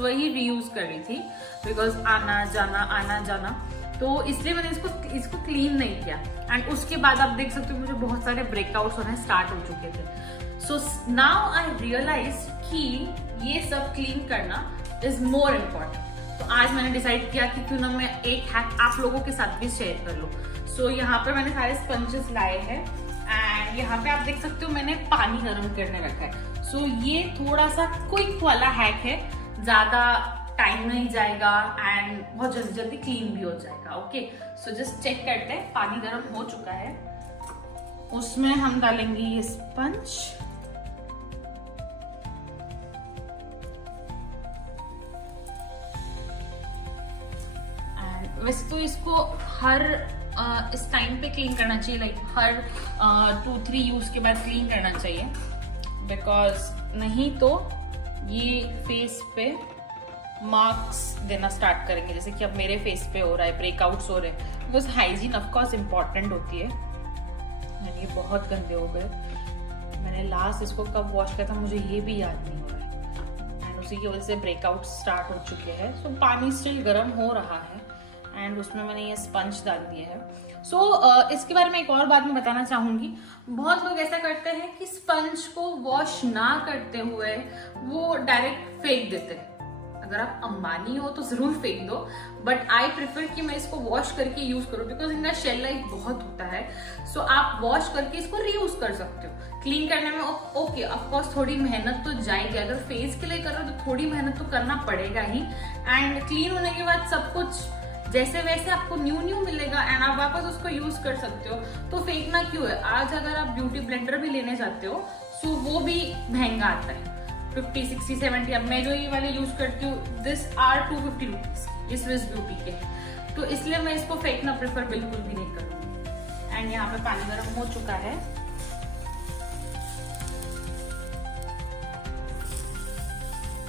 वही रीयूज कर रही थी बिकॉज आना जाना, तो इसलिए मैंने इसको क्लीन नहीं किया। एंड उसके बाद आप देख सकते हो मुझे बहुत सारे ब्रेकआउट्स होने स्टार्ट हो चुके थे। सो नाउ आई रियलाइज कि ये सब क्लीन करना इज मोर इम्पोर्टेंट। तो आज मैंने डिसाइड किया कि क्यों ना मैं एक हैक आप लोगों के साथ भी शेयर कर लूं। सो यहाँ पर मैंने सारे स्पंजेस लाए हैं एंड यहाँ पे आप देख सकते हो मैंने पानी गर्म करने रखा है। सो ये थोड़ा सा क्विक वाला हैक है, ज्यादा टाइम नहीं जाएगा एंड बहुत जल्दी जल्दी क्लीन भी हो जाएगा। ओके, सो जस्ट चेक करते हैं। पानी गर्म हो चुका है, उसमें हम डालेंगे ये स्पंज। एंड वैसे तो इसको हर इस टाइम पे क्लीन करना चाहिए, लाइक हर 2-3 यूज के बाद क्लीन करना चाहिए, बिकॉज नहीं तो ये फेस पे मार्क्स देना स्टार्ट करेंगे, जैसे कि अब मेरे फेस पे हो रहा है, ब्रेकआउट्स हो रहे हैं। बिकॉज हाइजीन ऑफकोर्स इम्पॉर्टेंट होती है। ये बहुत गंदे हो गए। मैंने लास्ट इसको कब वॉश किया था मुझे ये भी याद नहीं हो रहा है एंड उसी की वजह से ब्रेकआउट स्टार्ट हो चुके हैं। सो पानी स्टिल गर्म हो रहा है एंड उसमें मैंने ये स्पंज डाल दिया है। सो इसके बारे में एक और बात मैं बताना चाहूंगी। बहुत लोग ऐसा करते हैं कि स्पंज को वॉश ना करते हुए वो डायरेक्ट फेंक देते हैं। अगर आप अंबानी हो तो जरूर फेंक दो, बट आई प्रेफर कि मैं इसको वॉश करके यूज करूं बिकॉज इनका शेल लाइफ बहुत होता है। सो आप वॉश करके इसको रीयूज कर सकते हो। क्लीन करने में ओके ऑफकोर्स थोड़ी मेहनत तो जाएगी, अगर फेस के लिए कर रहे हो तो थोड़ी मेहनत तो करना पड़ेगा ही। एंड क्लीन होने के बाद सब कुछ जैसे वैसे आपको न्यू मिलेगा एंड आप वापस उसको यूज कर सकते हो, तो फेंकना क्यों है। आज अगर आप ब्यूटी ब्लेंडर भी लेने जाते हो सो वो भी महंगा आता है, 50, 60, 70। अब मैं जो ये वाले यूज करती हूँ दिस आर 250 रुपीज, इस स्विस ब्यूटी के, तो इसलिए मैं इसको फेंकना प्रेफर बिल्कुल भी नहीं करूँगी। एंड यहाँ पे पानी गर्म हो चुका है।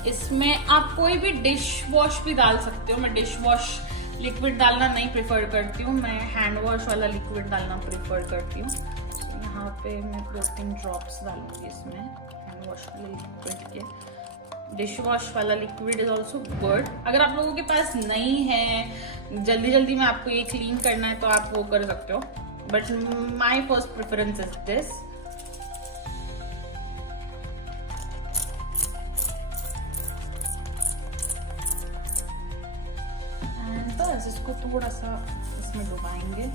इसमें आप कोई भी डिश वॉश भी डाल सकते हो। मैं डिश वॉश लिक्विड डालना नहीं प्रेफर करती हूँ, मैं हैंड वॉश वाला लिक्विड डालना प्रेफर करती हूँ। यहाँ पे मैं 2-3 ड्रॉप्स डालूंगी इसमें हैंड वॉश वाले लिक्विड के। डिश वॉश वाला लिक्विड इज ऑल्सो गुड। अगर आप लोगों के पास नहीं है, जल्दी जल्दी में आपको ये क्लीन करना है तो आप वो कर सकते हो, but my first preference is this. बस इसको थोड़ा सा इसमें डुबाएंगे एंड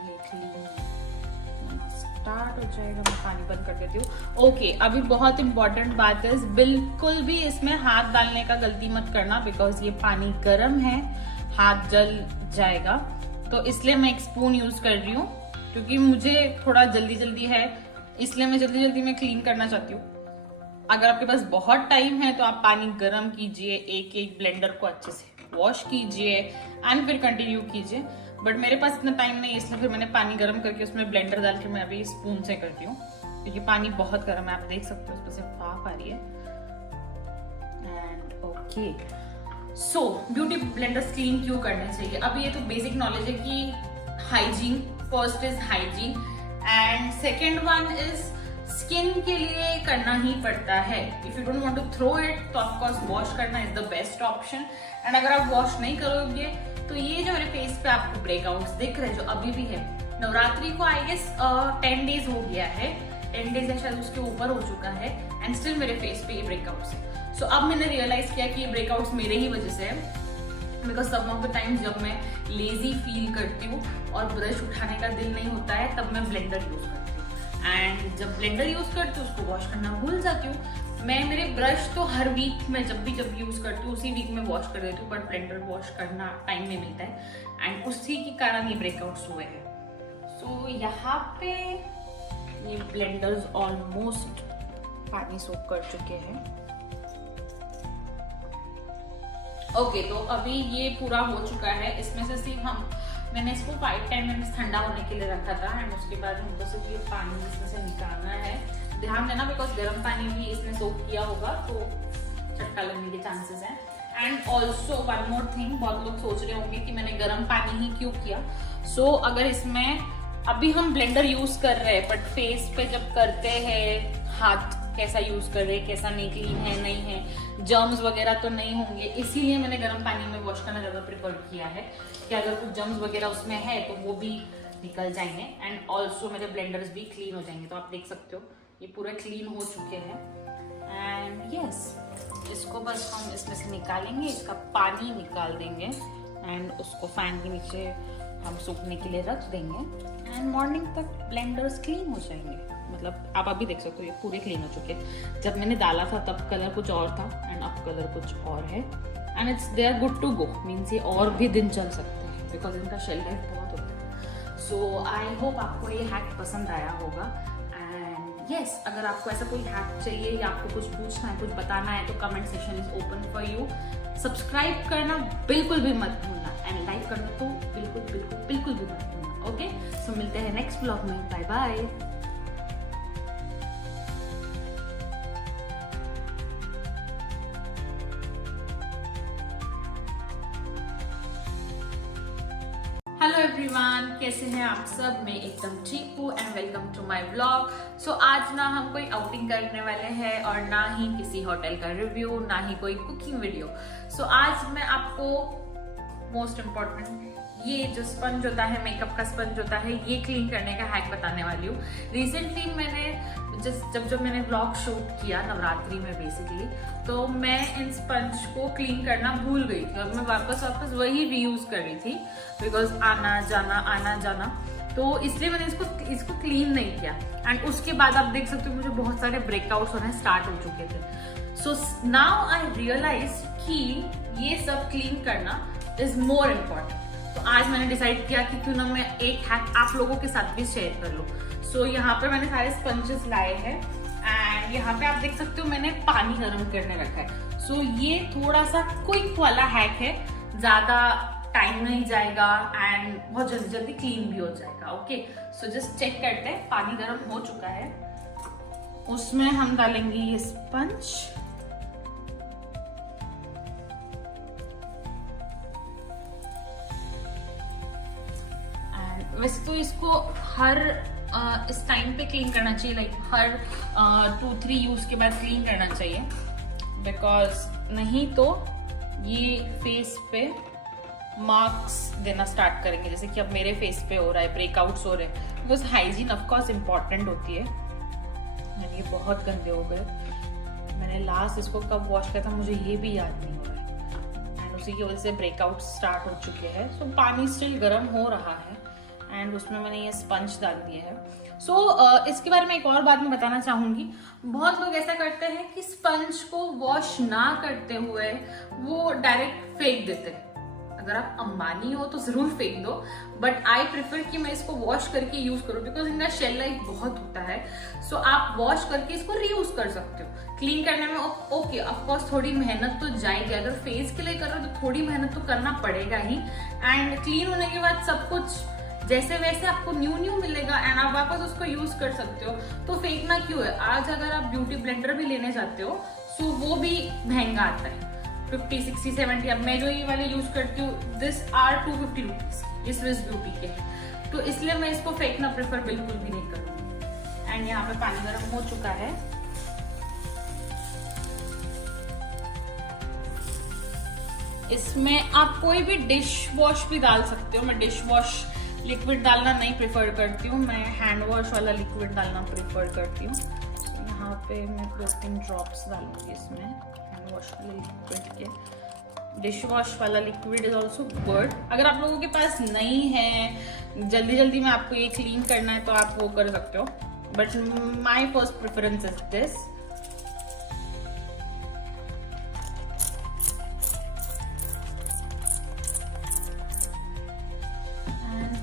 ये क्लीन स्टार्ट हो जाएगा। मैं पानी बंद कर देती हूँ। ओके, अभी बहुत इंपॉर्टेंट बात है, बिल्कुल भी इसमें हाथ डालने का गलती मत करना बिकॉज ये पानी गर्म है, हाथ जल जाएगा। तो इसलिए मैं एक स्पून यूज कर रही हूँ क्योंकि मुझे थोड़ा जल्दी है, इसलिए मैं जल्दी में क्लीन करना चाहती हूँ। अगर आपके पास बहुत टाइम है तो आप पानी गर्म कीजिए, एक ब्लेंडर को अच्छे से वॉश कीजिए एंड फिर कंटिन्यू कीजिए, बट मेरे पास इतना टाइम नहीं है इसलिए फिर मैंने पानी गर्म करके उसमें ब्लेंडर डाल के मैं अभी स्पून से करती हूँ क्योंकि पानी बहुत गर्म है। आप देख सकते हो उसमें से भाप आ रही है। And okay, so beauty blenders clean क्यों करने चाहिए। अब ये तो बेसिक नॉलेज है कि hygiene, first is hygiene and second one is skin के लिए करना ही पड़ता है। If you don't want to throw it तो ऑफकोर्स वॉश करना is the best option. And अगर आप वॉश नहीं करोगे तो ये जो मेरे फेस पे आपको ब्रेकआउट्स दिख रहे हैं जो अभी भी है, नवरात्रि को आई गेस 10 डेज हो गया है, 10 डेज या शायद उसके ऊपर हो चुका है एंड स्टिल मेरे फेस पे ये ब्रेकआउट्स है। सो अब मैंने रियलाइज किया कि ये ब्रेकआउट्स मेरे ही वजह से है because some of the times जब मैं लेजी फील करती हूँ और ब्रश उठाने का दिल नहीं होता है तब मैं ब्लेंडर यूज करती हूँ एंड जब ब्लेंडर यूज करती हूँ उसको वॉश करना भूल जाती हूँ। मैं मेरे ब्रश तो हर वीक में जब यूज करती हूँ उसी वीक में वॉश कर देती हूँ, बट ब्लेंडर वॉश करना टाइम नहीं मिलता है एंड उसी के कारण ये ब्रेकआउट्स हुए हैं। सो यहाँ पे ये ब्लेंडर्स ऑलमोस्ट पानी सोख कर चुके हैं। ओके, तो अभी ये पूरा हो चुका है। इसमें से सिर्फ मैंने इसको 5-10 मिनट ठंडा होने के लिए रखा था एंड उसके बाद हमको सिर्फ ये पानी इसमें से निकालना है। ध्यान देना बिकॉज गर्म पानी भी इसने सोख किया होगा तो चटका लगने के चांसेस हैं। And also one more thing, बहुत लोग सोच रहे होंगे कि मैंने गर्म पानी ही क्यों किया। सो अगर इसमें अभी हम ब्लेंडर यूज कर रहे हैं बट फेस पे जब करते हैं हाथ कैसा यूज कर रहे हैं, कैसा नहीं, क्लीन है नहीं है, जर्म्स वगैरह तो नहीं होंगे, इसीलिए मैंने गर्म पानी में वॉश करना ज्यादा प्रेफर किया है कि अगर कुछ जर्म्स वगैरह उसमें है तो वो भी निकल जाएंगे एंड ऑल्सो मेरे ब्लेंडर्स भी क्लीन हो जाएंगे। तो आप देख सकते हो ये पूरे क्लीन हो चुके हैं एंड यस, इसको बस हम इसमें से निकालेंगे, इसका पानी निकाल देंगे एंड उसको फैन के नीचे हम सूखने के लिए रख देंगे एंड मॉर्निंग तक ब्लेंडर्स क्लीन हो जाएंगे। मतलब आप अभी देख सकते हो ये पूरे क्लीन हो चुके हैं। जब मैंने डाला था तब कलर कुछ और था एंड अब कलर कुछ और है and it's they are good to go, means ये और भी दिन चल सकते हैं बिकॉज इनका शेल लाइफ बहुत होता है। सो आई होप आपको ये हैक पसंद आया होगा एंड यस, अगर आपको ऐसा कोई हैक चाहिए या आपको कुछ पूछना है, कुछ बताना है तो comment section is open for you. Subscribe करना बिल्कुल भी मत भूलना एंड लाइक करना तो बिल्कुल बिल्कुल बिल्कुल भी मत भूलना। ओके, सो मिलते हैं नेक्स्ट ब्लॉग में। Bye bye. हेलो एवरीवन, कैसे हैं आप सब? मैं एकदम ठीक हूँ and welcome to my vlog. So आज ना हम कोई आउटिंग करने वाले हैं और ना ही किसी होटल का रिव्यू, ना ही कोई कुकिंग वीडियो। सो आज मैं आपको मोस्ट इम्पोर्टेंट ये जो स्पंज होता है, मेकअप का स्पंज होता है, ये क्लीन करने का हैक बताने वाली हूँ। रिसेंटली मैंने जब मैंने व्लॉग शूट किया नवरात्रि में बेसिकली, तो मैं इन स्पंज को क्लीन करना भूल गई थी और मैं वापस वही रीयूज कर रही थी बिकॉज आना जाना, तो इसलिए मैंने इसको क्लीन नहीं किया एंड उसके बाद आप देख सकते हो मुझे बहुत सारे ब्रेकआउट्स होने स्टार्ट हो चुके थे। सो नाउ आई रियलाइज कि ये सब क्लीन करना इज मोर इम्पोर्टेंट। तो आज मैंने डिसाइड किया कि क्यों ना मैं एक हैक आप लोगों के साथ भी शेयर कर लूं। सो यहाँ पर मैंने सारे स्पंजेस लाए हैं एंड यहाँ पे आप देख सकते हो मैंने पानी गर्म करने रखा है। सो ये थोड़ा सा क्विक वाला हैक है, ज्यादा टाइम नहीं जाएगा एंड बहुत जल्दी जल्दी क्लीन भी हो जाएगा। ओके, सो जस्ट चेक करते हैं। पानी गर्म हो चुका है, उसमें हम डालेंगे ये स्पंज एंड वैसे तो इसको हर इस टाइम पे क्लीन करना चाहिए, लाइक हर 2-3 यूज के बाद क्लीन करना चाहिए बिकॉज नहीं तो ये फेस पे मार्क्स देना स्टार्ट करेंगे, जैसे कि अब मेरे फेस पे हो रहा है, ब्रेकआउट्स हो रहे हैं। बिकॉज हाइजीन ऑफकोर्स इम्पॉर्टेंट होती है एंड ये बहुत गंदे हो गए। मैंने लास्ट इसको कब वॉश किया था मुझे ये भी याद नहीं हो रहा है एंड उसी की वजह से ब्रेकआउट स्टार्ट हो चुके हैं। सो पानी स्टिल गर्म हो रहा है एंड उसमें मैंने ये स्पंज डाल दिया है। सो इसके बारे में एक और बात मैं बताना चाहूंगी। बहुत लोग ऐसा करते हैं कि स्पंज को वॉश ना करते हुए वो डायरेक्ट फेंक देते हैं। अगर आप अंबानी हो तो जरूर फेंक दो, बट आई प्रेफर कि मैं इसको वॉश करके यूज करूं बिकॉज इनका शेल लाइफ बहुत होता है। सो आप वॉश करके इसको रीयूज कर सकते हो। क्लीन करने में ओके ऑफकोर्स थोड़ी मेहनत तो जाएगी, अगर फेस के लिए कर रहे हो तो थोड़ी मेहनत तो करना पड़ेगा ही एंड क्लीन होने के बाद सब कुछ जैसे वैसे आपको न्यू मिलेगा एंड आप वापस उसको यूज कर सकते हो। तो फेंकना क्यों है? आज अगर आप ब्यूटी ब्लेंडर भी लेने जाते हो सो वो भी महंगा आता है, 50, 60, 70। अब मैं जो ये वाले यूज करती हूँ दिस आर 250 रुपीज, इस स्विस ब्यूटी के, तो इसलिए मैं इसको फेंकना प्रेफर बिल्कुल भी नहीं करूँगी। एंड यहाँ पे पानी गर्म हो चुका है, इसमें आप कोई भी डिश वॉश भी डाल सकते हो। मैं डिश वॉश लिक्विड डालना नहीं प्रेफर करती हूँ, मैं हैंड वॉश वाला लिक्विड डालना प्रेफर करती हूँ। यहाँ पे मैं 2-3 ड्रॉप्स डालूंगी इसमें हैंड वॉश वाले लिक्विड के। डिश वॉश वाला लिक्विड इज ऑल्सो गुड। अगर आप लोगों के पास नहीं है, जल्दी में आपको ये क्लीन करना है तो आप वो कर सकते हो, but my first preference is this.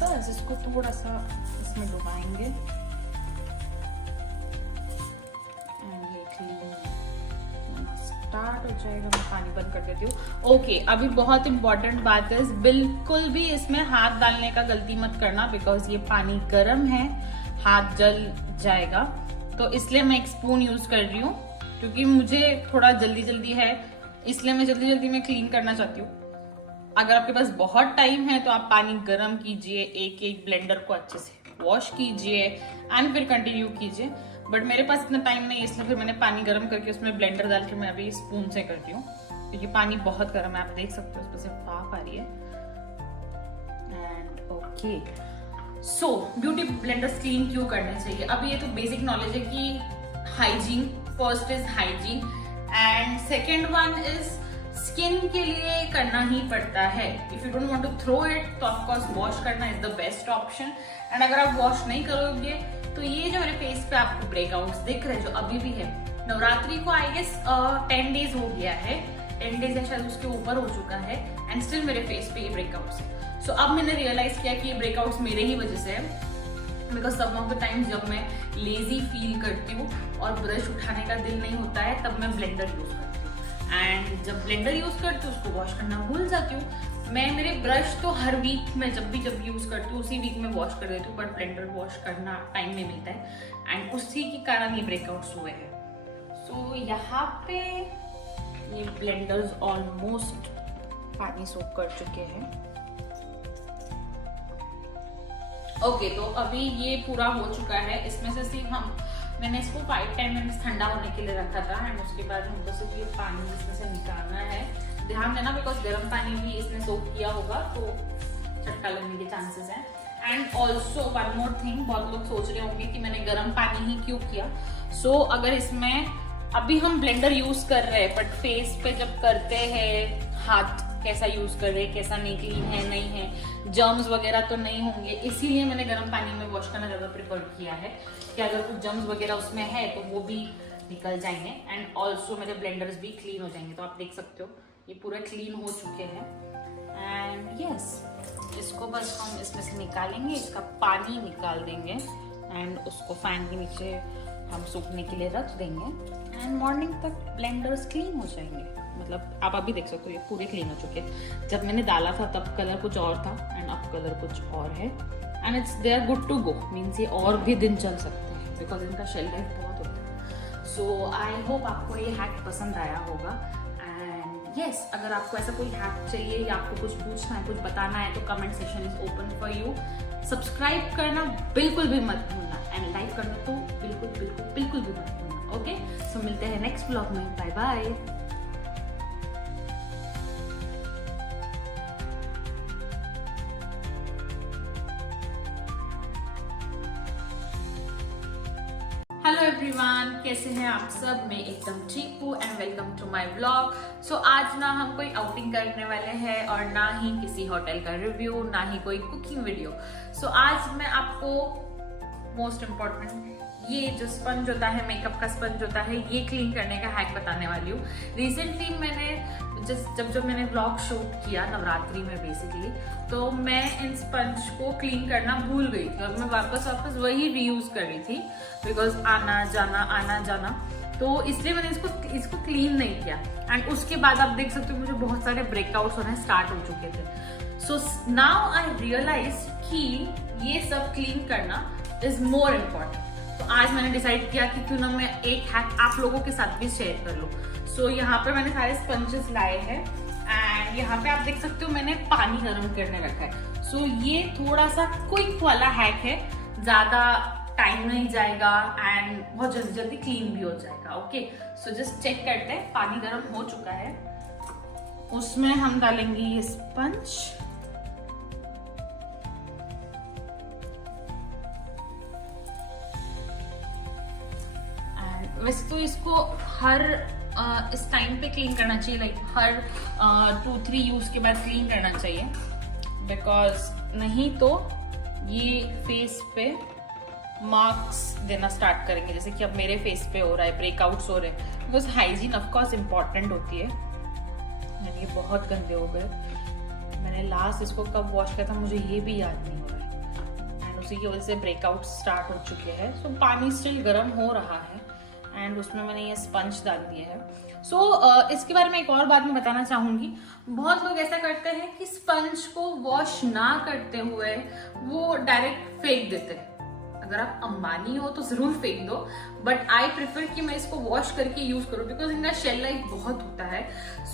बस इसको थोड़ा सा इसमें डुबाएंगे एंड ये क्लीन स्टार्ट हो जाएगा। मैं पानी बंद कर देती हूँ। ओके, अभी बहुत इंपॉर्टेंट बात है, बिल्कुल भी इसमें हाथ डालने का गलती मत करना बिकॉज ये पानी गर्म है, हाथ जल जाएगा। तो इसलिए मैं एक स्पून यूज कर रही हूँ क्योंकि मुझे थोड़ा जल्दी है, इसलिए मैं जल्दी में क्लीन करना चाहती हूँ। अगर आपके पास बहुत टाइम है तो आप पानी गर्म कीजिए, एक ब्लेंडर को अच्छे से वॉश कीजिए एंड फिर कंटिन्यू कीजिए। बट मेरे पास इतना टाइम नहीं है, इसलिए फिर मैंने पानी गर्म करके उसमें ब्लेंडर डाल के मैं अभी स्पून से करती हूँ, क्योंकि पानी बहुत गर्म है, आप देख सकते हो उसमें से भाप आ रही है। And okay, so beauty blenders clean क्यों करने चाहिए? अभी ये तो बेसिक नॉलेज है कि hygiene, first is hygiene and second one is skin के लिए करना ही पड़ता है। If you don't want to throw it तो ऑफकोर्स वॉश करना is the best option. And अगर आप वॉश नहीं करोगे तो ये जो मेरे फेस पे आपको ब्रेकआउट्स दिख रहे हैं, जो अभी भी है, नवरात्रि को आई गेस 10 डेज हो गया है, 10 डेज या शायद उसके ऊपर हो चुका है, एंड स्टिल मेरे फेस पे ये ब्रेकआउट्स है। सो अब मैंने रियलाइज किया कि ये ब्रेकआउट्स मेरे ही वजह से है, because some of the times जब मैं लेजी फील करती हूँ और ब्रश उठाने का दिल नहीं होता है, तब मैं ब्लेंडर यूज करती हूँ। एंड जब ब्लेंडर यूज करती हूँ उसको वॉश करना भूल जाती हूँ। मैं मेरे ब्रश तो हर वीक में जब यूज करती हूँ उसी वीक में वॉश कर देती हूँ, बट ब्लेंडर वॉश करना टाइम नहीं मिलता है, एंड उसी के कारण ये ब्रेकआउट्स हुए हैं। सो यहाँ पे ये ब्लेंडर्स ऑलमोस्ट पानी सोख कर चुके हैं। ओके, तो अभी ये पूरा हो चुका है। इसमें से सिर्फ मैंने इसको 5-10 मिनट्स ठंडा होने के लिए रखा था, एंड उसके बाद हमको सिर्फ ये पानी इसमें से निकालना है। ध्यान देना, बिकॉज गर्म पानी भी इसने सोक किया होगा तो चटका लगने के चांसेस हैं। And also one more thing, बहुत लोग सोच रहे होंगे कि मैंने गर्म पानी ही क्यों किया। सो अगर इसमें अभी हम ब्लेंडर यूज कर रहे हैं, बट फेस पे जब करते हैं, हाथ कैसा यूज कर रहे हैं, कैसा नहीं, क्लीन है नहीं है, जर्म्स वगैरह तो नहीं होंगे, इसीलिए मैंने गर्म पानी में वॉश करना ज्यादा प्रेफर किया है कि अगर कुछ जर्म्स वगैरह उसमें है तो वो भी निकल जाएंगे, एंड ऑल्सो मेरे ब्लेंडर्स भी क्लीन हो जाएंगे। तो आप देख सकते हो ये पूरे क्लीन हो चुके हैं। एंड यस, इसको बस हम इसमें से निकालेंगे, इसका पानी निकाल देंगे एंड उसको फैन के नीचे हम सूखने के लिए रख देंगे, एंड मॉर्निंग तक ब्लेंडर्स क्लीन हो जाएंगे। मतलब आप अभी देख सकते हो ये पूरे क्लीन हो चुके हैं। जब मैंने डाला था तब कलर कुछ और था, एंड अब कलर कुछ और है, and it's they are good to go, means ये और भी दिन चल सकते हैं, बिकॉज इनका शेल्फ लाइफ बहुत होता है। सो आई होप आपको ये हैक पसंद आया होगा। एंड यस, अगर आपको ऐसा कोई हैक चाहिए या आपको कुछ पूछना है, कुछ बताना है, तो comment section is open for you. Subscribe करना बिल्कुल भी मत भूलना, एंड लाइक करना तो बिल्कुल बिल्कुल बिल्कुल भी मत भूलना। ओके, सो मिलते हैं नेक्स्ट ब्लॉग में। Bye bye. हेलो एवरीवन, कैसे हैं आप सब? मैं एकदम ठीक हूँ and welcome to my blog. So आज ना हम कोई आउटिंग करने वाले हैं और ना ही किसी होटल का रिव्यू, ना ही कोई कुकिंग वीडियो। सो आज मैं आपको मोस्ट इम्पोर्टेंट ये जो स्पंज होता है, मेकअप का स्पंज होता है, ये क्लीन करने का हैक बताने वाली हूँ। रिसेंटली मैंने जब मैंने व्लॉग शूट किया नवरात्रि में बेसिकली, तो मैं इन स्पंज को क्लीन करना भूल गई थी और मैं वापस वही रीयूज कर रही थी, बिकॉज आना जाना, तो इसलिए मैंने इसको क्लीन नहीं किया। एंड उसके बाद आप देख सकते हो मुझे बहुत सारे ब्रेकआउट्स होने स्टार्ट हो चुके थे। सो नाउ आई रियलाइज कि ये सब क्लीन करना इज मोर इम्पोर्टेंट। तो आज मैंने डिसाइड किया कि क्यों ना मैं एक हैक आप लोगों के साथ भी शेयर कर लूं। सो यहाँ पे मैंने सारे स्पंजेस लाए हैं, एंड यहाँ पे आप देख सकते हो मैंने पानी गर्म करने रखा है। सो ये थोड़ा सा क्विक वाला हैक है, ज्यादा टाइम नहीं जाएगा एंड बहुत जल्दी जल्दी क्लीन भी हो जाएगा। ओके, सो जस्ट चेक करते हैं। पानी गर्म हो चुका है, उसमें हम डालेंगे ये स्पंज, वैसे तो इसको हर इस टाइम पे क्लीन करना चाहिए, लाइक हर 2-3 यूज के बाद क्लीन करना चाहिए, बिकॉज नहीं तो ये फेस पे मार्क्स देना स्टार्ट करेंगे, जैसे कि अब मेरे फेस पे हो रहा है, ब्रेकआउट्स हो रहे हैं। बिकॉज हाइजीन ऑफकोर्स इम्पॉर्टेंट होती है। ये बहुत गंदे हो गए, मैंने लास्ट इसको कब वॉश किया था मुझे ये भी याद नहीं हो रहा है, एंड उसी की वजह से ब्रेकआउट स्टार्ट हो चुके हैं। सो पानी स्टिल गर्म हो रहा है एंड उसमें मैंने ये स्पंज डाल दिया है। सो इसके बारे में एक और बात मैं बताना चाहूंगी। बहुत लोग ऐसा करते हैं कि स्पंज को वॉश ना करते हुए वो डायरेक्ट फेंक देते हैं अगर आप अंबानी हो तो जरूर फेंक दो, बट आई प्रेफर कि मैं इसको वॉश करके यूज करूँ बिकॉज इनका शेल लाइफ बहुत होता है।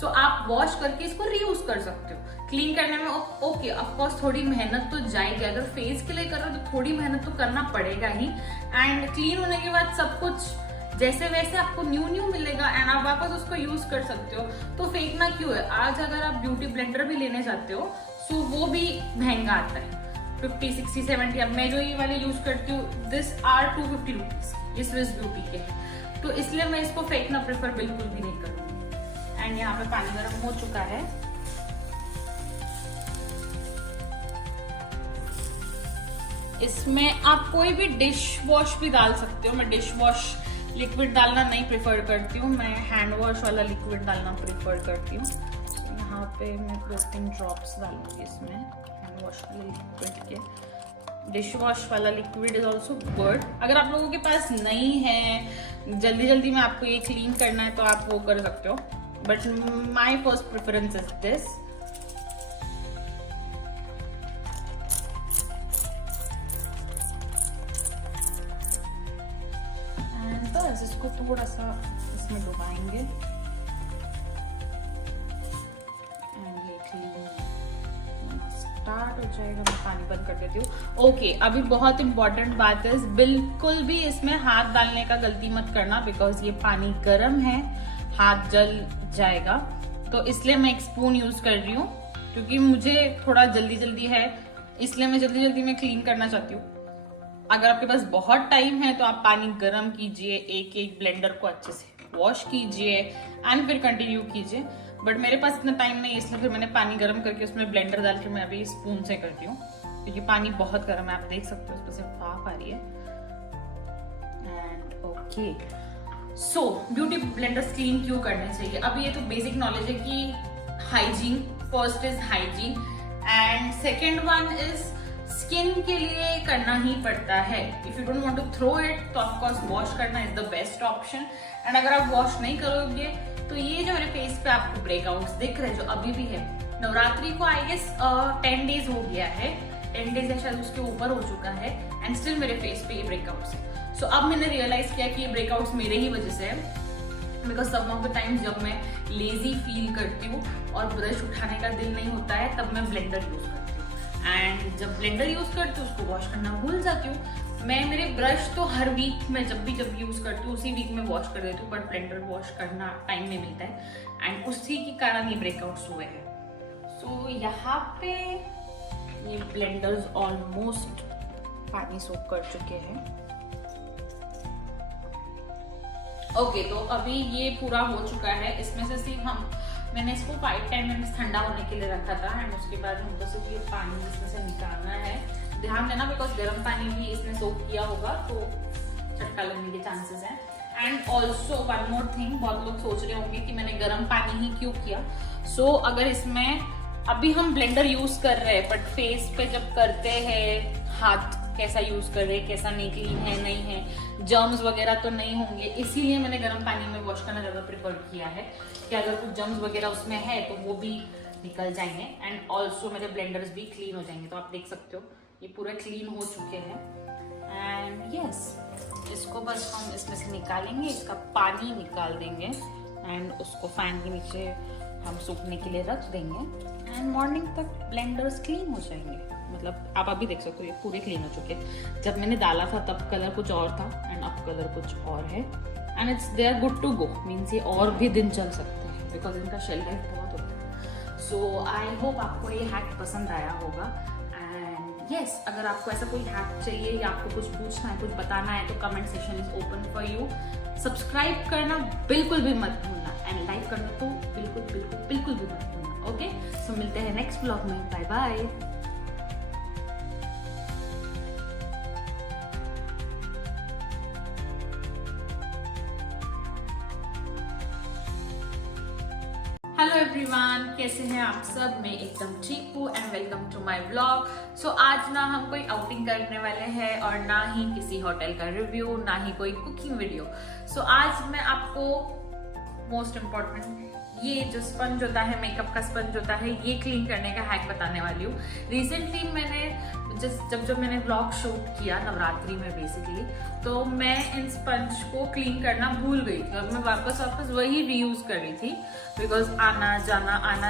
सो आप वॉश करके इसको रीयूज कर सकते हो। क्लीन करने में ओके ऑफकोर्स थोड़ी मेहनत तो जाएगी, अगर फेस के लिए कर रहे हो तो थोड़ी मेहनत तो करना पड़ेगा ही। एंड क्लीन होने के बाद सब कुछ जैसे वैसे आपको न्यू मिलेगा एंड आप वापस उसको यूज कर सकते हो, तो फेंकना क्यों है। आज अगर आप ब्यूटी ब्लेंडर भी लेने जाते हो सो वो भी महंगा आता है, 50, 60, 70। अब मैं जो ये वाले यूज करती हूँ दिस आर 250 रुपीज, ये स्विस ब्यूटी के हैं, तो इसलिए मैं इसको फेंकना प्रेफर बिल्कुल भी नहीं करूंगी। एंड यहाँ पे पानी गर्म हो चुका है, इसमें आप कोई भी डिश वॉश भी डाल सकते हो। मैं डिश वॉश लिक्विड डालना नहीं प्रेफर करती हूँ, मैं हैंड वॉश वाला लिक्विड डालना प्रेफर करती हूँ। यहाँ पे मैं 2-3 ड्रॉप्स डालूंगी इसमें हैंड वॉश वाले लिक्विड के। डिश वॉश वाला लिक्विड इज ऑल्सो गुड। अगर आप लोगों के पास नहीं है, जल्दी जल्दी में आपको ये क्लीन करना है तो आप वो कर सकते हो, but my first preference is this. बस इसको थोड़ा सा इसमें डुबाएंगे एंड ये क्लीन स्टार्ट हो जाएगा। मैं पानी बंद कर देती हूँ। ओके, अभी बहुत इंपॉर्टेंट बात है, बिल्कुल भी इसमें हाथ डालने का गलती मत करना बिकॉज ये पानी गर्म है, हाथ जल जाएगा। तो इसलिए मैं एक स्पून यूज कर रही हूँ क्योंकि मुझे थोड़ा जल्दी है, इसलिए मैं जल्दी में क्लीन करना चाहती हूँ। अगर आपके पास बहुत टाइम है तो आप पानी गर्म कीजिए, एक ब्लेंडर को अच्छे से वॉश कीजिए एंड फिर कंटिन्यू कीजिए, बट मेरे पास इतना टाइम नहीं है इसलिए फिर मैंने पानी गर्म करके उसमें ब्लेंडर डाल के मैं अभी स्पून से करती हूँ क्योंकि पानी बहुत गर्म है। आप देख सकते हो इसमें से भाप आ रही है। And okay, so beauty blenders clean क्यों करने चाहिए। अब ये तो बेसिक नॉलेज है कि hygiene, first is hygiene and second one is skin के लिए करना ही पड़ता है। If you don't want to throw it तो ऑफकोर्स वॉश करना is the best option. And अगर आप वॉश नहीं करोगे तो ये जो मेरे फेस पे आपको ब्रेकआउट्स दिख रहे हैं जो अभी भी है, नवरात्रि को आई गेस 10 डेज हो गया है, 10 डेज या शायद उसके ऊपर हो चुका है एंड स्टिल मेरे फेस पे ये ब्रेकआउट्स है। सो अब मैंने रियलाइज किया कि ये ब्रेकआउट्स मेरे ही वजह से है because some of the time जब मैं लेजी फील करती हूँ और ब्रश उठाने का दिल नहीं होता है तब मैं ब्लेंडर यूज करती हूँ एंड जब ब्लेंडर यूज करती हूँ उसको वॉश करना भूल जाती हूँ। मैं मेरे ब्रश तो हर वीक में जब यूज करती हूँ उसी वीक में वॉश कर देती हूँ, बट ब्लेंडर वॉश करना टाइम नहीं मिलता है एंड उसी के कारण ये ब्रेकआउट्स हुए हैं। सो यहाँ पे ये ब्लेंडर्स ऑलमोस्ट पानी सोख कर चुके हैं। ओके, तो अभी ये पूरा हो चुका है। इसमें से सिर्फ मैंने इसको 5-10 मिनट्स ठंडा होने के लिए रखा था एंड उसके बाद हमको सिर्फ ये पानी इसमें से निकालना है। ध्यान देना बिकॉज गर्म पानी भी इसने सोक किया होगा तो चटका लगने के चांसेस हैं। And also one more thing, बहुत लोग सोच रहे होंगे कि मैंने गर्म पानी ही क्यों किया। सो अगर इसमें अभी हम ब्लेंडर यूज कर रहे हैं बट फेस पे जब करते हैं हाथ कैसा यूज कर रहे हैं, कैसा नहीं, क्लीन है नहीं है, जर्म्स वगैरह तो नहीं होंगे, इसीलिए मैंने गर्म पानी में वॉश करना ज्यादा प्रेफर किया है कि अगर कुछ जर्म्स वगैरह उसमें है तो वो भी निकल जाएंगे एंड ऑल्सो मेरे ब्लेंडर्स भी क्लीन हो जाएंगे। तो आप देख सकते हो ये पूरे क्लीन हो चुके हैं एंड यस, इसको बस हम इसमें से निकालेंगे, इसका पानी निकाल देंगे एंड उसको फैन के नीचे हम सूखने के लिए रख देंगे एंड मॉर्निंग तक ब्लेंडर्स क्लीन हो जाएंगे। मतलब आप अभी देख सकते हो ये पूरे क्लीन हो चुके हैं। जब मैंने डाला था तब कलर कुछ और था एंड अब कलर कुछ और है and it's they are good to go, means ये और भी दिन चल सकते हैं बिकॉज इनका शेल लाइफ बहुत होता है। सो आई होप आपको ये हैक पसंद आया होगा एंड यस, अगर आपको ऐसा कोई हैक चाहिए या आपको कुछ पूछना है, कुछ बताना है तो comment section is open for you. Subscribe करना बिल्कुल भी मत भूलना एंड लाइक करना तो बिल्कुल भी मत भूलना। ओके, सो मिलते हैं नेक्स्ट ब्लॉग में। Bye bye. हेलो एवरीवन, कैसे हैं आप सब? मैं एकदम ठीक हूँ and welcome to my vlog. So आज ना हम कोई आउटिंग करने वाले हैं और ना ही किसी होटल का रिव्यू, ना ही कोई कुकिंग वीडियो। सो आज मैं आपको मोस्ट इम्पॉर्टेंट ये जो स्पंज होता है, मेकअप का स्पंज होता है, ये क्लीन करने का हैक बताने वाली हूँ। रिसेंटली मैंने जब मैंने व्लॉग शूट किया नवरात्रि में बेसिकली, तो मैं इन स्पंज को क्लीन करना भूल गई थी और मैं वापस वही रीयूज कर रही थी बिकॉज आना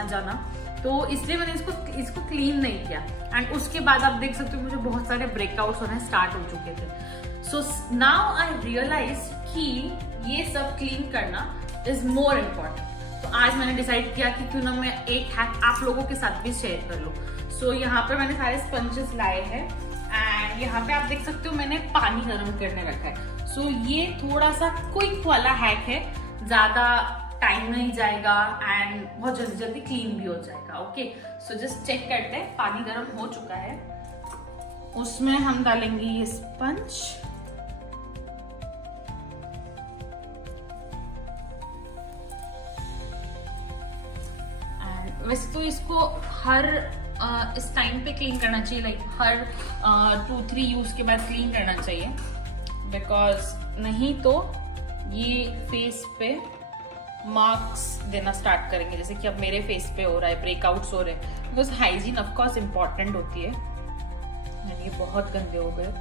जाना, तो इसलिए मैंने इसको क्लीन नहीं किया। एंड उसके बाद आप देख सकते हो मुझे बहुत सारे ब्रेकआउट्स होने स्टार्ट हो चुके थे। सो नाउ आई रियलाइज कि ये सब क्लीन करना इज मोर इम्पोर्टेंट। तो आज मैंने डिसाइड किया कि क्यों ना मैं एक हैक आप लोगों के साथ भी शेयर कर लूं। सो यहाँ पर मैंने सारे स्पंजेस लाए हैं एंड यहाँ पे आप देख सकते हो मैंने पानी गर्म करने रखा है। सो ये थोड़ा सा क्विक वाला हैक है, ज्यादा टाइम नहीं जाएगा एंड बहुत जल्दी जल्दी क्लीन भी हो जाएगा। ओके, सो जस्ट चेक करते हैं। पानी गर्म हो चुका है, उसमें हम डालेंगे ये स्पंज। वैसे तो इसको हर इस टाइम पे क्लीन करना चाहिए, लाइक हर 2-3 यूज के बाद क्लीन करना चाहिए, बिकॉज नहीं तो ये फेस पे मार्क्स देना स्टार्ट करेंगे, जैसे कि अब मेरे फेस पे हो रहा है, ब्रेकआउट्स हो रहे हैं। बिकॉज हाइजीन ऑफकोर्स इम्पॉर्टेंट होती है। ये बहुत गंदे हो गए।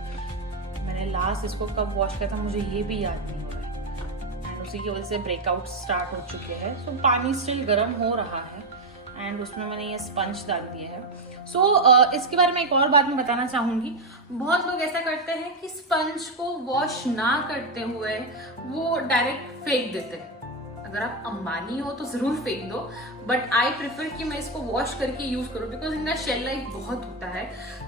मैंने लास्ट इसको कब वॉश किया था मुझे ये भी याद नहीं हो रहा है एंड उसी की वजह से ब्रेकआउट स्टार्ट हो चुके हैं। सो पानी स्टिल गर्म हो रहा है एंड उसमें मैंने ये स्पंज डाल दिया है। सो इसके बारे में एक और बात मैं बताना चाहूंगी। बहुत लोग ऐसा करते हैं कि स्पंज को वॉश ना करते हुए वो डायरेक्ट फेंक देते हैं। अगर आप अंबानी हो तो जरूर फेंक दो, बट आई प्रेफर कि मैं इसको वॉश करके यूज करूं बिकॉज इनका शेल लाइफ बहुत होता है।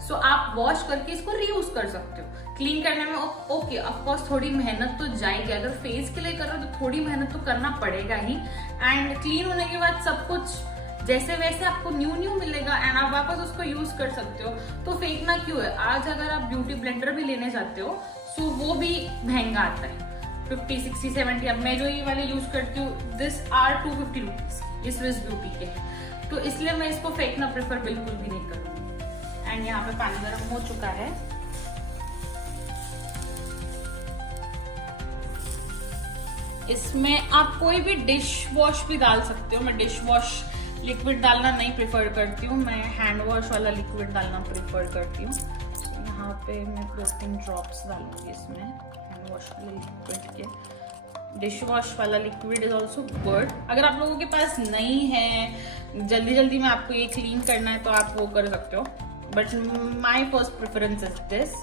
सो आप वॉश करके इसको रीयूज कर सकते हो। क्लीन करने में ओके ऑफकोर्स थोड़ी मेहनत तो जाएगी, अगर फेस के लिए कर रहे हो तो थोड़ी मेहनत तो करना पड़ेगा ही। एंड क्लीन होने के बाद सब कुछ जैसे वैसे आपको न्यू मिलेगा एंड आप वापस उसको यूज कर सकते हो। तो फेंकना क्यों है? आज अगर आप ब्यूटी ब्लेंडर भी लेने जाते हो सो वो भी महंगा आता है, 50, 60, 70। अब मैं जो ये वाले यूज करती हूँ दिस आर 250 रुपीज, ये स्विस ब्यूटी के हैं, तो इसलिए मैं इसको फेंकना प्रेफर बिल्कुल भी नहीं करूँगी। एंड यहाँ पे पानी गर्म हो चुका है। इसमें आप कोई भी डिश वॉश भी डाल सकते हो। मैं डिश वॉश लिक्विड डालना नहीं प्रेफर करती हूँ, मैं हैंड वॉश वाला लिक्विड डालना प्रेफर करती हूँ। यहाँ पे मैं 2-3 ड्रॉप्स डालूंगी इसमें हैंड वॉश वाले लिक्विड के। डिश वॉश वाला लिक्विड इज ऑल्सो गुड। अगर आप लोगों के पास नहीं है, जल्दी में आपको ये क्लीन करना है तो आप वो कर सकते हो, but my first preference is this.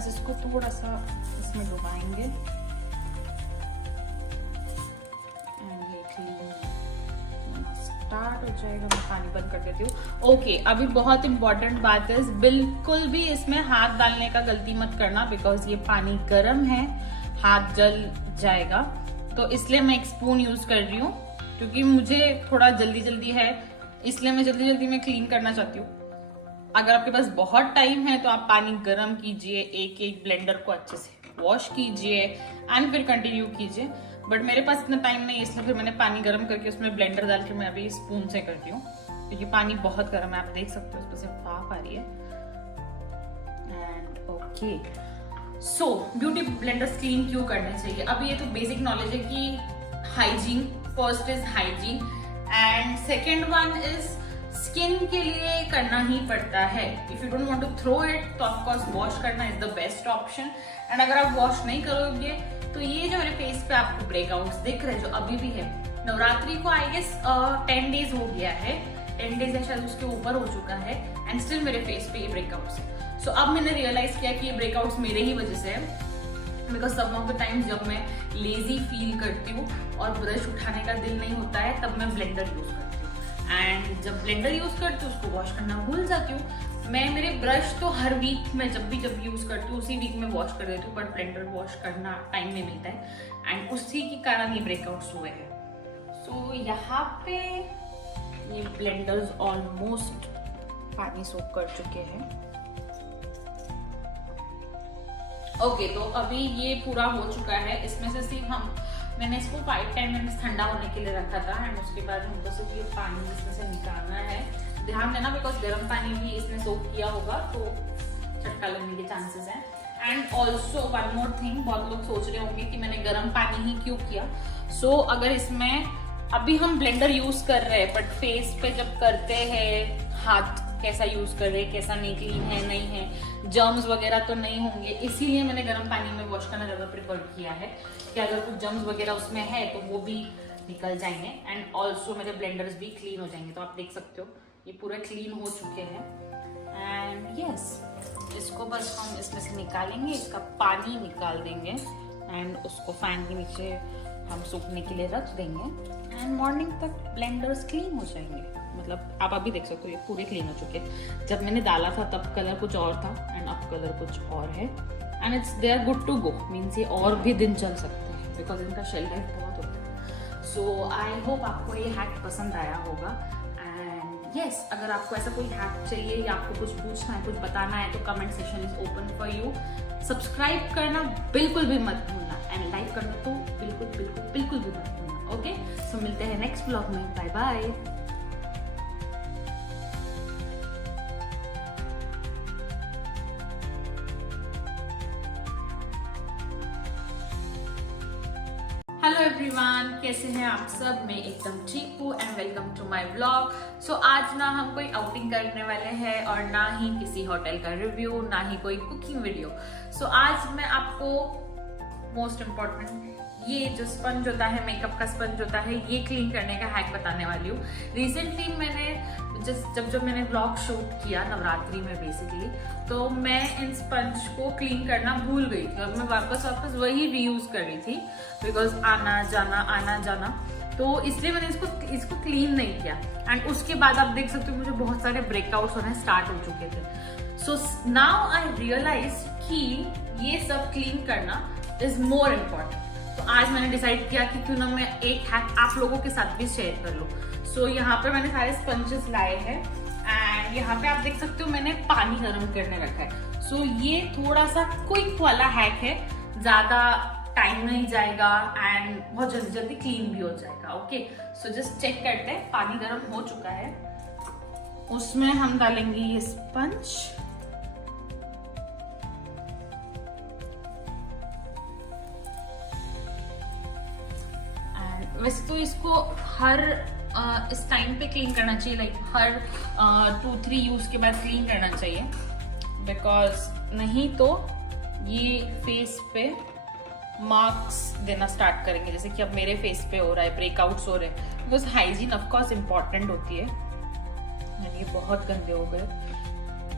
इसको थोड़ा सा इसमें डुबाएंगे एंड ये क्लीन स्टार्ट हो जाएगा। मैं पानी बंद कर देती हूँ। ओके, अभी बहुत इंपॉर्टेंट बात है, बिल्कुल भी इसमें हाथ डालने का गलती मत करना बिकॉज ये पानी गर्म है, हाथ जल जाएगा। तो इसलिए मैं एक स्पून यूज कर रही हूँ क्योंकि मुझे थोड़ा जल्दी है, इसलिए मैं जल्दी में क्लीन करना चाहती हूँ। अगर आपके पास बहुत टाइम है तो आप पानी गर्म कीजिए, एक ब्लेंडर को अच्छे से वॉश कीजिए एंड फिर कंटिन्यू कीजिए। बट मेरे पास इतना टाइम नहीं है, इसलिए फिर मैंने पानी गर्म करके उसमें ब्लेंडर डाल के मैं अभी स्पून से करती हूँ क्योंकि पानी बहुत गर्म है। आप देख सकते हो उसमें से भाप आ रही है। And okay, so beauty blenders clean क्यों करने चाहिए? अब ये तो बेसिक नॉलेज है कि hygiene, first is hygiene and second one is skin के लिए करना ही पड़ता है। If you don't want to throw it तो ऑफकोर्स वॉश करना is the best option. And अगर आप वॉश नहीं करोगे तो ये जो मेरे फेस पे आपको ब्रेकआउट्स दिख रहे हैं जो अभी भी है, नवरात्रि को आई गेस 10 डेज हो गया है, 10 डेज या शायद उसके ऊपर हो चुका है एंड स्टिल मेरे फेस पे ये ब्रेकआउट्स है। सो अब मैंने रियलाइज किया कि ये ब्रेकआउट्स मेरे ही वजह से है because some of the times जब मैं लेजी फील करती हूँ और ब्रश उठाने का दिल नहीं होता है तब मैं ब्लेंडर यूज करती हूँ एंड जब ब्लेंडर यूज करती हूँ उसको वॉश करना भूल जाती हूँ। मैं मेरे ब्रश तो हर वीक में जब भी यूज करती हूँ उसी वीक में वॉश कर देती हूँ, बट ब्लेंडर वॉश करना टाइम नहीं मिलता है एंड उसी के कारण ये ब्रेकआउट्स हुए हैं। सो यहाँ पे ये ब्लेंडर्स ऑलमोस्ट पानी सोख कर चुके हैं। ओके, तो अभी ये पूरा हो चुका है। इसमें से सिर्फ मैंने इसको 5-10 मिनट्स ठंडा होने के लिए रखा था एंड उसके बाद हमको सिर्फ ये पानी इसमें से निकालना है ध्यान देना बिकॉज गर्म पानी भी इसने सोक किया होगा तो चटका लगने के चांसेस हैं। And also one more thing, बहुत लोग सोच रहे होंगे कि मैंने गर्म पानी ही क्यों किया। सो अगर इसमें अभी हम ब्लेंडर यूज कर रहे हैं बट फेस पे जब करते हैं हाथ कैसा यूज कर रहे हैं, कैसा नहीं, क्लीन है नहीं है, जर्म्स वगैरह तो नहीं होंगे, इसीलिए मैंने गर्म पानी में वॉश करना ज्यादा प्रेफर किया है कि अगर कुछ जर्म्स वगैरह उसमें है तो वो भी निकल जाएंगे। एंड ऑल्सो मेरे ब्लेंडर्स भी क्लीन हो जाएंगे। तो आप देख सकते हो ये पूरे क्लीन हो चुके हैं। एंड यस, इसको बस हम इसमें से निकालेंगे, इसका पानी निकाल देंगे एंड उसको फैन के नीचे हम सूखने के लिए रख देंगे एंड मॉर्निंग तक ब्लेंडर्स क्लीन हो जाएंगे। मतलब आप अभी देख सकते हो ये पूरे क्लीन हो चुके हैं। जब मैंने डाला था तब कलर कुछ और था एंड अब कलर कुछ और है and it's they are good to go, means ये और भी दिन चल सकते हैं बिकॉज इनका शेल लाइफ बहुत होता है। सो आई होप आपको ये हैक पसंद आया होगा। एंड यस, अगर आपको ऐसा कोई हैक चाहिए या आपको कुछ पूछना है, कुछ बताना है तो comment section is open for you. Subscribe करना बिल्कुल भी मत भूलना एंड लाइक करना तो बिल्कुल बिल्कुल बिल्कुल भी मत भूलना। ओके, सो मिलते हैं नेक्स्ट ब्लॉग में। Bye bye. हेलो एवरीवन, कैसे हैं आप सब? मैं एकदम ठीक हूँ and welcome to my vlog. So आज ना हम कोई आउटिंग करने वाले हैं और ना ही किसी होटल का रिव्यू, ना ही कोई कुकिंग वीडियो। सो आज मैं आपको मोस्ट इम्पोर्टेंट ये जो स्पंज होता है, मेकअप का स्पंज होता है, ये क्लीन करने का हैक बताने वाली हूँ। रिसेंटली मैंने जब मैंने व्लॉग शूट किया नवरात्रि में बेसिकली, तो मैं इन स्पंज को क्लीन करना भूल गई थी और मैं वापस वही रीयूज कर रही थी बिकॉज आना जाना, तो इसलिए मैंने इसको क्लीन नहीं किया। एंड उसके बाद आप देख सकते हो मुझे बहुत सारे ब्रेकआउट्स होने स्टार्ट हो चुके थे। सो नाउ आई रियलाइज कि ये सब क्लीन करना इज मोर इम्पोर्टेंट। तो आज मैंने डिसाइड किया कि क्यों ना मैं एक हैक आप लोगों के साथ भी शेयर कर लूं। सो यहाँ पर मैंने सारे स्पंजेस लाए हैं एंड यहाँ पे आप देख सकते हो मैंने पानी गर्म करने रखा है। सो ये थोड़ा सा क्विक वाला हैक है, ज्यादा टाइम नहीं जाएगा एंड बहुत जल्दी जल्दी क्लीन भी हो जाएगा। ओके, सो जस्ट चेक करते हैं। पानी गर्म हो चुका है, उसमें हम डालेंगे ये स्पंज। वैसे तो इसको हर इस टाइम पे क्लीन करना चाहिए, लाइक हर 2-3 यूज के बाद क्लीन करना चाहिए बिकॉज नहीं तो ये फेस पे मार्क्स देना स्टार्ट करेंगे, जैसे कि अब मेरे फेस पे हो रहा है, ब्रेकआउट्स हो रहे हैं। बिकॉज हाइजीन ऑफकोर्स इम्पॉर्टेंट होती है। ये बहुत गंदे हो गए।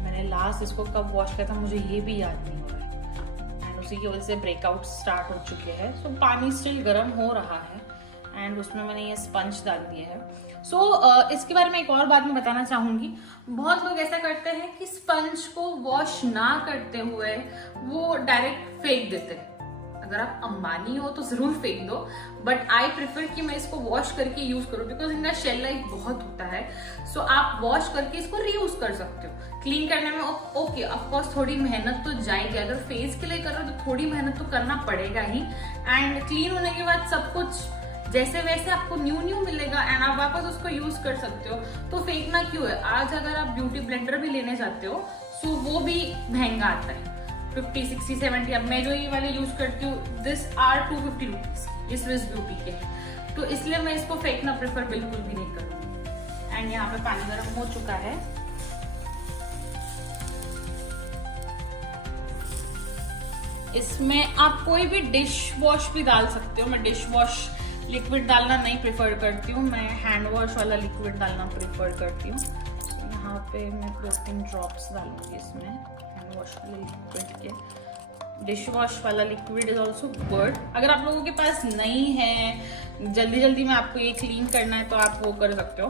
मैंने लास्ट इसको कब वॉश किया था मुझे ये भी याद नहीं हो रहा है एंड उसी की वजह से ब्रेकआउट स्टार्ट हो चुके हैं। सो पानी स्टिल गर्म हो रहा है एंड उसमें मैंने ये स्पंज डाल दिया है। सो इसके बारे में एक और बात मैं बताना चाहूंगी। बहुत लोग ऐसा करते हैं कि स्पंज को वॉश ना करते हुए वो डायरेक्ट फेंक देते हैं। अगर आप अंबानी हो तो जरूर फेंक दो, बट आई प्रेफर कि मैं इसको वॉश करके यूज करूं बिकॉज इनका शेल लाइफ बहुत होता है। सो आप वॉश करके इसको रीयूज कर सकते हो। क्लीन करने में ओके ऑफकोर्स थोड़ी मेहनत तो जाएगी, अगर फेस के लिए कर रहे हो तो थोड़ी मेहनत तो करना पड़ेगा ही। एंड क्लीन होने के बाद सब कुछ जैसे वैसे आपको न्यू मिलेगा एंड आप वापस उसको यूज कर सकते हो। तो फेंकना क्यों है? आज अगर आप ब्यूटी ब्लेंडर भी लेने जाते हो सो वो भी महंगा आता है, 50, 60, 70। अब मैं जो ये वाले यूज करती हूँ दिस आर 250 रुपीज, इस स्विस ब्यूटी के, तो इसलिए मैं इसको फेंकना प्रेफर बिल्कुल भी नहीं करूँगी। एंड यहाँ पे पानी गर्म हो चुका है। इसमें आप कोई भी डिश वॉश भी डाल सकते हो। मैं डिश वॉश लिक्विड डालना नहीं प्रेफर करती हूँ, मैं हैंड वॉश वाला लिक्विड डालना प्रेफर करती हूँ। यहाँ पे मैं 2-3 ड्रॉप्स डालूंगी इसमें हैंड वॉश वाले लिक्विड के। डिश वॉश वाला लिक्विड इज ऑल्सो गुड। अगर आप लोगों के पास नहीं है, जल्दी में आपको ये क्लीन करना है तो आप वो कर सकते हो,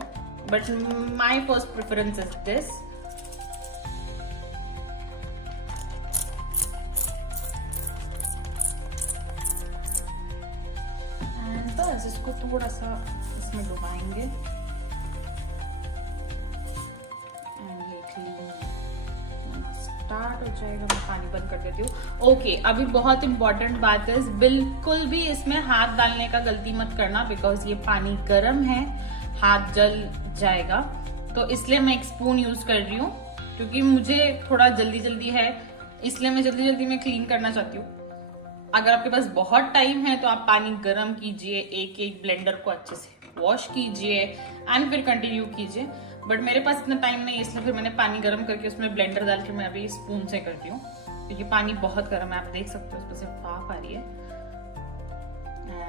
but my first preference is this. बस इसको थोड़ा सा इसमें डुबाएंगे एंड ये क्लीन स्टार्ट हो जाएगा। मैं पानी बंद कर देती हूँ। ओके, अभी बहुत इंपॉर्टेंट बात है, बिल्कुल भी इसमें हाथ डालने का गलती मत करना बिकॉज ये पानी गर्म है, हाथ जल जाएगा। तो इसलिए मैं एक स्पून यूज कर रही हूँ, क्योंकि मुझे थोड़ा जल्दी है, इसलिए मैं जल्दी में क्लीन करना चाहती हूँ। अगर आपके पास बहुत टाइम है तो आप पानी गर्म कीजिए, एक ब्लेंडर को अच्छे से वॉश कीजिए एंड फिर कंटिन्यू कीजिए। बट मेरे पास इतना टाइम नहीं है, इसलिए फिर मैंने पानी गर्म करके उसमें ब्लेंडर डाल के मैं अभी स्पून से करती हूँ, क्योंकि पानी बहुत गर्म है, आप देख सकते हो उसमें से भाप आ रही है।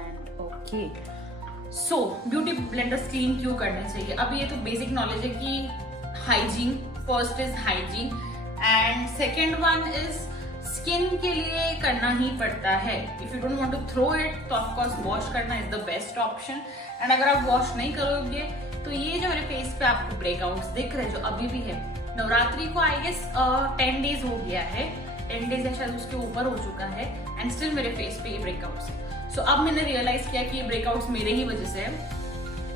And okay, so beauty blenders clean क्यों करने चाहिए? अभी ये तो बेसिक नॉलेज है कि hygiene, first is hygiene and second one is skin के लिए करना ही पड़ता है। If you don't want to throw it तो ऑफकोर्स वॉश करना is the best option. And अगर आप वॉश नहीं करोगे तो ये जो मेरे फेस पे आपको ब्रेकआउट्स दिख रहे हैं, जो अभी भी है, नवरात्रि को आई गेस 10 डेज हो गया है, 10 डेज या शायद उसके ऊपर हो चुका है, एंड स्टिल मेरे फेस पे ये ब्रेकआउट्स है। सो अब मैंने रियलाइज किया कि ये ब्रेकआउट्स मेरे ही वजह से है,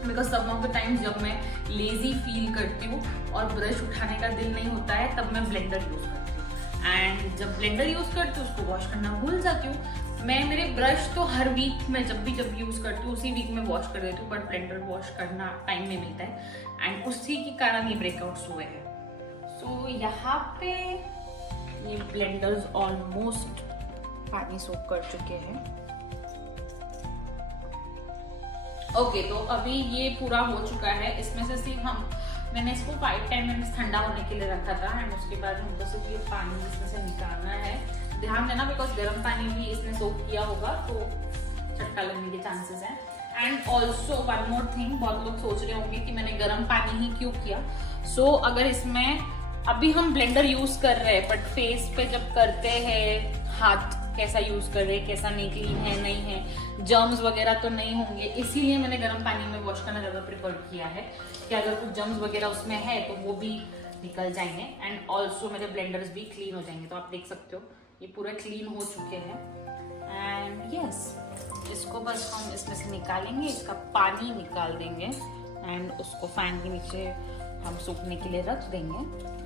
because some of the times जब मैं लेजी फील करती हूँ और ब्रश उठाने का दिल नहीं होता है, तब मैं ब्लेंडर यूज करती हूँ। एंड जब ब्लेंडर यूज करती हूँ उसको वॉश करना भूल जाती हूँ। मैं मेरे ब्रश तो हर वीक में जब यूज करती हूँ उसी वीक में वॉश कर देती हूँ, बट ब्लेंडर वॉश करना टाइम नहीं मिलता है, एंड उसी के कारण ये ब्रेकआउट्स हुए हैं। सो यहाँ पे ये ब्लेंडर्स ऑलमोस्ट पानी सोख कर चुके हैं। ओके, तो अभी ये पूरा हो चुका है। इसमें से सिर्फ मैंने इसको 5-10 मिनट्स ठंडा होने के लिए रखा था, एंड उसके बाद हमको सिर्फ ये पानी इसमें से निकालना है। ध्यान देना, बिकॉज गर्म पानी भी इसने सोक किया होगा तो चटका लगने के चांसेस हैं। And also one more thing, बहुत लोग सोच रहे होंगे कि मैंने गर्म पानी ही क्यों किया। सो अगर इसमें अभी हम ब्लेंडर यूज कर रहे हैं, बट फेस पे जब करते हैं, हाथ कैसा यूज कर रहे हैं, कैसा नहीं, क्लीन है नहीं है, जर्म्स वगैरह तो नहीं होंगे, इसीलिए मैंने गर्म पानी में वॉश करना ज्यादा प्रेफर किया है कि अगर कुछ जर्म्स वगैरह उसमें है तो वो भी निकल जाएंगे, एंड ऑल्सो मेरे ब्लेंडर्स भी क्लीन हो जाएंगे। तो आप देख सकते हो ये पूरे क्लीन हो चुके हैं। एंड यस, इसको बस हम इसमें से निकालेंगे, इसका पानी निकाल देंगे एंड उसको फैन के नीचे हम सूखने के लिए रख देंगे,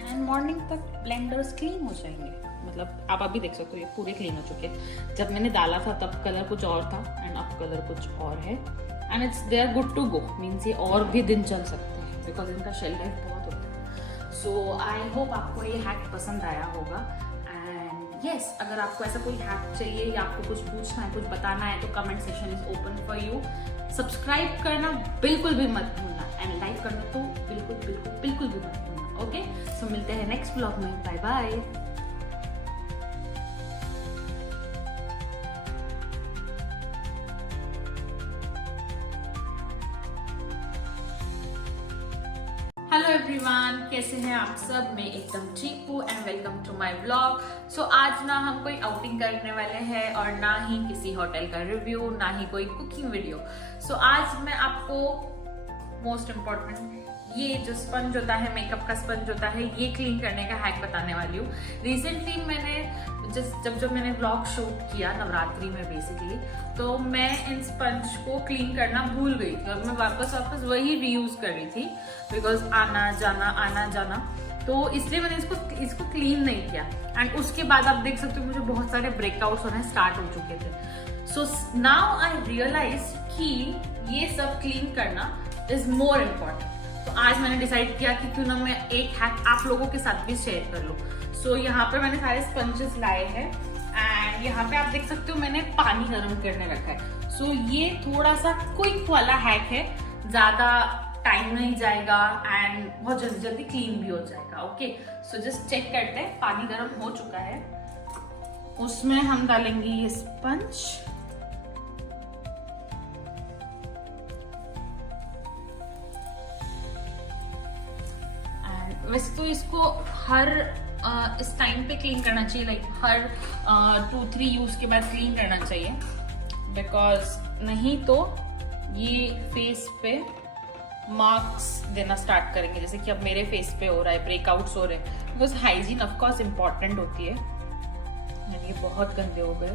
एंड मॉर्निंग तक ब्लेंडर्स क्लीन हो जाएंगे। मतलब आप अभी देख सकते हो ये पूरे क्लीन हो चुके हैं। जब मैंने डाला था तब कलर कुछ और था एंड अब कलर कुछ और है, and it's they are good to go, means ये और भी दिन चल सकते हैं, बिकॉज इनका शेल लाइफ बहुत होता है। सो आई होप आपको ये हैक पसंद आया होगा। एंड यस, अगर आपको ऐसा कोई हैक चाहिए या आपको कुछ पूछना है, कुछ बताना है, तो comment section is open for you. Subscribe करना बिल्कुल भी मत भूलना, एंड लाइक करना तो बिल्कुल भी मत भूलना। ओके, सो मिलते हैं नेक्स्ट ब्लॉग में। Bye bye. हेलो एवरीवन, कैसे हैं आप सब? मैं एकदम ठीक हूँ and welcome to my blog. So आज ना हम कोई आउटिंग करने वाले हैं और ना ही किसी होटल का रिव्यू, ना ही कोई कुकिंग वीडियो। सो आज मैं आपको मोस्ट इम्पोर्टेंट ये जो स्पंज होता है, मेकअप का स्पंज होता है, ये क्लीन करने का हैक बताने वाली हूँ। रिसेंटली मैंने जब मैंने व्लॉग शूट किया नवरात्रि में बेसिकली, तो मैं इन स्पंज को क्लीन करना भूल गई थी और मैं वापस वही रीयूज कर रही थी, बिकॉज आना जाना, तो इसलिए मैंने इसको क्लीन नहीं किया। एंड उसके बाद आप देख सकते हो मुझे बहुत सारे ब्रेकआउट्स होने स्टार्ट हो चुके थे। सो नाउ आई रियलाइज कि ये सब क्लीन करना इज मोर इम्पोर्टेंट। तो आज मैंने डिसाइड किया कि क्यों ना मैं एक हैक आप लोगों के साथ भी शेयर कर लूं। सो यहाँ पे मैंने सारे स्पंजेस लाए हैं एंड यहाँ पे आप देख सकते हो मैंने पानी गर्म करने रखा है। सो ये थोड़ा सा क्विक वाला हैक है, ज्यादा टाइम नहीं जाएगा एंड बहुत जल्दी क्लीन भी हो जाएगा। ओके, सो जस्ट चेक करते हैं। पानी गर्म हो चुका है, उसमें हम डालेंगे ये स्पंज। वैसे तो इसको हर इस टाइम पे क्लीन करना चाहिए, लाइक हर 2-3 यूज के बाद क्लीन करना चाहिए, बिकॉज नहीं तो ये फेस पे मार्क्स देना स्टार्ट करेंगे, जैसे कि अब मेरे फेस पे हो रहा है, ब्रेकआउट्स हो रहे हैं। बिकॉज हाइजीन ऑफकोर्स इम्पॉर्टेंट होती है। ये बहुत गंदे हो गए।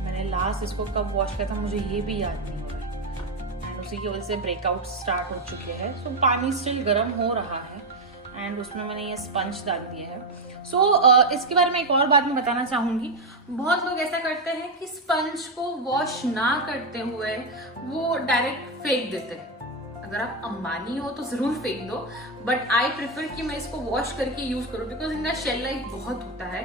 मैंने लास्ट इसको कब वॉश किया था मुझे ये भी याद नहीं हो रहा है, एंड उसी की वजह से ब्रेकआउट स्टार्ट हो चुके हैं। सो पानी स्टिल गर्म हो रहा है एंड उसमें मैंने ये स्पंज डाल दिया है। सो इसके बारे में एक और बात मैं बताना चाहूंगी। बहुत लोग ऐसा करते हैं कि स्पंज को वॉश ना करते हुए वो डायरेक्ट फेंक देते हैं। अगर आप अंबानी हो तो जरूर फेंक दो, बट आई प्रेफर कि मैं इसको वॉश करके यूज करूँ बिकॉज इनका शेल लाइफ बहुत होता है।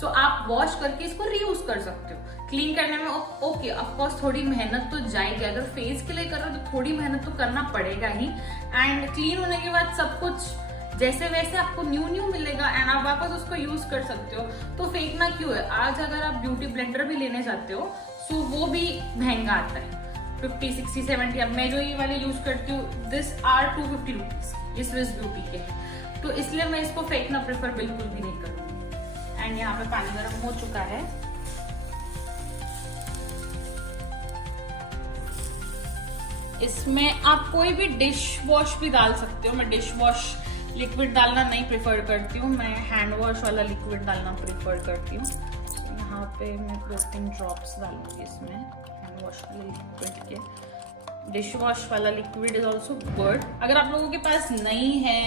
सो आप वॉश करके इसको रीयूज कर सकते हो। क्लीन करने में ओके ऑफकोर्स थोड़ी मेहनत तो जाएगी, अगर फेस के लिए कर रहे हो तो थोड़ी मेहनत तो करना पड़ेगा ही। एंड क्लीन होने के बाद सब कुछ जैसे वैसे आपको न्यू मिलेगा एंड आप वापस उसको यूज कर सकते हो, तो फेंकना क्यों है। आज अगर आप ब्यूटी ब्लेंडर भी लेने जाते हो तो वो भी महंगा आता है, 50, 60, 70। अब मैं जो ये वाले यूज करती हूँ दिस आर 250 रुपीज, ये स्विस ब्यूटी के हैं, तो इसलिए मैं इसको फेंकना प्रेफर बिल्कुल भी नहीं करूंगी। एंड यहाँ पे पानी गर्म हो चुका है, इसमें आप कोई भी डिश वॉश भी डाल सकते हो। मैं डिश वॉश लिक्विड डालना नहीं प्रेफर करती हूँ, मैं हैंड वॉश वाला लिक्विड डालना प्रेफर करती हूँ। यहाँ पे मैं 2-3 ड्रॉप्स डालूंगी इसमें हैंड वॉश वाले लिक्विड के। डिश वॉश वाला लिक्विड इज ऑल्सो गुड। अगर आप लोगों के पास नहीं है,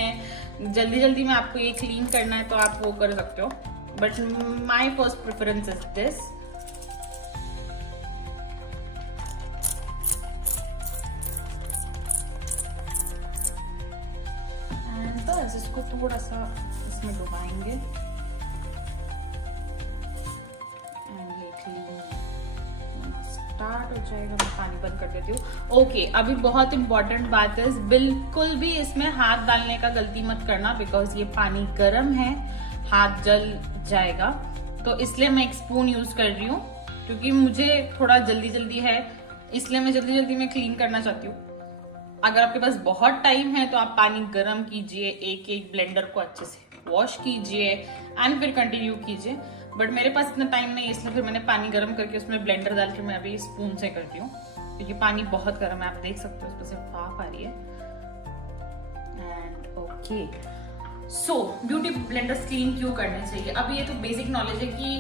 जल्दी जल्दी में आपको ये क्लीन करना है तो आप वो कर सकते हो, but my first preference is this. बस इसको थोड़ा सा इसमें डुबाएंगे एंड ये क्लीन स्टार्ट हो जाएगा। मैं पानी बंद कर देती हूँ। ओके, अभी बहुत इंपॉर्टेंट बात है, बिल्कुल भी इसमें हाथ डालने का गलती मत करना बिकॉज ये पानी गर्म है, हाथ जल जाएगा। तो इसलिए मैं एक स्पून यूज कर रही हूँ क्योंकि मुझे थोड़ा जल्दी है, इसलिए मैं जल्दी में क्लीन करना चाहती हूँ। अगर आपके पास बहुत टाइम है तो आप पानी गर्म कीजिए, एक ब्लेंडर को अच्छे से वॉश कीजिए एंड फिर कंटिन्यू कीजिए, बट मेरे पास इतना टाइम नहीं है इसलिए फिर मैंने पानी गर्म करके उसमें ब्लेंडर डाल के मैं अभी स्पून से करती हूँ क्योंकि पानी बहुत गर्म है। आप देख सकते हो इसमें से भाप आ रही है। And okay, so beauty blenders clean क्यों करने चाहिए। अब ये तो बेसिक नॉलेज है कि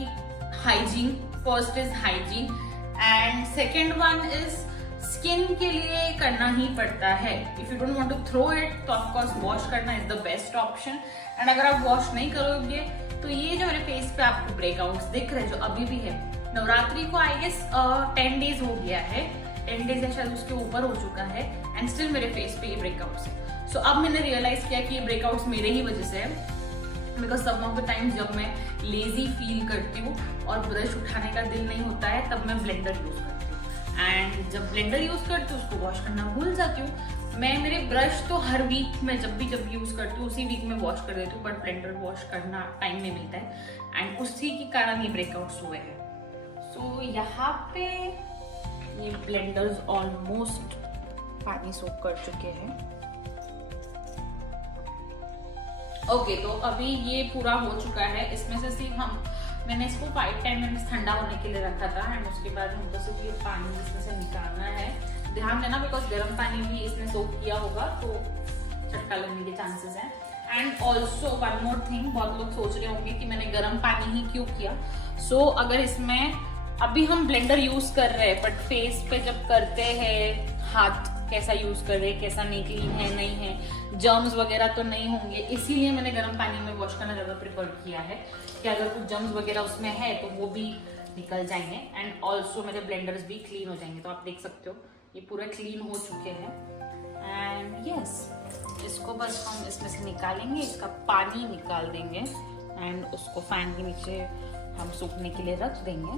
hygiene, first is hygiene and second one is skin के लिए करना ही पड़ता है। If you don't want to throw it तो ऑफकोर्स वॉश करना is the best option. And अगर आप वॉश नहीं करोगे तो ये जो मेरे फेस पे आपको ब्रेकआउट्स दिख रहे हैं जो अभी भी है, नवरात्रि को आई गेस 10 डेज हो गया है, 10 डेज या शायद उसके ऊपर हो चुका है एंड स्टिल मेरे फेस पे ये ब्रेकआउट्स है। सो अब मैंने रियलाइज किया कि ये ब्रेकआउट्स मेरे ही वजह से है because some of the time जब मैं लेजी फील करती हूँ और ब्रश उठाने का दिल नहीं होता है तब मैं ब्लेंडर यूज करती हूँ एंड जब ब्लेंडर यूज करती हूँ उसको वॉश करना भूल जाती हूँ। मैं मेरे ब्रश तो हर वीक में जब यूज करती हूँ उसी वीक में वॉश कर देती हूँ, बट ब्लेंडर वॉश करना टाइम नहीं मिलता है एंड उसी के कारण ये ब्रेकआउट्स हुए हैं। सो यहाँ पे ये ब्लेंडर्स ऑलमोस्ट पानी सोख कर चुके हैं। ओके, तो अभी ये पूरा हो चुका है। इसमें से सिर्फ मैंने इसको 5-10 मिनट्स ठंडा होने के लिए रखा था एंड उसके बाद हमको सिर्फ ये पानी इसमें से निकालना है। ध्यान देना बिकॉज गर्म पानी भी इसने सोक किया होगा तो चटका लगने के चांसेस हैं। And also one more thing, बहुत लोग सोच रहे होंगे कि मैंने गर्म पानी ही क्यों किया। सो अगर इसमें अभी हम ब्लेंडर यूज कर रहे हैं बट फेस पे जब करते हैं हाथ कैसा यूज कर रहे हैं, कैसा नहीं, क्लीन है नहीं है, जर्म्स वगैरह तो नहीं होंगे, इसीलिए मैंने गर्म पानी में वॉश करना ज्यादा प्रेफर किया है कि अगर कुछ जर्म्स वगैरह उसमें है तो वो भी निकल जाएंगे एंड ऑल्सो मेरे ब्लेंडर्स भी क्लीन हो जाएंगे। तो आप देख सकते हो ये पूरे क्लीन हो चुके हैं एंड यस, इसको बस हम इसमें से निकालेंगे, इसका पानी निकाल देंगे एंड उसको फैन के नीचे हम सूखने के लिए रख देंगे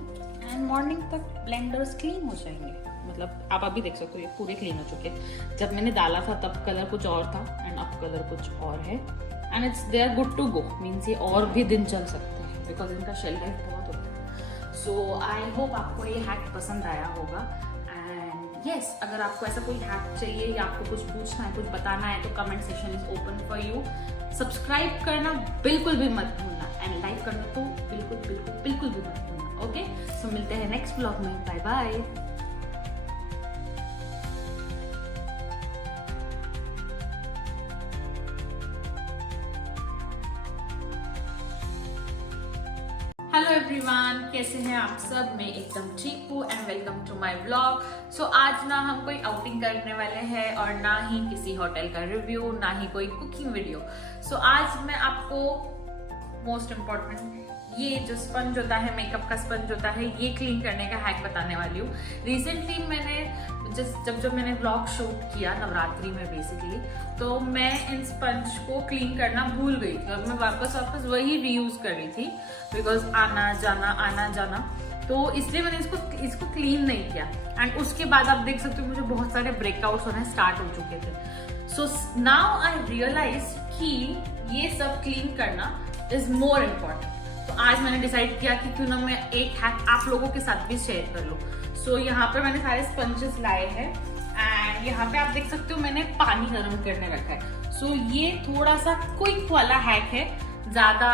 एंड मॉर्निंग तक ब्लेंडर्स क्लीन हो जाएंगे। मतलब आप अभी देख सकते हो ये पूरे क्लीन हो चुके हैं। जब मैंने डाला था तब कलर कुछ और था एंड अब कलर कुछ और है and it's they are good to go, means ये और भी दिन चल सकते हैं बिकॉज इनका शेल लाइफ बहुत होता है। सो आई होप आपको ये हैक पसंद आया होगा एंड यस, अगर आपको ऐसा कोई हैक चाहिए या आपको कुछ पूछना है, कुछ बताना है तो comment section is open for you. Subscribe करना बिल्कुल भी मत भूलना एंड लाइक करना तो बिल्कुल भी मत भूलना। ओके, सो मिलते हैं नेक्स्ट ब्लॉग में। Bye bye. हेलो एवरीवन, कैसे हैं आप सब। मैं एकदम ठीक हूँ and welcome to my vlog. So आज ना हम कोई आउटिंग करने वाले हैं और ना ही किसी होटल का रिव्यू, ना ही कोई कुकिंग वीडियो। सो आज मैं आपको मोस्ट इम्पॉर्टेंट ये जो स्पंज होता है, मेकअप का स्पंज होता है, ये क्लीन करने का हैक बताने वाली हूँ। रिसेंटली मैंने जब मैंने व्लॉग शूट किया नवरात्रि में बेसिकली, तो मैं इन स्पंज को क्लीन करना भूल गई थी और मैं वापस वही रीयूज कर रही थी बिकॉज आना जाना, तो इसलिए मैंने इसको क्लीन नहीं किया। एंड उसके बाद आप देख सकते हो मुझे बहुत सारे ब्रेकआउट्स होने स्टार्ट हो चुके थे। सो नाउ आई रियलाइज कि ये सब क्लीन करना इज मोर इम्पॉर्टेंट। तो आज मैंने डिसाइड किया कि क्यों ना मैं एक हैक आप लोगों के साथ भी शेयर कर लूं। सो यहाँ पर मैंने सारे स्पंजेस लाए हैं एंड यहाँ पे आप देख सकते हो मैंने पानी गर्म करने रखा है। सो ये थोड़ा सा क्विक वाला हैक है, ज्यादा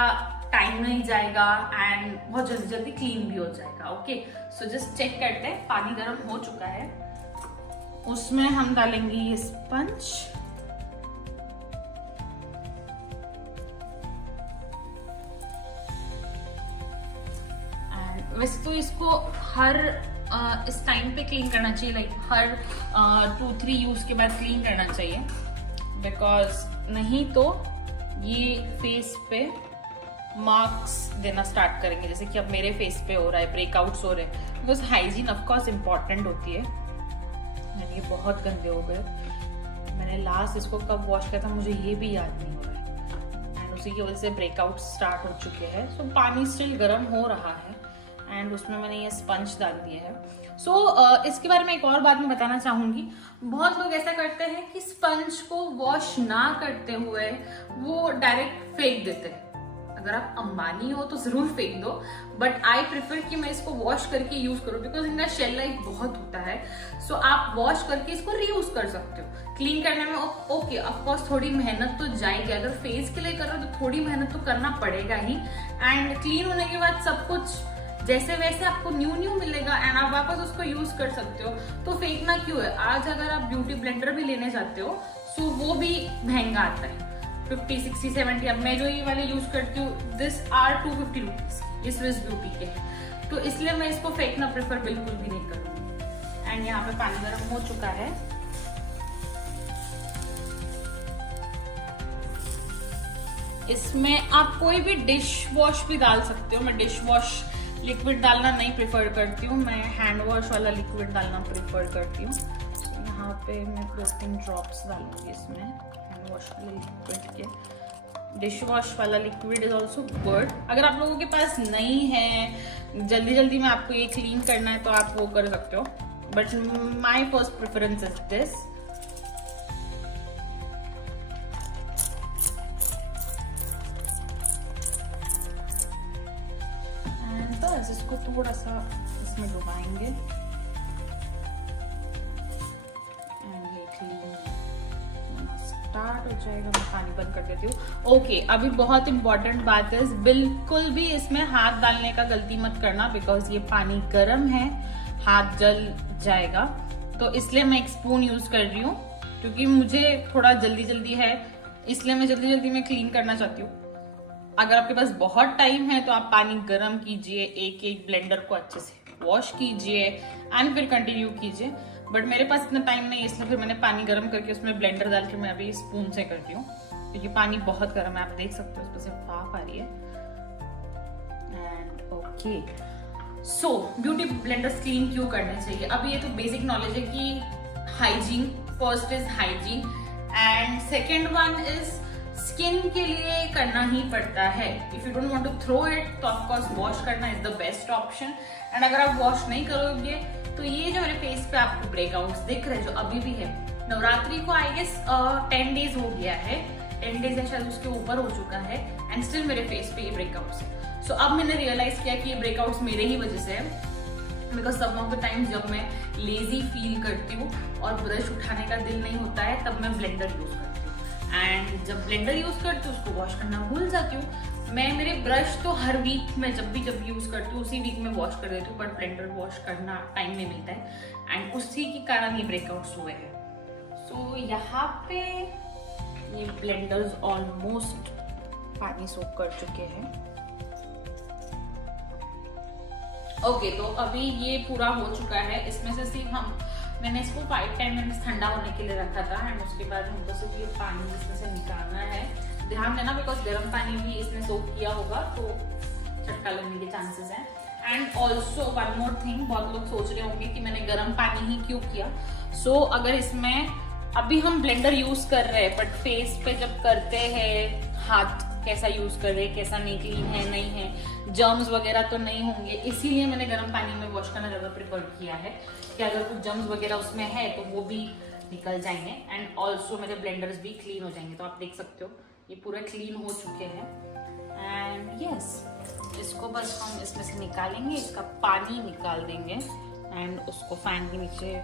टाइम नहीं जाएगा एंड बहुत जल्दी जल्दी क्लीन भी हो जाएगा। ओके, सो जस्ट चेक करते हैं। पानी गर्म हो चुका है, उसमें हम डालेंगे ये स्पंज। वैसे तो इसको हर इस टाइम पे क्लीन करना चाहिए, लाइक हर 2-3 यूज के बाद क्लीन करना चाहिए, बिकॉज नहीं तो ये फेस पे मार्क्स देना स्टार्ट करेंगे, जैसे कि अब मेरे फेस पे हो रहा है, ब्रेकआउट्स हो रहे हैं। बिकॉज हाइजीन ऑफकोर्स इम्पॉर्टेंट होती है। ये बहुत गंदे हो गए। मैंने लास्ट इसको कब वॉश किया था मुझे ये भी याद नहीं हो रहा है एंड उसी की वजह से ब्रेकआउट स्टार्ट हो चुके हैं। सो पानी स्टिल गर्म हो रहा है एंड उसमें मैंने ये स्पंज डाल दिया है। सो इसके बारे में एक और बात मैं बताना चाहूंगी। बहुत लोग ऐसा करते हैं कि स्पंज को वॉश ना करते हुए वो डायरेक्ट फेंक देते हैं। अगर आप अंबानी हो तो जरूर फेंक दो, बट आई प्रेफर कि मैं इसको वॉश करके यूज करूं बिकॉज इनका शेल लाइफ बहुत होता है। सो आप वॉश करके इसको रीयूज कर सकते हो। क्लीन करने में ओके ऑफकोर्स थोड़ी मेहनत तो जाएगी, अगर फेस के लिए कर रहे हो तो थोड़ी मेहनत तो करना पड़ेगा ही। एंड क्लीन होने के बाद सब कुछ जैसे वैसे आपको न्यू मिलेगा एंड आप वापस उसको यूज कर सकते हो। तो फेंकना क्यों है? आज अगर आप ब्यूटी ब्लेंडर भी लेने जाते हो सो वो भी महंगा आता है, 50, 60, 70। अब मैं जो ये वाले यूज करती हूँ दिस आर 250 रुपीज, ये स्विस ब्यूटी के हैं, तो इसलिए मैं इसको फेंकना प्रेफर बिल्कुल भी नहीं करूँगी। एंड यहाँ पे पानी गर्म हो चुका है। इसमें आप कोई भी डिश वॉश भी डाल सकते हो। मैं डिश वॉश लिक्विड डालना नहीं प्रेफर करती हूँ, मैं हैंड वॉश वाला लिक्विड डालना प्रेफर करती हूँ। यहाँ पे मैं 2-3 ड्रॉप्स डालूंगी इसमें हैंड वॉश वाले लिक्विड के। डिश वॉश वाला लिक्विड इज ऑल्सो गुड। अगर आप लोगों के पास नहीं है, जल्दी में आपको ये क्लीन करना है तो आप वो कर सकते हो, but my first preference is this. इसको थोड़ा सा इसमें डुबाएंगे एंड ये क्लीन स्टार्ट हो जाएगा। मैं पानी बंद कर देती हूँ। ओके, अभी बहुत इंपॉर्टेंट बात है, बिल्कुल भी इसमें हाथ डालने का गलती मत करना बिकॉज ये पानी गर्म है, हाथ जल जाएगा। तो इसलिए मैं एक स्पून यूज कर रही हूँ क्योंकि मुझे थोड़ा जल्दी है, इसलिए मैं जल्दी में क्लीन करना चाहती हूँ। अगर आपके पास बहुत टाइम है तो आप पानी गर्म कीजिए, एक ब्लेंडर को अच्छे से वॉश कीजिए एंड फिर कंटिन्यू कीजिए। बट मेरे पास इतना टाइम नहीं है, इसलिए फिर मैंने पानी गर्म करके उसमें ब्लेंडर डाल के मैं अभी स्पून से करती हूँ क्योंकि पानी बहुत गर्म है। आप देख सकते हो उसमें से भाप आ रही है। And okay, so beauty blenders clean क्यों करने चाहिए? अब ये तो बेसिक नॉलेज है कि hygiene, first is hygiene and second one is skin के लिए करना ही पड़ता है। If you don't want to throw it तो ऑफकोर्स वॉश करना is the best option. And अगर आप वॉश नहीं करोगे तो ये जो मेरे फेस पे आपको ब्रेकआउट्स दिख रहे हैं जो अभी भी है, नवरात्रि को आई गेस 10 डेज हो गया है, 10 डेज या शायद उसके ऊपर हो चुका है एंड स्टिल मेरे फेस पे ये ब्रेकआउट्स है। सो अब मैंने रियलाइज किया कि ये ब्रेकआउट्स मेरे ही वजह से है because some of the times जब मैं लेजी फील करती हूँ और ब्रश उठाने का दिल नहीं होता है तब मैं ब्लेंडर यूज करती हूँ एंड जब ब्लेंडर यूज करती हूँ उसको वॉश करना भूल जाती हूँ। मैं मेरे ब्रश तो हर वीक में जब भी यूज करती हूँ उसी वीक में वॉश कर देती हूँ, बट ब्लेंडर वॉश करना टाइम नहीं मिलता है एंड उसी के कारण ये ब्रेकआउट्स हुए हैं। सो यहाँ पे ये ब्लेंडर्स ऑलमोस्ट पानी सोख कर चुके हैं। ओके, तो अभी ये पूरा हो चुका है। इसमें से सिर्फ मैंने इसको 5-10 मिनट्स ठंडा होने के लिए रखा था एंड उसके बाद हमको सिर्फ ये पानी इसमें से निकालना है ध्यान देना बिकॉज गर्म पानी भी इसने सोक किया होगा तो चटका लगने के चांसेस हैं। And also one more thing, बहुत लोग सोच रहे होंगे कि मैंने गर्म पानी ही क्यों किया। सो अगर इसमें अभी हम ब्लेंडर यूज कर रहे हैं बट फेस पे जब करते हैं हाथ कैसा यूज कर रहे हैं, कैसा नहीं, क्लीन है नहीं है, जर्म्स वगैरह तो नहीं होंगे, इसीलिए मैंने गर्म पानी में वॉश करना ज्यादा प्रेफर किया है कि अगर कुछ जर्म्स वगैरह उसमें है तो वो भी निकल जाएंगे। एंड ऑल्सो मेरे ब्लेंडर्स भी क्लीन हो जाएंगे। तो आप देख सकते हो ये पूरे क्लीन हो चुके हैं। एंड यस, इसको बस हम इसमें से निकालेंगे, इसका पानी निकाल देंगे एंड उसको फैन के नीचे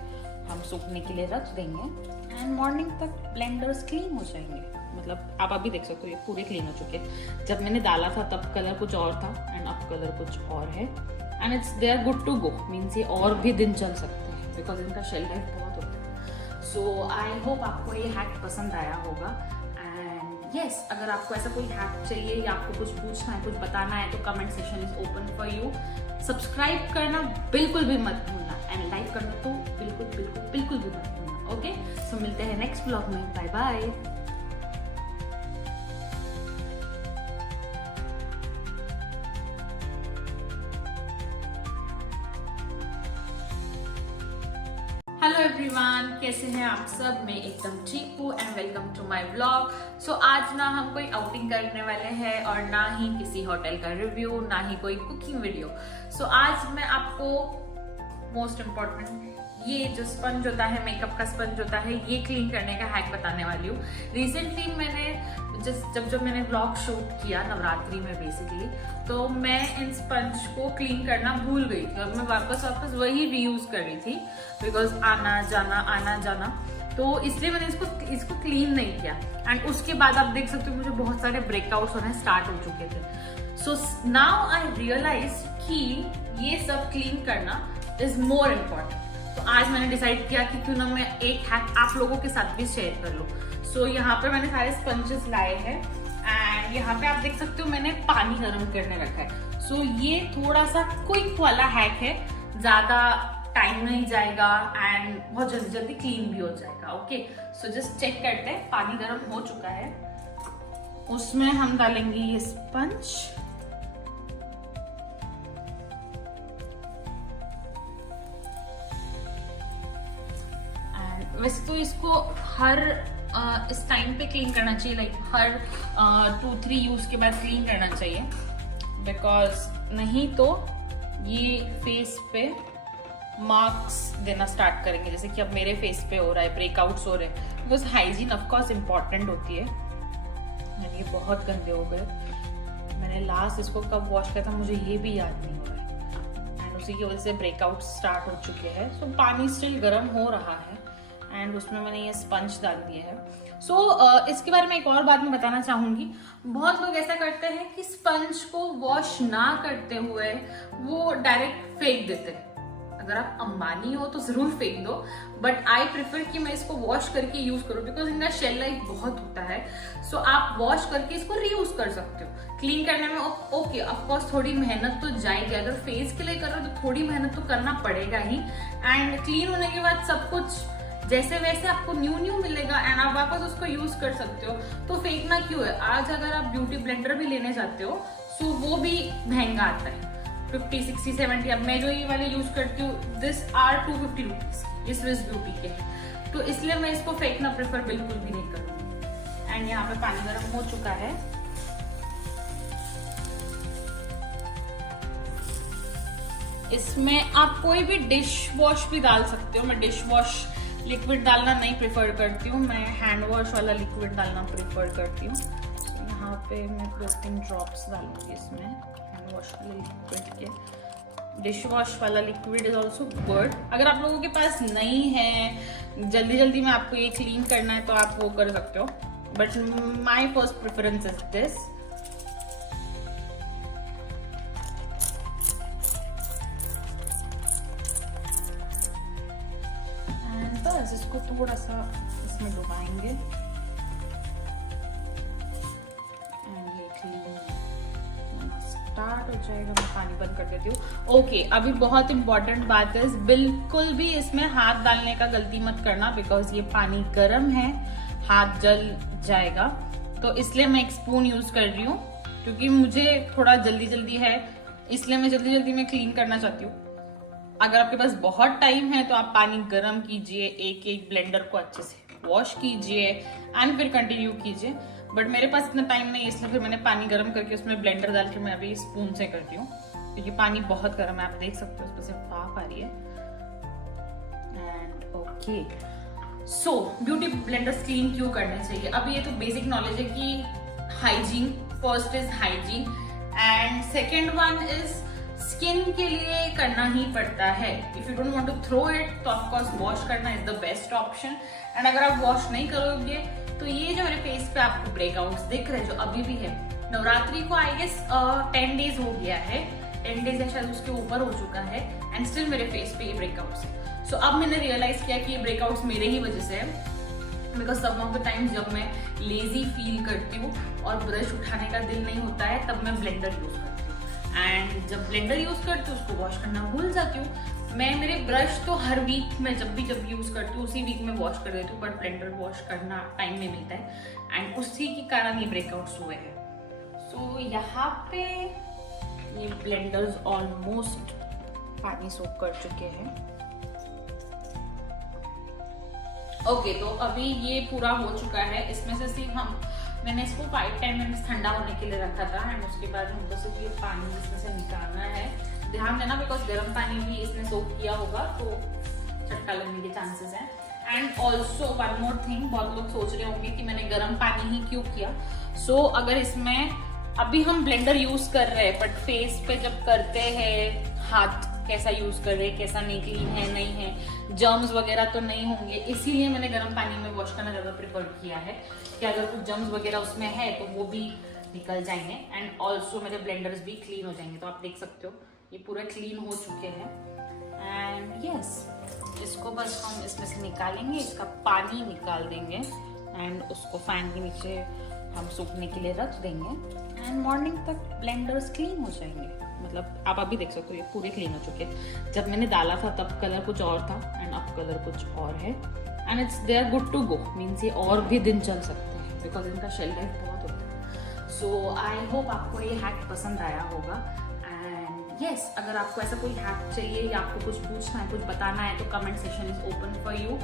हम सूखने के लिए रख देंगे एंड मॉर्निंग तक ब्लेंडर्स क्लीन हो जाएंगे। मतलब आप अभी देख सकते हो ये पूरे क्लीन हो चुके हैं। जब मैंने डाला था तब कलर कुछ और था एंड अब कलर कुछ और है and it's they are good to go, means ये और भी दिन चल सकते हैं बिकॉज इनका शेल लाइफ बहुत होता है। सो आई होप आपको ये हैक पसंद आया होगा। एंड यस, अगर आपको ऐसा कोई हैक चाहिए या आपको कुछ पूछना है, कुछ बताना है तो comment section is open for you. Subscribe करना बिल्कुल भी मत भूलना एंड लाइक करना तो बिल्कुल बिल्कुल बिल्कुल भी मत भूलना। ओके, सो मिलते हैं नेक्स्ट ब्लॉग में। Bye bye. हेलो एवरीवन, कैसे हैं आप सब? मैं एकदम ठीक हूँ and welcome to my vlog. So आज ना हम कोई आउटिंग करने वाले हैं और ना ही किसी होटल का रिव्यू, ना ही कोई कुकिंग वीडियो। सो आज मैं आपको मोस्ट इम्पोर्टेंट ये जो स्पंज होता है, मेकअप का स्पंज होता है, ये क्लीन करने का हैक बताने वाली हूँ। रिसेंटली मैंने जब मैंने व्लॉग शूट किया नवरात्रि में बेसिकली, तो मैं इन स्पंज को क्लीन करना भूल गई थी और मैं वापस वही रीयूज कर रही थी बिकॉज आना जाना, तो इसलिए मैंने इसको क्लीन नहीं किया। एंड उसके बाद आप देख सकते हो मुझे बहुत सारे ब्रेकआउट्स होने स्टार्ट हो चुके थे। सो नाउ आई रियलाइज कि ये सब क्लीन करना इज मोर इम्पोर्टेंट। तो आज मैंने डिसाइड किया कि क्यों ना मैं एक हैक आप लोगों के साथ भी शेयर कर लूं। सो यहाँ पर मैंने सारे स्पंजेस लाए हैं एंड यहाँ पे आप देख सकते हो मैंने पानी गर्म करने रखा है। सो ये थोड़ा सा क्विक वाला हैक है, ज्यादा टाइम नहीं जाएगा एंड बहुत जल्दी जल्दी क्लीन भी हो जाएगा। ओके, सो जस्ट चेक करते हैं। पानी गर्म हो चुका है, उसमें हम डालेंगे ये स्पंज। वैसे तो इसको हर इस टाइम पे क्लीन करना चाहिए, लाइक हर 2-3 यूज के बाद क्लीन करना चाहिए बिकॉज नहीं तो ये फेस पे मार्क्स देना स्टार्ट करेंगे, जैसे कि अब मेरे फेस पे हो रहा है, ब्रेकआउट्स हो रहे हैं। बिकॉज हाइजीन ऑफकोर्स इम्पॉर्टेंट होती है। ये बहुत गंदे हो गए। मैंने लास्ट इसको कब वॉश किया था मुझे ये भी याद नहीं हो रहा है एंड उसी की वजह से ब्रेकआउट स्टार्ट हो चुके हैं। सो पानी स्टिल गर्म हो रहा है एंड उसमें मैंने ये स्पंज डाल दिया है। सो इसके बारे में एक और बात मैं बताना चाहूंगी। बहुत लोग ऐसा करते हैं कि स्पंज को वॉश ना करते हुए वो डायरेक्ट फेंक देते हैं। अगर आप अंबानी हो तो जरूर फेंक दो, बट आई प्रेफर कि मैं इसको वॉश करके यूज करूं बिकॉज इनका शेल लाइफ बहुत होता है। सो आप वॉश करके इसको रीयूज कर सकते हो। क्लीन करने में ओके ऑफकोर्स थोड़ी मेहनत तो जाएगी, अगर फेस के लिए कर रहे हो तो थोड़ी मेहनत तो करना पड़ेगा ही। एंड क्लीन होने के बाद सब कुछ जैसे वैसे आपको न्यू मिलेगा एंड आप वापस उसको यूज कर सकते हो। तो फेंकना क्यों है? आज अगर आप ब्यूटी ब्लेंडर भी लेने जाते हो सो वो भी महंगा आता है, 50, 60, 70। अब मैं जो ये वाले यूज करती हूँ दिस आर 250 रुपीज, इस स्विस ब्यूटी के, तो इसलिए मैं इसको फेंकना प्रेफर बिल्कुल भी नहीं करूँगी। एंड यहाँ पे पानी गर्म हो चुका है। इसमें आप कोई भी डिश वॉश भी डाल सकते हो। मैं डिश वॉश लिक्विड डालना नहीं प्रेफर करती हूँ, मैं हैंड वॉश वाला लिक्विड डालना प्रेफर करती हूँ। यहाँ पे मैं 2-3 ड्रॉप्स डालूंगी इसमें हैंड वॉश वाले लिक्विड के। डिश वॉश वाला लिक्विड इज ऑल्सो गुड। अगर आप लोगों के पास नहीं है, जल्दी में आपको ये क्लीन करना है तो आप वो कर सकते हो, but my first preference is this. बस इसको थोड़ा सा इसमें डुबाएंगे एंड ये क्लीन स्टार्ट हो जाएगा। मैं पानी बंद कर देती हूँ। ओके, अभी बहुत इंपॉर्टेंट बात है, बिल्कुल भी इसमें हाथ डालने का गलती मत करना बिकॉज ये पानी गर्म है, हाथ जल जाएगा। तो इसलिए मैं एक स्पून यूज कर रही हूँ, क्योंकि मुझे थोड़ा जल्दी है, इसलिए मैं जल्दी में क्लीन करना चाहती हूँ। अगर आपके पास बहुत टाइम है तो आप पानी गर्म कीजिए, एक ब्लेंडर को अच्छे से वॉश कीजिए एंड फिर कंटिन्यू कीजिए। बट मेरे पास इतना टाइम नहीं है, इसलिए फिर मैंने पानी गर्म करके उसमें ब्लेंडर डाल के मैं अभी स्पून से करती हूँ, क्योंकि पानी बहुत गर्म है, आप देख सकते हो उसमें से भाप आ रही है। And okay, so beauty blenders clean क्यों करने चाहिए? अभी ये तो बेसिक नॉलेज है कि hygiene, first is hygiene and second one is skin के लिए करना ही पड़ता है। If you don't want to throw it तो ऑफकोर्स वॉश करना is the best option. And अगर आप वॉश नहीं करोगे तो ये जो मेरे फेस पे आपको ब्रेकआउट्स दिख रहे हैं, जो अभी भी है, नवरात्रि को आई गेस 10 डेज हो गया है, 10 डेज या शायद उसके ऊपर हो चुका है, एंड स्टिल मेरे फेस पे ये ब्रेकआउट्स है। सो अब मैंने रियलाइज किया कि ये ब्रेकआउट्स मेरे ही वजह से है, because some of the times जब मैं लेजी फील करती हूँ और ब्रश उठाने का दिल नहीं होता है, तब मैं ब्लेंडर यूज करती हूँ। एंड जब ब्लेंडर यूज करती हूँ उसको वॉश करना भूल जाती हूँ। मैं मेरे ब्रश तो हर वीक में जब यूज करती हूँ उसी वीक में वॉश कर देती हूँ, बट ब्लेंडर वॉश करना टाइम नहीं मिलता है, एंड उसी के कारण ये ब्रेकआउट्स हुए हैं। सो यहाँ पे ये ब्लेंडर्स ऑलमोस्ट पानी सोख कर चुके हैं। ओके, तो अभी ये पूरा हो चुका है। इसमें से सिर्फ मैंने इसको 5-10 मिनट्स ठंडा होने के लिए रखा था, एंड उसके बाद हमको सिर्फ ये पानी इसमें से निकालना है। ध्यान देना, बिकॉज गर्म पानी भी इसने सोक किया होगा तो चटका लगने के चांसेस हैं। And also one more thing, बहुत लोग सोच रहे होंगे कि मैंने गर्म पानी ही क्यों किया। सो अगर इसमें अभी हम ब्लेंडर यूज कर रहे हैं, बट फेस पे जब करते हैं, हाथ कैसा यूज कर रहे हैं, कैसा नहीं, क्लीन है नहीं है, जर्म्स वगैरह तो नहीं होंगे, इसीलिए मैंने गर्म पानी में वॉश करना ज्यादा प्रेफर किया है कि अगर कुछ जर्म्स वगैरह उसमें है तो वो भी निकल जाएंगे, एंड ऑल्सो मेरे ब्लेंडर्स भी क्लीन हो जाएंगे। तो आप देख सकते हो ये पूरे क्लीन हो चुके हैं। एंड यस, इसको बस हम इसमें से निकालेंगे, इसका पानी निकाल देंगे एंड उसको फैन के नीचे हम सूखने के लिए रख देंगे, एंड मॉर्निंग तक ब्लेंडर्स क्लीन हो जाएंगे। मतलब आप अभी देख सकते हो ये पूरे क्लीन हो चुके हैं। जब मैंने डाला था तब कलर कुछ और था एंड अब कलर कुछ और है, and it's they are good to go, means ये और भी दिन चल सकते हैं, बिकॉज इनका शेल लाइफ बहुत होता है। सो आई होप आपको ये हैक पसंद आया होगा। एंड यस, अगर आपको ऐसा कोई हैक चाहिए या आपको कुछ पूछना है, कुछ बताना है, तो comment section is open for you.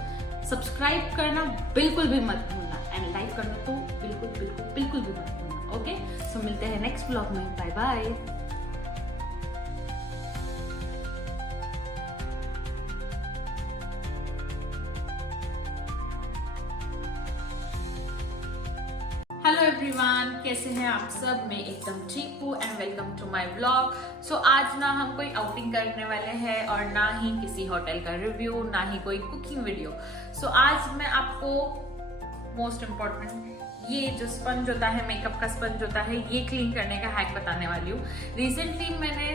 Subscribe करना बिल्कुल भी मत भूलना, एंड लाइक करना तो बिल्कुल भी मत भूलना। ओके, सो मिलते हैं नेक्स्ट ब्लॉग में। Bye bye. हेलो एवरीवन, कैसे हैं आप सब? मैं एकदम ठीक हूँ and welcome to my blog. So आज ना हम कोई आउटिंग करने वाले हैं और ना ही किसी होटल का रिव्यू, ना ही कोई कुकिंग वीडियो। सो आज मैं आपको मोस्ट इम्पोर्टेंट ये जो स्पंज होता है, मेकअप का स्पंज होता है, ये क्लीन करने का हैक बताने वाली हूँ। रिसेंटली मैंने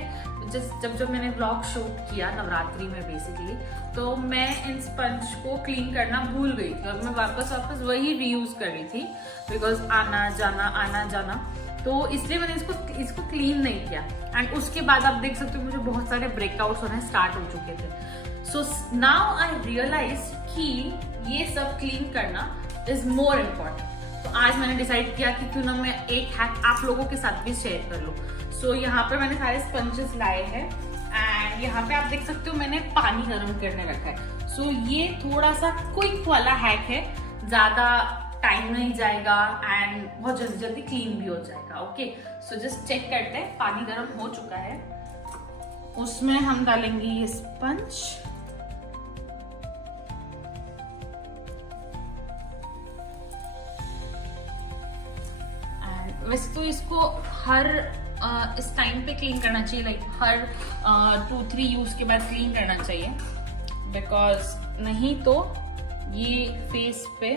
जब मैंने व्लॉग शूट किया नवरात्रि में बेसिकली, तो मैं इन स्पंज को क्लीन करना भूल गई थी और मैं वापस वही रीयूज कर रही थी, बिकॉज आना जाना, तो इसलिए मैंने इसको क्लीन नहीं किया। एंड उसके बाद आप देख सकते हो मुझे बहुत सारे ब्रेकआउट्स होने स्टार्ट हो चुके थे। सो नाउ आई रियलाइज कि ये सब क्लीन करना इज मोर इम्पोर्टेंट। तो आज मैंने डिसाइड किया कि क्यों ना मैं एक हैक आप लोगों के साथ भी शेयर कर लूं। सो यहाँ पे मैंने सारे स्पंजेस लाए हैं एंड यहाँ पे आप देख सकते हो मैंने पानी गर्म करने रखा है। सो ये थोड़ा सा क्विक वाला हैक है, ज्यादा टाइम नहीं जाएगा एंड बहुत जल्दी क्लीन भी हो जाएगा। ओके, सो जस्ट चेक करते हैं। पानी गर्म हो चुका है, उसमें हम डालेंगे ये स्पंज। वैसे तो इसको हर इस टाइम पे क्लीन करना चाहिए, लाइक हर 2-3 यूज के बाद क्लीन करना चाहिए, बिकॉज नहीं तो ये फेस पे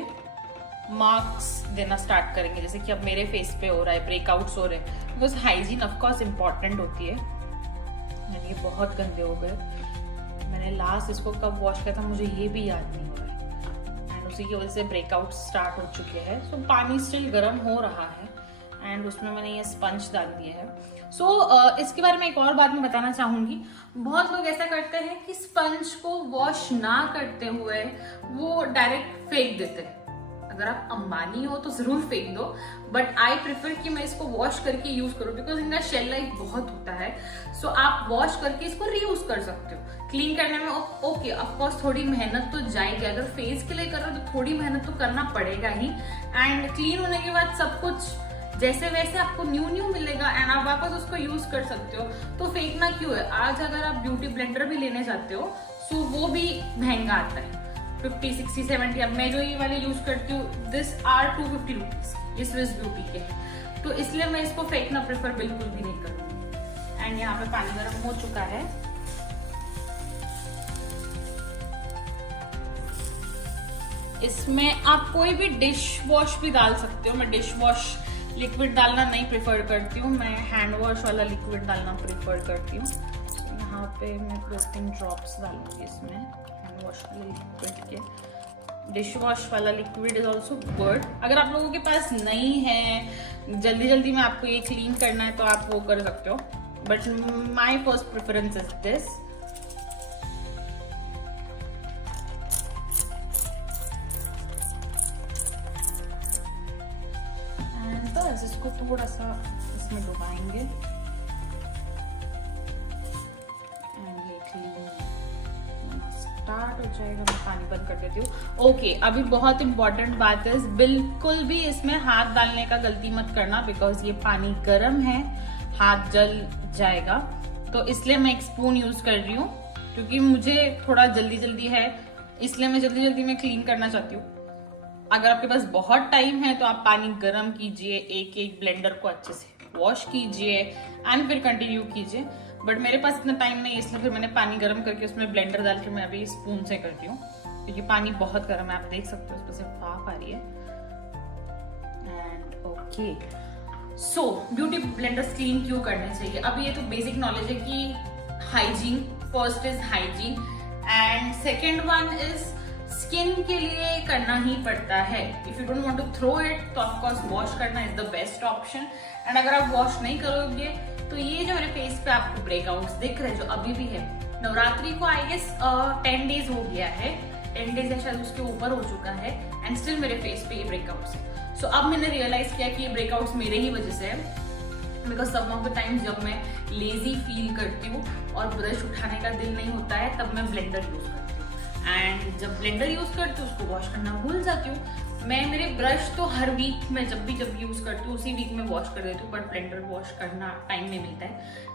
मार्क्स देना स्टार्ट करेंगे, जैसे कि अब मेरे फेस पे हो रहा है, ब्रेकआउट्स हो रहे हैं। बिकॉज हाइजीन ऑफकोर्स इम्पॉर्टेंट होती है। ये बहुत गंदे हो गए। मैंने लास्ट इसको कब वॉश किया था मुझे ये भी याद नहीं हो रहा है, एंड उसी की वजह से ब्रेकआउट स्टार्ट हो चुके हैं। सो पानी स्टिल गर्म हो रहा है एंड उसमें मैंने ये स्पंज डाल दिया है। सो इसके बारे में एक और बात मैं बताना चाहूंगी। बहुत लोग ऐसा करते हैं कि स्पंज को वॉश ना करते हुए वो डायरेक्ट फेंक देते हैं। अगर आप अंबानी हो तो जरूर फेंक दो, बट आई प्रेफर कि मैं इसको वॉश करके यूज करूँ बिकॉज इनका शेल लाइफ बहुत होता है। सो आप वॉश करके इसको रीयूज कर सकते हो। क्लीन करने में ओके ऑफकोर्स थोड़ी मेहनत तो जाएगी, अगर फेस के लिए कर रहे हो तो थोड़ी मेहनत तो करना पड़ेगा ही। एंड क्लीन होने के बाद सब कुछ जैसे वैसे आपको न्यू मिलेगा एंड आप वापस उसको यूज कर सकते हो, तो फेंकना क्यों है। आज अगर आप ब्यूटी ब्लेंडर भी लेने जाते हो सो वो भी महंगा आता है, 50, 60, 70। अब मैं जो ये वाले यूज करती हूँ दिस आर 250 रुपीज, ये स्विस ब्यूटी के हैं, तो इसलिए मैं इसको फेंकना प्रेफर बिल्कुल भी नहीं करूंगी। एंड यहाँ पे पानी गर्म हो चुका है, इसमें आप कोई भी डिश वॉश भी डाल सकते हो। मैं डिश वॉश लिक्विड डालना नहीं प्रेफर करती हूँ, मैं हैंड वॉश वाला लिक्विड डालना प्रेफर करती हूँ। यहाँ पे मैं 2-3 ड्रॉप्स डालूंगी इसमें हैंड वॉश वाले लिक्विड के। डिश वॉश वाला लिक्विड इज ऑल्सो गुड। अगर आप लोगों के पास नहीं है, जल्दी जल्दी में आपको ये क्लीन करना है तो आप वो कर सकते हो, but my first preference is this. बस इसको थोड़ा सा इसमें डुबाएंगे एंड ये क्लीन स्टार्ट हो जाएगा। मैं पानी बंद कर देती हूँ। ओके, अभी बहुत इंपॉर्टेंट बात है, बिल्कुल भी इसमें हाथ डालने का गलती मत करना बिकॉज ये पानी गर्म है, हाथ जल जाएगा। तो इसलिए मैं एक स्पून यूज कर रही हूँ क्योंकि मुझे थोड़ा जल्दी है, इसलिए मैं जल्दी में क्लीन करना चाहती हूँ। अगर आपके पास बहुत टाइम है तो आप पानी गर्म कीजिए, एक ब्लेंडर को अच्छे से वॉश कीजिए एंड फिर कंटिन्यू कीजिए, बट मेरे पास इतना टाइम नहीं है इसलिए फिर मैंने पानी गर्म करके उसमें ब्लेंडर डाल के मैं अभी स्पून से करती हूँ क्योंकि पानी बहुत गर्म है। आप देख सकते हो इसमें से भाप आ रही है। And okay, so beauty blenders clean क्यों करने चाहिए। अब ये तो बेसिक नॉलेज है कि hygiene, first is hygiene and second one is skin के लिए करना ही पड़ता है। If you don't want to throw it तो ऑफकोर्स वॉश करना is the best option. And अगर आप वॉश नहीं करोगे तो ये जो मेरे फेस पे आपको ब्रेकआउट्स दिख रहे हैं जो अभी भी है, नवरात्रि को आई गेस 10 डेज हो गया है, 10 डेज या शायद उसके ऊपर हो चुका है एंड स्टिल मेरे फेस पे ये ब्रेकआउट्स है। सो अब मैंने रियलाइज किया कि ये ब्रेकआउट्स मेरे ही वजह से है because some of the time जब मैं लेजी फील करती हूँ और ब्रश उठाने का दिल नहीं होता है तब मैं ब्लेंडर यूज करती हूँ एंड जब ब्लेंडर यूज करती हूँ उसको वॉश करना भूल जाती हूँ। मैं मेरे ब्रश तो हर वीक में जब यूज करती हूँ उसी वीक में वॉश कर देती हूँ, बट ब्लेंडर वॉश करना टाइम नहीं मिलता है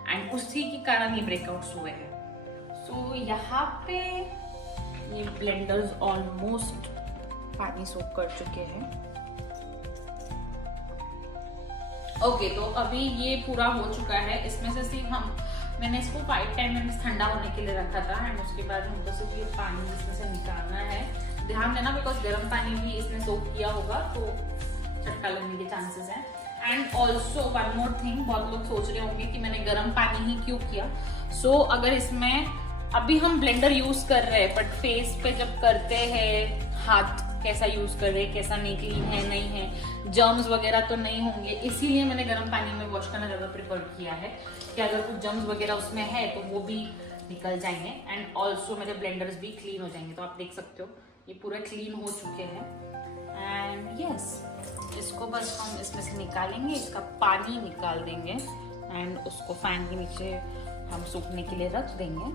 एंड उसी के कारण ये ब्रेकआउट्स हुए हैं। सो यहाँ पे ये ब्लेंडर्स ऑलमोस्ट पानी सोख कर चुके हैं। ओके, तो अभी ये पूरा हो चुका है। इसमें से सिर्फ मैंने इसको 5-10 मिनट्स ठंडा होने के लिए रखा था एंड उसके बाद हमको सिर्फ ये पानी इसमें से निकालना है। ध्यान देना बिकॉज गर्म पानी भी इसने सोक किया होगा तो चटका लगने के चांसेस हैं। And also one more thing, बहुत लोग सोच रहे होंगे कि मैंने गर्म पानी ही क्यों किया। सो अगर इसमें अभी हम ब्लेंडर यूज कर रहे हैं बट फेस पे जब करते हैं हाथ कैसा यूज कर रहे हैं, कैसा नहीं, क्लीन है नहीं है, जर्म्स वगैरह तो नहीं होंगे, इसीलिए मैंने गर्म पानी में वॉश करना ज्यादा प्रेफर किया है कि अगर कुछ जर्म्स वगैरह उसमें है तो वो भी निकल जाएंगे एंड ऑल्सो मेरे ब्लेंडर्स भी क्लीन हो जाएंगे। तो आप देख सकते हो ये पूरे क्लीन हो चुके हैं एंड यस, इसको बस हम इसमें से निकालेंगे, इसका पानी निकाल देंगे एंड उसको फैन के नीचे हम सूखने के लिए रख देंगे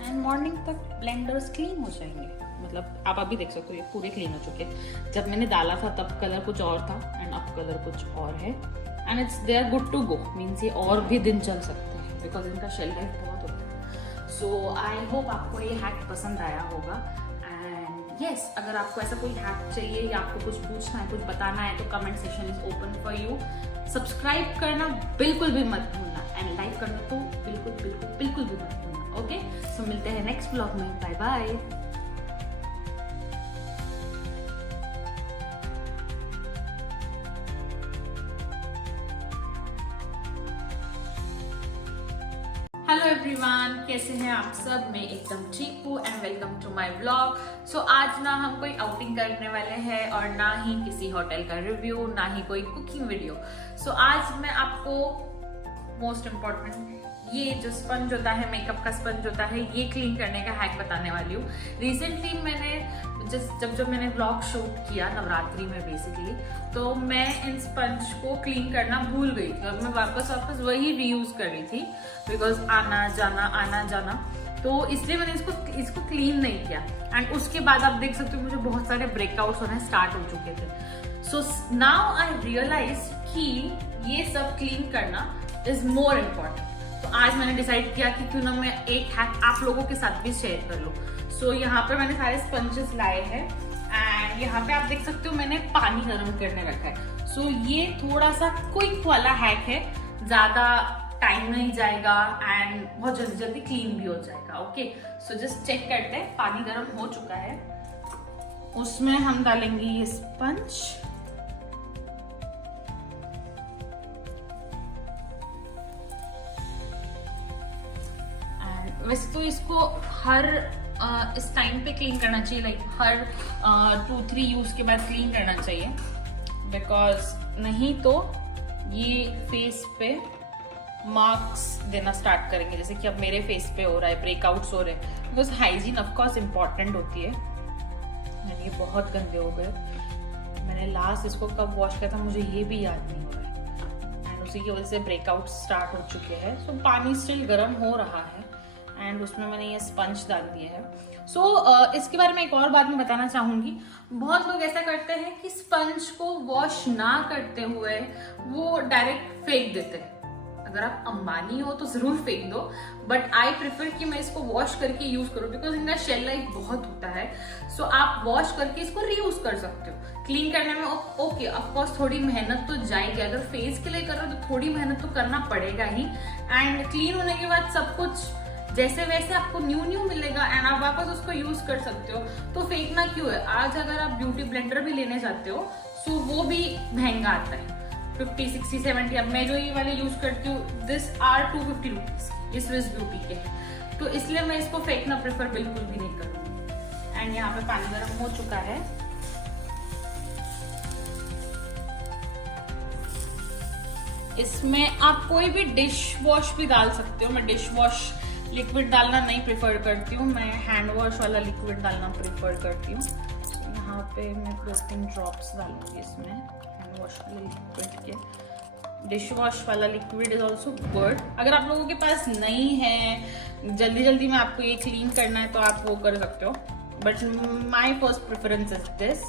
एंड मॉर्निंग तक ब्लेंडर्स क्लीन हो जाएंगे। मतलब आप अभी देख सकते हो ये पूरे क्लीन हो चुके हैं। जब मैंने डाला था तब कलर कुछ और था एंड अब कलर कुछ और है and it's they are good to go, means ये और भी दिन चल सकते हैं बिकॉज इनका शेल लाइफ बहुत होता है। सो आई होप आपको ये हैक पसंद आया होगा एंड यस, अगर आपको ऐसा कोई हैक चाहिए या आपको कुछ पूछना है, कुछ बताना है तो comment section is open for you. Subscribe करना बिल्कुल भी मत भूलना एंड लाइक करना तो बिल्कुल भी मत भूलना। ओके, सो मिलते हैं नेक्स्ट ब्लॉग में। Bye bye. हेलो एवरीवन, कैसे हैं आप सब। मैं एकदम ठीक हूँ and welcome to my vlog. So आज ना हम कोई आउटिंग करने वाले हैं और ना ही किसी होटल का रिव्यू, ना ही कोई कुकिंग वीडियो। सो आज मैं आपको मोस्ट इम्पोर्टेंट ये जो स्पंज होता है, मेकअप का स्पंज होता है, ये क्लीन करने का हैक बताने वाली हूँ। रिसेंटली मैंने जब मैंने व्लॉग शूट किया नवरात्रि में बेसिकली, तो मैं इन स्पंज को क्लीन करना भूल गई थी और मैं वापस वही रीयूज कर रही थी बिकॉज आना जाना, तो इसलिए मैंने इसको क्लीन नहीं किया। एंड उसके बाद आप देख सकते हो मुझे बहुत सारे ब्रेकआउट्स होने स्टार्ट हो चुके थे। सो नाउ आई रियलाइज कि ये सब क्लीन करना इज मोर इम्पोर्टेंट। तो आज मैंने डिसाइड किया कि क्यों ना मैं एक हैक आप लोगों के साथ भी शेयर कर लूं। सो यहाँ पर मैंने सारे स्पंजेस लाए हैं एंड यहाँ पे आप देख सकते हो मैंने पानी गर्म करने रखा है। सो ये थोड़ा सा क्विक वाला हैक है, ज्यादा टाइम नहीं जाएगा एंड बहुत जल्दी जल्दी क्लीन भी हो जाएगा। ओके, सो जस्ट चेक करते हैं। पानी गर्म हो चुका है, उसमें हम डालेंगे ये स्पंज। वैसे तो इसको हर इस टाइम पे क्लीन करना चाहिए, लाइक हर 2-3 यूज के बाद क्लीन करना चाहिए, बिकॉज नहीं तो ये फेस पे मार्क्स देना स्टार्ट करेंगे, जैसे कि अब मेरे फेस पे हो रहा है, ब्रेकआउट्स हो रहे हैं। बिकॉज हाइजीन ऑफकोर्स इम्पॉर्टेंट होती है। ये बहुत गंदे हो गए। मैंने लास्ट इसको कब वॉश किया था मुझे ये भी याद नहीं हो रहा है एंड उसी की वजह से ब्रेकआउट स्टार्ट हो चुके हैं। सो पानी स्टिल गर्म हो रहा है एंड उसमें मैंने ये स्पंज डाल दिया है। सो इसके बारे में एक और बात मैं बताना चाहूंगी। बहुत लोग ऐसा करते हैं कि स्पंज को वॉश ना करते हुए वो डायरेक्ट फेंक देते हैं। अगर आप अंबानी हो तो जरूर फेंक दो, बट आई प्रेफर कि मैं इसको वॉश करके यूज करूं बिकॉज इनका शेल लाइफ बहुत होता है। सो आप वॉश करके इसको रीयूज कर सकते हो। क्लीन करने में ओके ऑफकोर्स थोड़ी मेहनत तो जाएगी, अगर फेस के लिए कर रहे हो तो थोड़ी मेहनत तो करना पड़ेगा ही। एंड क्लीन होने के बाद सब कुछ जैसे वैसे आपको न्यू मिलेगा एंड आप वापस उसको यूज कर सकते हो। तो फेंकना क्यों है? आज अगर आप ब्यूटी ब्लेंडर भी लेने जाते हो सो वो भी महंगा आता है, 50, 60, 70। अब मैं जो ये वाले यूज करती हूँ दिस आर 250 रुपीज, ये स्विस ब्यूटी के हैं, तो इसलिए मैं इसको फेंकना प्रेफर बिल्कुल भी नहीं करूँगी। एंड यहाँ पे पानी गर्म हो चुका है। इसमें आप कोई भी डिश वॉश भी डाल सकते हो। मैं डिश वॉश लिक्विड डालना नहीं प्रेफर करती हूँ, मैं हैंड वॉश वाला लिक्विड डालना प्रेफर करती हूँ। यहाँ पे मैं 2-3 ड्रॉप्स डालूंगी इसमें हैंड वॉश वाले लिक्विड के। डिश वॉश वाला लिक्विड इज ऑल्सो गुड। अगर आप लोगों के पास नहीं है, जल्दी में आपको ये क्लीन करना है तो आप वो कर सकते हो, but my first preference is this.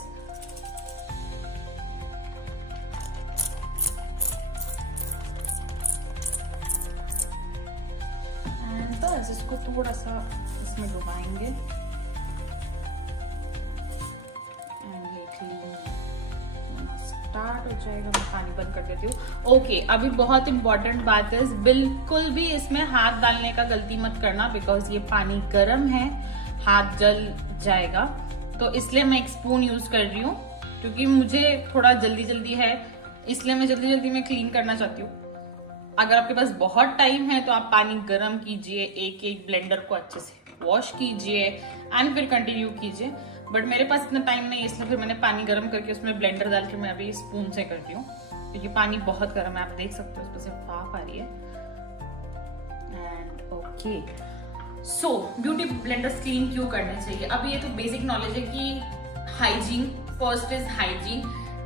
इसको थोड़ा सा इसमें डुबाएंगे एंड ये क्लीन स्टार्ट हो जाएगा। मैं पानी बंद कर देती हूँ। ओके, अभी बहुत इंपॉर्टेंट बात है, बिल्कुल भी इसमें हाथ डालने का गलती मत करना बिकॉज ये पानी गर्म है, हाथ जल जाएगा। तो इसलिए मैं एक स्पून यूज कर रही हूँ क्योंकि मुझे थोड़ा जल्दी है, इसलिए मैं जल्दी में क्लीन करना चाहती हूँ। अगर आपके पास बहुत टाइम है तो आप पानी गर्म कीजिए, एक ब्लेंडर को अच्छे से वॉश कीजिए एंड फिर कंटिन्यू कीजिए। बट मेरे पास इतना टाइम नहीं है, इसलिए फिर मैंने पानी गर्म करके उसमें ब्लेंडर डाल के मैं अभी स्पून से करती हूँ क्योंकि पानी बहुत गर्म है। आप देख सकते हो उसमें से भाप आ रही है। And okay, so beauty blenders clean क्यों करने चाहिए? अब ये तो बेसिक नॉलेज है कि hygiene, first is hygiene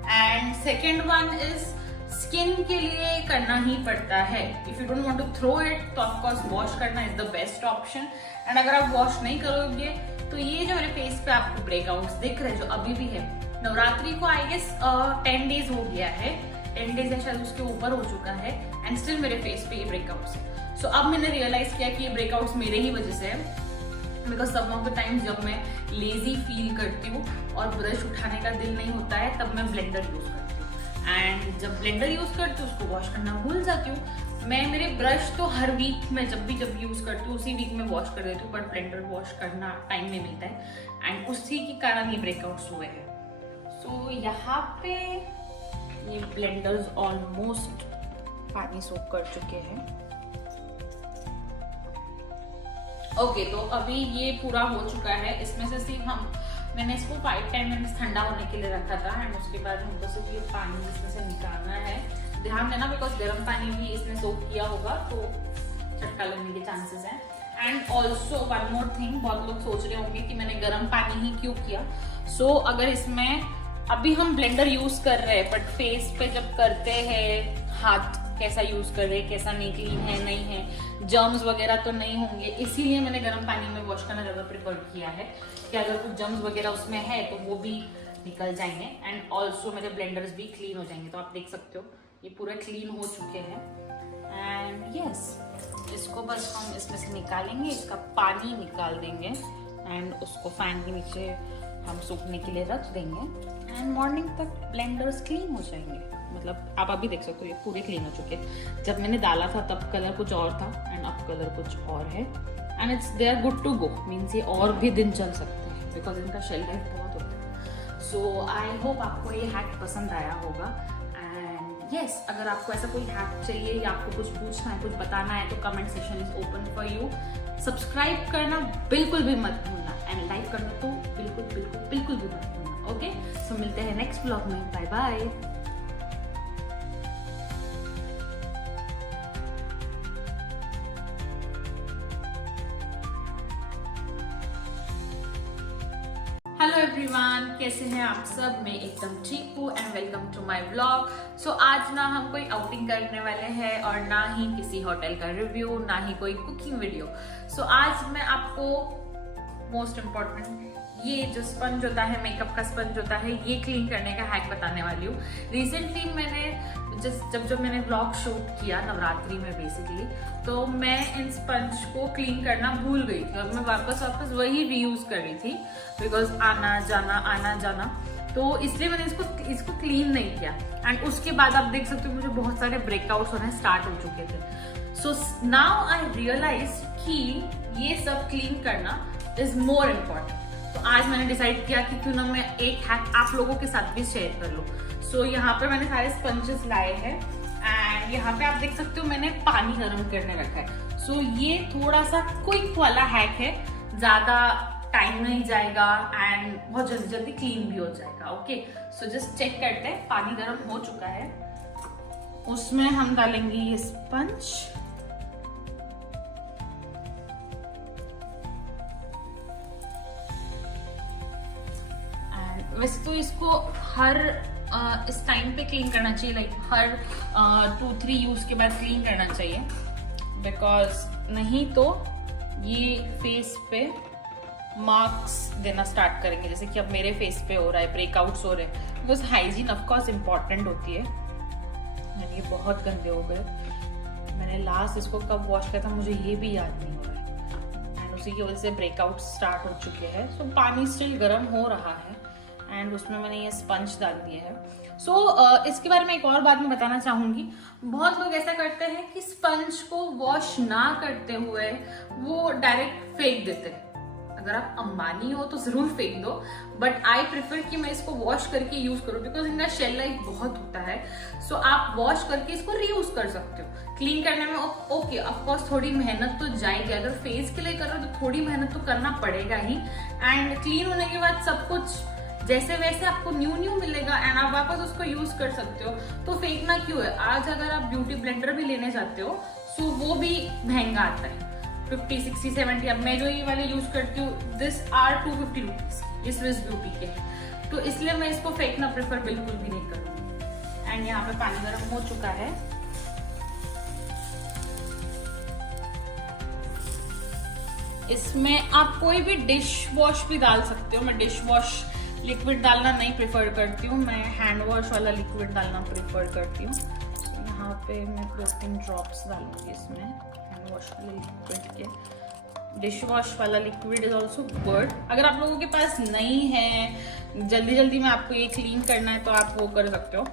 and second one is skin के लिए करना ही पड़ता है। If you don't want to throw it तो ऑफकोर्स वॉश करना is the best option. And अगर आप वॉश नहीं करोगे तो ये जो मेरे फेस पे आपको ब्रेकआउट्स दिख रहे हैं जो अभी भी है, नवरात्रि को आई गेस 10 डेज हो गया है, 10 डेज या शायद उसके ऊपर हो चुका है एंड स्टिल मेरे फेस पे ये ब्रेकआउट्स है। सो अब मैंने रियलाइज किया कि ये ब्रेकआउट्स मेरे ही वजह से है because some of the times जब मैं लेजी फील करती हूँ और ब्रश उठाने का दिल नहीं होता है तब मैं ब्लेंडर यूज करती हूँ एंड जब ब्लेंडर यूज करती हूँ उसको वॉश करना भूल जाती हूँ। मैं मेरे ब्रश तो हर वीक में जब भी यूज करती हूँ उसी वीक में वॉश कर देती हूँ, बट ब्लेंडर वॉश करना टाइम नहीं मिलता है एंड उसी के कारण ये ब्रेकआउट्स हुए हैं। सो यहाँ पे ये ब्लेंडर्स ऑलमोस्ट पानी सोख कर चुके हैं। ओके, तो अभी ये पूरा हो चुका है। इसमें से सिर्फ मैंने इसको 5-10 मिनट्स ठंडा होने के लिए रखा था एंड उसके बाद हमको सिर्फ ये पानी इसमें से निकालना है। ध्यान देना बिकॉज गर्म पानी भी इसने सोख किया होगा तो चटका लगने के चांसेस हैं। And also one more thing, बहुत लोग सोच रहे होंगे कि मैंने गर्म पानी ही क्यों किया। सो अगर इसमें अभी हम ब्लेंडर यूज कर रहे हैं, बट फेस पे जब करते हैं हाथ कैसा यूज कर रहे हैं, कैसा नहीं, क्लीन है नहीं है, जर्म्स वगैरह तो नहीं होंगे, इसीलिए मैंने गर्म पानी में वॉश करना ज्यादा प्रेफर किया है कि अगर कुछ जर्म्स वगैरह उसमें है तो वो भी निकल जाएंगे। एंड ऑल्सो मेरे ब्लेंडर्स भी क्लीन हो जाएंगे। तो आप देख सकते हो ये पूरे क्लीन हो चुके हैं। एंड यस, इसको बस हम इसमें से निकालेंगे, इसका पानी निकाल देंगे एंड उसको फैन के नीचे हम सूखने के लिए रख देंगे। एंड मॉर्निंग तक ब्लेंडर्स क्लीन हो जाएंगे। मतलब आप अभी देख सकते हो ये पूरे क्लीन हो चुके हैं। जब मैंने डाला था तब कलर कुछ और था एंड अब कलर कुछ और है। And it's they are good to go, means ये और भी दिन चल सकते हैं बिकॉज इनका शेल लाइफ बहुत होता है। सो आई होप आपको ये हैक पसंद आया होगा। एंड यस, अगर आपको ऐसा कोई हैक चाहिए या आपको कुछ पूछना है, कुछ बताना है तो comment section is open for you. Subscribe करना बिल्कुल भी मत भूलना एंड लाइक करना तो बिल्कुल बिल्कुल बिल्कुल भी मत भूलना। ओके, सो मिलते हैं नेक्स्ट ब्लॉग में। Bye bye. हेलो एवरीवन, कैसे हैं आप सब? मैं एकदम ठीक हूँ and welcome to my vlog. So आज ना हम कोई आउटिंग करने वाले हैं और ना ही किसी होटल का रिव्यू, ना ही कोई कुकिंग वीडियो। सो आज मैं आपको मोस्ट इम्पोर्टेंट ये जो स्पंज होता है, मेकअप का स्पंज होता है, ये क्लीन करने का हैक बताने वाली हूँ। रिसेंटली मैंने जब मैंने व्लॉग शूट किया नवरात्रि में बेसिकली, तो मैं इन स्पंज को क्लीन करना भूल गई थी और मैं वापस वही रीयूज कर रही थी बिकॉज आना जाना, तो इसलिए मैंने इसको क्लीन नहीं किया। एंड उसके बाद आप देख सकते हो मुझे बहुत सारे ब्रेकआउट्स होने स्टार्ट हो चुके थे। सो नाउ आई रियलाइज कि ये सब क्लीन करना इज मोर इम्पोर्टेंट। तो आज मैंने डिसाइड किया कि क्यों ना मैं एक हैक आप लोगों के साथ भी शेयर कर लूं। सो यहाँ पर मैंने सारे स्पंजेस लाए हैं एंड यहाँ पे आप देख सकते हो मैंने पानी गर्म करने रखा है। सो ये थोड़ा सा क्विक वाला हैक है, ज्यादा टाइम नहीं जाएगा एंड बहुत जल्दी जल्दी क्लीन भी हो जाएगा। ओके, सो जस्ट चेक करते हैं। पानी गर्म हो चुका है, उसमें हम डालेंगे ये स्पंज। वैसे तो इसको हर इस टाइम पे क्लीन करना चाहिए, लाइक हर 2-3 यूज के बाद क्लीन करना चाहिए बिकॉज नहीं तो ये फेस पे मार्क्स देना स्टार्ट करेंगे, जैसे कि अब मेरे फेस पे हो रहा है, ब्रेकआउट्स हो रहे हैं। बिकॉज हाइजीन ऑफकोर्स इम्पॉर्टेंट होती है। ये बहुत गंदे हो गए। मैंने लास्ट इसको कब वॉश किया था मुझे ये भी याद नहीं हो रहा है एंड उसी की वजह से ब्रेकआउट स्टार्ट हो चुके हैं। सो पानी स्टिल गर्म हो रहा है एंड उसमें मैंने ये स्पंज डाल दिया है। सो इसके बारे में एक और बात मैं बताना चाहूंगी। बहुत लोग ऐसा करते हैं कि स्पंज को वॉश ना करते हुए वो डायरेक्ट फेंक देते हैं। अगर आप अंबानी हो तो जरूर फेंक दो, बट आई प्रेफर कि मैं इसको वॉश करके यूज करूं बिकॉज इनका शेल लाइफ बहुत होता है। सो आप वॉश करके इसको रीयूज कर सकते हो। क्लीन करने में ओके ऑफकोर्स थोड़ी मेहनत तो जाएगी, अगर फेस के लिए कर रहे हो तो थोड़ी मेहनत तो करना पड़ेगा ही। एंड क्लीन होने के बाद सब कुछ जैसे वैसे आपको न्यू मिलेगा एंड आप वापस उसको यूज कर सकते हो। तो फेंकना क्यों है? आज अगर आप ब्यूटी ब्लेंडर भी लेने जाते हो सो वो भी महंगा आता है, 50, 60, 70। अब मैं जो ये वाले यूज करती हूँ दिस आर 250 रुपीज, इस स्विस ब्यूटी के, तो इसलिए मैं इसको फेंकना प्रेफर बिल्कुल भी नहीं करूँगी। एंड यहाँ पे पानी गर्म हो चुका है। इसमें आप कोई भी डिश वॉश भी डाल सकते हो। मैं डिश वॉश लिक्विड डालना नहीं प्रेफर करती हूँ, मैं हैंड वॉश वाला लिक्विड डालना प्रेफर करती हूँ। यहाँ पे मैं 2-3 ड्रॉप्स डालूंगी इसमें हैंड वॉश वाले लिक्विड के। डिश वॉश वाला लिक्विड इज ऑल्सो गुड। अगर आप लोगों के पास नहीं है, जल्दी में आपको ये क्लीन करना है तो आप वो कर सकते हो,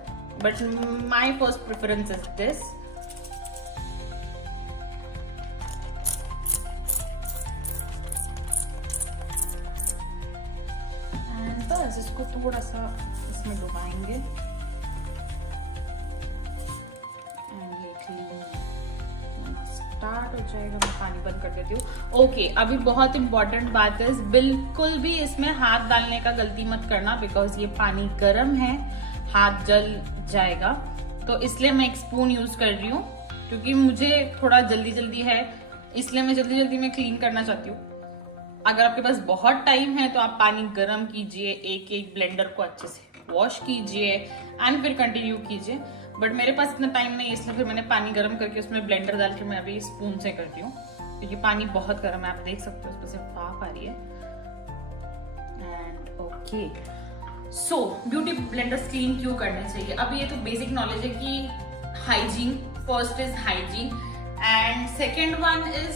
but my first preference is this. बस इसको थोड़ा सा इसमें डुबाएंगे एंड ये क्लीन स्टार्ट हो जाएगा। मैं पानी बंद कर देती हूँ। ओके, अभी बहुत इंपॉर्टेंट बात है, बिल्कुल भी इसमें हाथ डालने का गलती मत करना बिकॉज ये पानी गर्म है, हाथ जल जाएगा। तो इसलिए मैं एक स्पून यूज कर रही हूँ क्योंकि मुझे थोड़ा जल्दी है, इसलिए मैं जल्दी में क्लीन करना चाहती हूँ। अगर आपके पास बहुत टाइम है तो आप पानी गर्म कीजिए, एक ब्लेंडर को अच्छे से वॉश कीजिए एंड फिर कंटिन्यू कीजिए। बट मेरे पास इतना टाइम नहीं है, इसलिए फिर मैंने पानी गर्म करके उसमें ब्लेंडर डाल के मैं अभी स्पून से करती हूँ, क्योंकि पानी बहुत गर्म है। आप देख सकते हो उसमें से भाप आ रही है। And okay, so beauty blenders clean क्यों करने चाहिए? अब ये तो बेसिक नॉलेज है कि hygiene, first is hygiene and second one is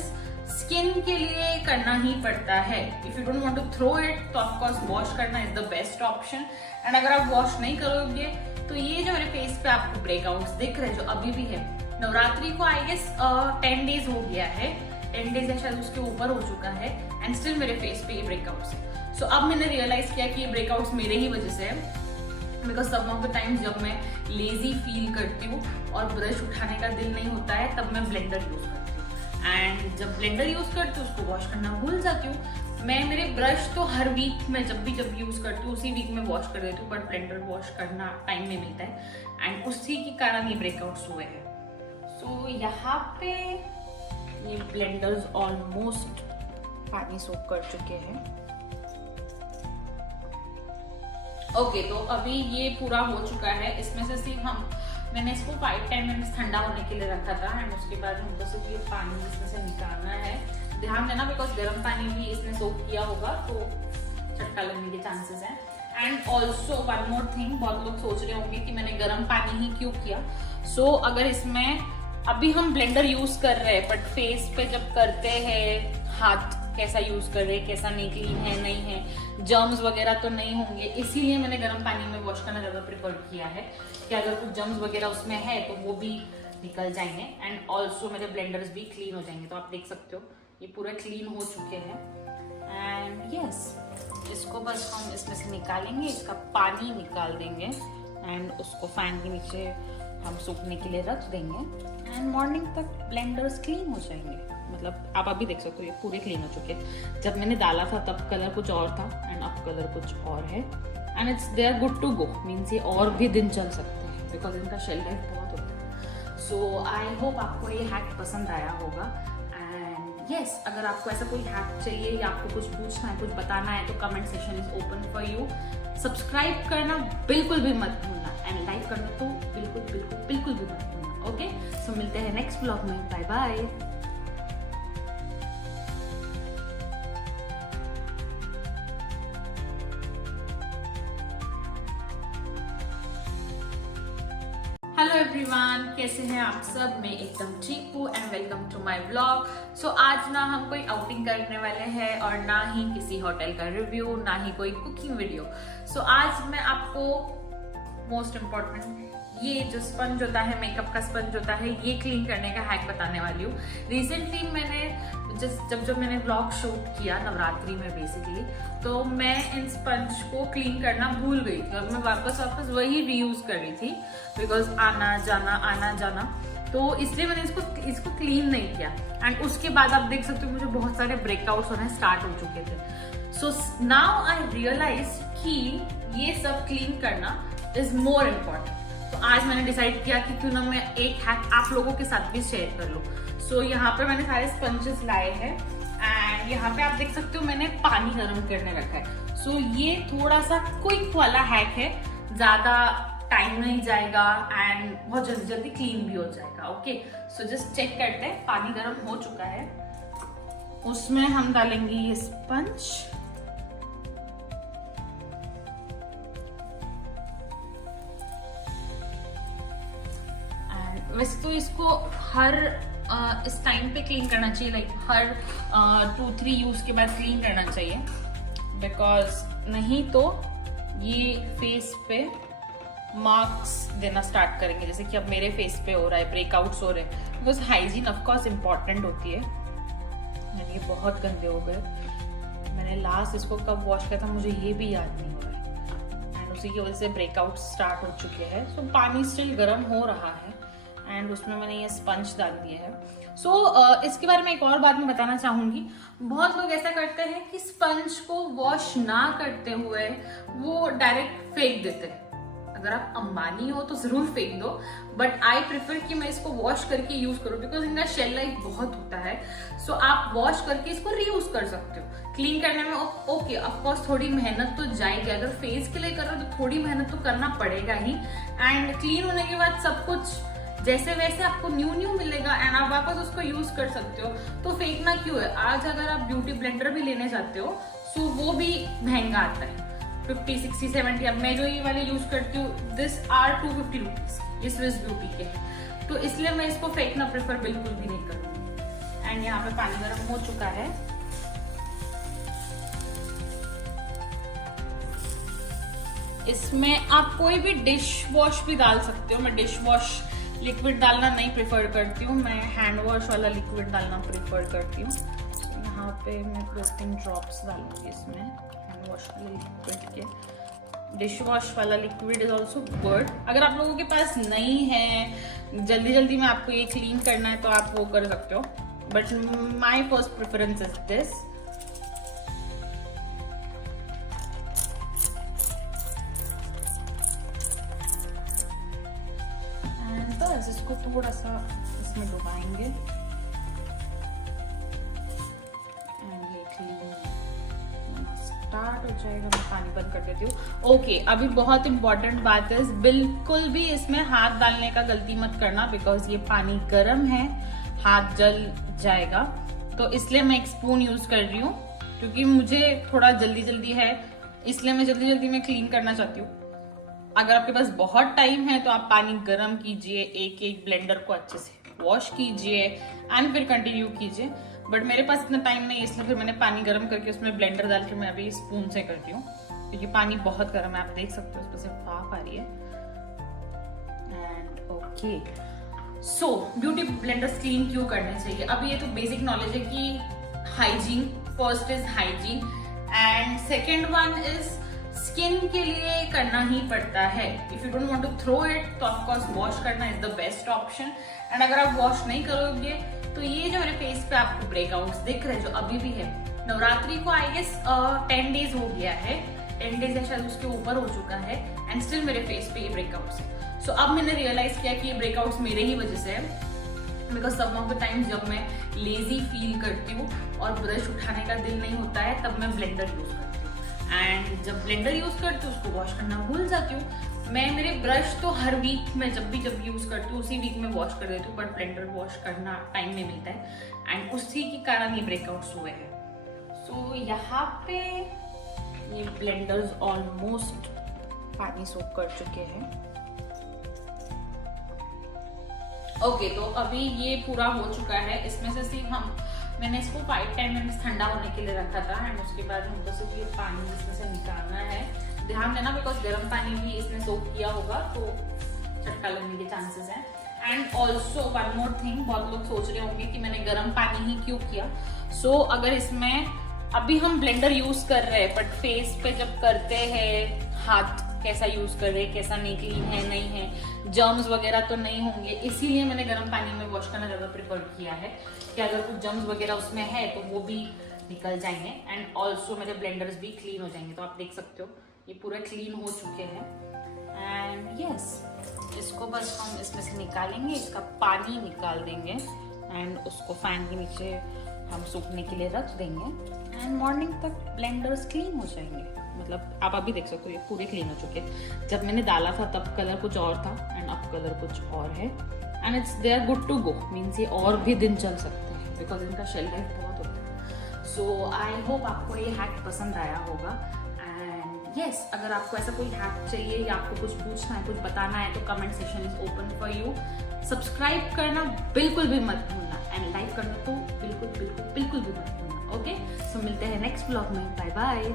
skin के लिए करना ही पड़ता है। If you don't want to throw it तो ऑफकोर्स वॉश करना is the best option. And अगर आप वॉश नहीं करोगे तो ये जो मेरे फेस पे आपको ब्रेकआउट्स दिख रहे हैं, जो अभी भी है, नवरात्रि को आई गेस 10 डेज हो गया है, 10 डेज या शायद उसके ऊपर हो चुका है एंड स्टिल मेरे फेस पे ये ब्रेकआउट्स है। सो अब मैंने रियलाइज किया कि ये ब्रेकआउट्स मेरे ही वजह से है, because some of the times जब मैं लेजी फील करती हूँ और ब्रश उठाने का दिल नहीं होता है, तब मैं ब्लेंडर यूज करती हूँ। एंड जब ब्लेंडर यूज करती हूँ उसको वॉश करना भूल जाती हूँ। मैं मेरे ब्रश तो हर वीक में जब यूज करती हूँ उसी वीक में वॉश कर देती हूँ, बट ब्लेंडर वॉश करना टाइम नहीं मिलता है एंड उसी के कारण ये ब्रेकआउट्स हुए हैं। सो यहाँ पे ये ब्लेंडर्स ऑलमोस्ट पानी सोख कर चुके हैं। ओके, तो अभी ये पूरा हो चुका है। इसमें से सिर्फ मैंने इसको 5-10 मिनट्स ठंडा होने के लिए रखा था एंड उसके बाद हमको सिर्फ ये पानी इसमें से निकालना है। ध्यान देना बिकॉज गर्म पानी भी इसने सोख किया होगा तो चटका लगने के चांसेस हैं। And also one more thing, बहुत लोग सोच रहे होंगे कि मैंने गर्म पानी ही क्यों किया। सो अगर इसमें अभी हम ब्लेंडर यूज कर रहे हैं, बट फेस पे जब करते हैं हाथ कैसा यूज कर रहे हैं, कैसा नहीं, क्लीन है नहीं है, जर्म्स वगैरह तो नहीं होंगे, इसीलिए मैंने गर्म पानी में वॉश करना ज्यादा प्रेफर किया है कि अगर कुछ जर्म्स वगैरह उसमें है तो वो भी निकल जाएंगे एंड ऑल्सो मेरे ब्लेंडर्स भी क्लीन हो जाएंगे। तो आप देख सकते हो ये पूरे क्लीन हो चुके हैं एंड यस, इसको बस हम इसमें से निकालेंगे, इसका पानी निकाल देंगे एंड उसको फैन के नीचे हम सूखने के लिए रख देंगे एंड मॉर्निंग तक ब्लेंडर्स क्लीन हो जाएंगे। मतलब आप अभी देख सकते हो ये पूरे क्लीन हो चुके हैं। जब मैंने डाला था तब कलर कुछ और था एंड अब कलर कुछ और है and it's they are good to go, means ये और भी दिन चल सकते हैं बिकॉज इनका शेल्फ लाइफ बहुत होता है। सो आई होप आपको ये हैक पसंद आया होगा एंड यस, अगर आपको ऐसा कोई हैक चाहिए या आपको कुछ पूछना है, कुछ बताना है तो comment section is open for you. Subscribe करना बिल्कुल भी मत भूलना एंड लाइक करना तो बिल्कुल भी मत भूलना। ओके, सो मिलते हैं नेक्स्ट ब्लॉग में। Bye bye. हेलो एवरीवन, कैसे हैं आप सब? मैं एकदम ठीक हूँ and welcome to my blog. So आज ना हम कोई आउटिंग करने वाले हैं और ना ही किसी होटल का रिव्यू, ना ही कोई कुकिंग वीडियो। सो आज मैं आपको मोस्ट इम्पोर्टेंट ये जो स्पंज होता है, मेकअप का स्पंज होता है, ये क्लीन करने का हैक बताने वाली हूँ। रिसेंटली मैंने जब मैंने व्लॉग शूट किया नवरात्रि में बेसिकली, तो मैं इन स्पंज को क्लीन करना भूल गई थी और मैं वापस वही रीयूज कर रही थी बिकॉज आना जाना, तो इसलिए मैंने इसको क्लीन नहीं किया एंड उसके बाद आप देख सकते हो मुझे बहुत सारे ब्रेकआउट्स होने स्टार्ट हो चुके थे। सो नाउ आई रियलाइज कि ये सब क्लीन करना इज मोर इम्पोर्टेंट। तो आज मैंने डिसाइड किया कि क्यों ना मैं एक हैक आप लोगों के साथ भी शेयर कर लूं। सो यहाँ पे मैंने सारे स्पंजेस लाए हैं एंड यहाँ पे आप देख सकते हो मैंने पानी गर्म करने रखा है। सो ये थोड़ा सा क्विक वाला हैक है, ज्यादा टाइम नहीं जाएगा एंड बहुत जल्दी क्लीन भी हो जाएगा। ओके, सो जस्ट चेक करते हैं। पानी गर्म हो चुका है, उसमें हम डालेंगे ये स्पंज वैसे तो इसको हर इस टाइम पे क्लीन करना चाहिए, लाइक हर 2-3 यूज के बाद क्लीन करना चाहिए बिकॉज नहीं तो ये फेस पे मार्क्स देना स्टार्ट करेंगे, जैसे कि अब मेरे फेस पे हो रहा है, ब्रेकआउट्स हो रहे हैं। बिकॉज हाइजीन ऑफकोर्स इम्पॉर्टेंट होती है एंड ये बहुत गंदे हो गए। मैंने लास्ट इसको कब वॉश किया था मुझे ये भी याद नहीं हो रहा है एंड उसी की वजह से ब्रेकआउट स्टार्ट हो चुके हैं। सो पानी स्टिल गर्म हो रहा है एंड उसमें मैंने ये स्पंज डाल दिया है। सो इसके बारे में एक और बात मैं बताना चाहूंगी। बहुत लोग ऐसा करते हैं कि स्पंज को वॉश ना करते हुए वो डायरेक्ट फेंक देते हैं अगर आप अंबानी हो तो जरूर फेंक दो, बट आई प्रेफर कि मैं इसको वॉश करके यूज करूँ बिकॉज इनका शेल लाइफ बहुत होता है। सो आप वॉश करके इसको रीयूज कर सकते हो। क्लीन करने में ओके ऑफकोर्स थोड़ी मेहनत तो जाएगी, अगर फेस के लिए कर रहे हो तो थोड़ी मेहनत तो करना पड़ेगा ही। एंड क्लीन होने के बाद सब कुछ जैसे वैसे आपको न्यू मिलेगा एंड आप वापस उसको यूज कर सकते हो, तो फेंकना क्यों है। आज अगर आप ब्यूटी ब्लेंडर भी लेने जाते हो सो वो भी महंगा आता है, 50, 60, 70। अब मैं जो ये वाले यूज करती हूँ दिस आर 250 रुपीज, ये स्विस ब्यूटी के हैं, तो इसलिए मैं इसको फेंकना प्रेफर बिल्कुल भी नहीं करूंगी। एंड यहाँ पे पानी गर्म हो चुका है, इसमें आप कोई भी डिश वॉश भी डाल सकते हो। मैं डिश वॉश लिक्विड डालना नहीं प्रेफर करती हूँ, मैं हैंड वॉश वाला लिक्विड डालना प्रेफर करती हूँ। यहाँ पे मैं 2-3 ड्रॉप्स डालूंगी इसमें हैंड वॉश वाले लिक्विड के। डिश वॉश वाला लिक्विड इज ऑल्सो गुड। अगर आप लोगों के पास नहीं है, जल्दी जल्दी में आपको ये क्लीन करना है तो आप वो कर सकते हो, but my first preference is this. बस इसको थोड़ा सा इसमें डुबाएंगे एंड ये क्लीन स्टार्ट हो जाएगा। मैं पानी बंद कर देती हूँ। ओके, अभी बहुत इंपॉर्टेंट बात है, बिल्कुल भी इसमें हाथ डालने का गलती मत करना बिकॉज ये पानी गर्म है, हाथ जल जाएगा। तो इसलिए मैं एक स्पून यूज कर रही हूँ क्योंकि मुझे थोड़ा जल्दी है, इसलिए मैं जल्दी में क्लीन करना चाहती हूँ। अगर आपके पास बहुत टाइम है तो आप पानी गर्म कीजिए, एक ब्लेंडर को अच्छे से वॉश कीजिए एंड फिर कंटिन्यू कीजिए, बट मेरे पास इतना टाइम नहीं है इसलिए फिर मैंने पानी गर्म करके उसमें ब्लेंडर डाल के मैं अभी स्पून से करती हूँ क्योंकि पानी बहुत गर्म है। आप देख सकते हो इसमें से भाप आ रही है। And okay, so beauty blenders clean क्यों करने चाहिए। अब ये तो बेसिक नॉलेज है कि hygiene, first is hygiene and second one is skin के लिए करना ही पड़ता है। If you don't want to throw it तो ऑफकोर्स वॉश करना is the best option. And अगर आप वॉश नहीं करोगे तो ये जो मेरे फेस पे आपको ब्रेकआउट्स दिख रहे हैं जो अभी भी है, नवरात्रि को आई गेस 10 डेज हो गया है, 10 डेज या शायद उसके ऊपर हो चुका है एंड स्टिल मेरे फेस पे ये ब्रेकआउट्स है। सो अब मैंने रियलाइज किया कि ये ब्रेकआउट्स मेरे ही वजह से है because some of the time जब मैं लेजी फील करती हूँ और ब्रश उठाने का दिल नहीं होता है तब मैं ब्लेंडर यूज करती हूँ एंड जब ब्लेंडर यूज करती हूँ उसको वॉश करना भूल जाती हूँ। मैं मेरे ब्रश तो हर वीक में जब यूज करती हूँ उसी वीक में वॉश कर देती हूँ, बट ब्लेंडर वॉश करना टाइम नहीं मिलता है एंड उसी के कारण ये ब्रेकआउट्स हुए हैं। सो यहाँ पे ये ब्लेंडर्स ऑलमोस्ट पानी सोख कर चुके हैं। ओके, तो अभी ये पूरा हो चुका है। इसमें से सिर्फ मैंने इसको 5-10 मिनट्स ठंडा होने के लिए रखा था एंड उसके बाद हमको सिर्फ ये पानी इसमें से निकालना है। ध्यान देना बिकॉज गर्म पानी भी इसने सोक किया होगा तो चटका लगने के चांसेस हैं। And also one more thing, बहुत लोग सोच रहे होंगे कि मैंने गर्म पानी ही क्यों किया। सो अगर इसमें अभी हम ब्लेंडर यूज कर रहे हैं बट फेस पे जब करते हैं हाथ कैसा यूज कर रहे हैं, कैसा नहीं, क्लीन है नहीं है, जर्म्स वगैरह तो नहीं होंगे, इसीलिए मैंने गर्म पानी में वॉश करना ज्यादा प्रेफर किया है कि अगर कुछ जर्म्स वगैरह उसमें है तो वो भी निकल जाएंगे एंड ऑल्सो मेरे ब्लेंडर्स भी क्लीन हो जाएंगे। तो आप देख सकते हो ये पूरे क्लीन हो चुके हैं एंड यस, इसको बस हम इसमें से निकालेंगे, इसका पानी निकाल देंगे एंड उसको फैन के नीचे हम सूखने के लिए रख देंगे एंड मॉर्निंग तक ब्लेंडर्स क्लीन हो जाएंगे। मतलब आप अभी देख सकते हो ये पूरे क्लीन हो चुके हैं। जब मैंने डाला था तब कलर कुछ और था एंड अब कलर कुछ और है and it's they are good to go, means ये और भी दिन चल सकते हैं बिकॉज इनका शेल लाइफ बहुत होता है। सो आई होप आपको ये हैक पसंद आया होगा एंड यस, अगर आपको ऐसा कोई हैक चाहिए या आपको कुछ पूछना है, कुछ बताना है तो comment section is open for you. Subscribe करना बिल्कुल भी मत भूलना एंड लाइक करना तो बिल्कुल भी मत भूलना। ओके, सो मिलते हैं नेक्स्ट ब्लॉग में। Bye bye.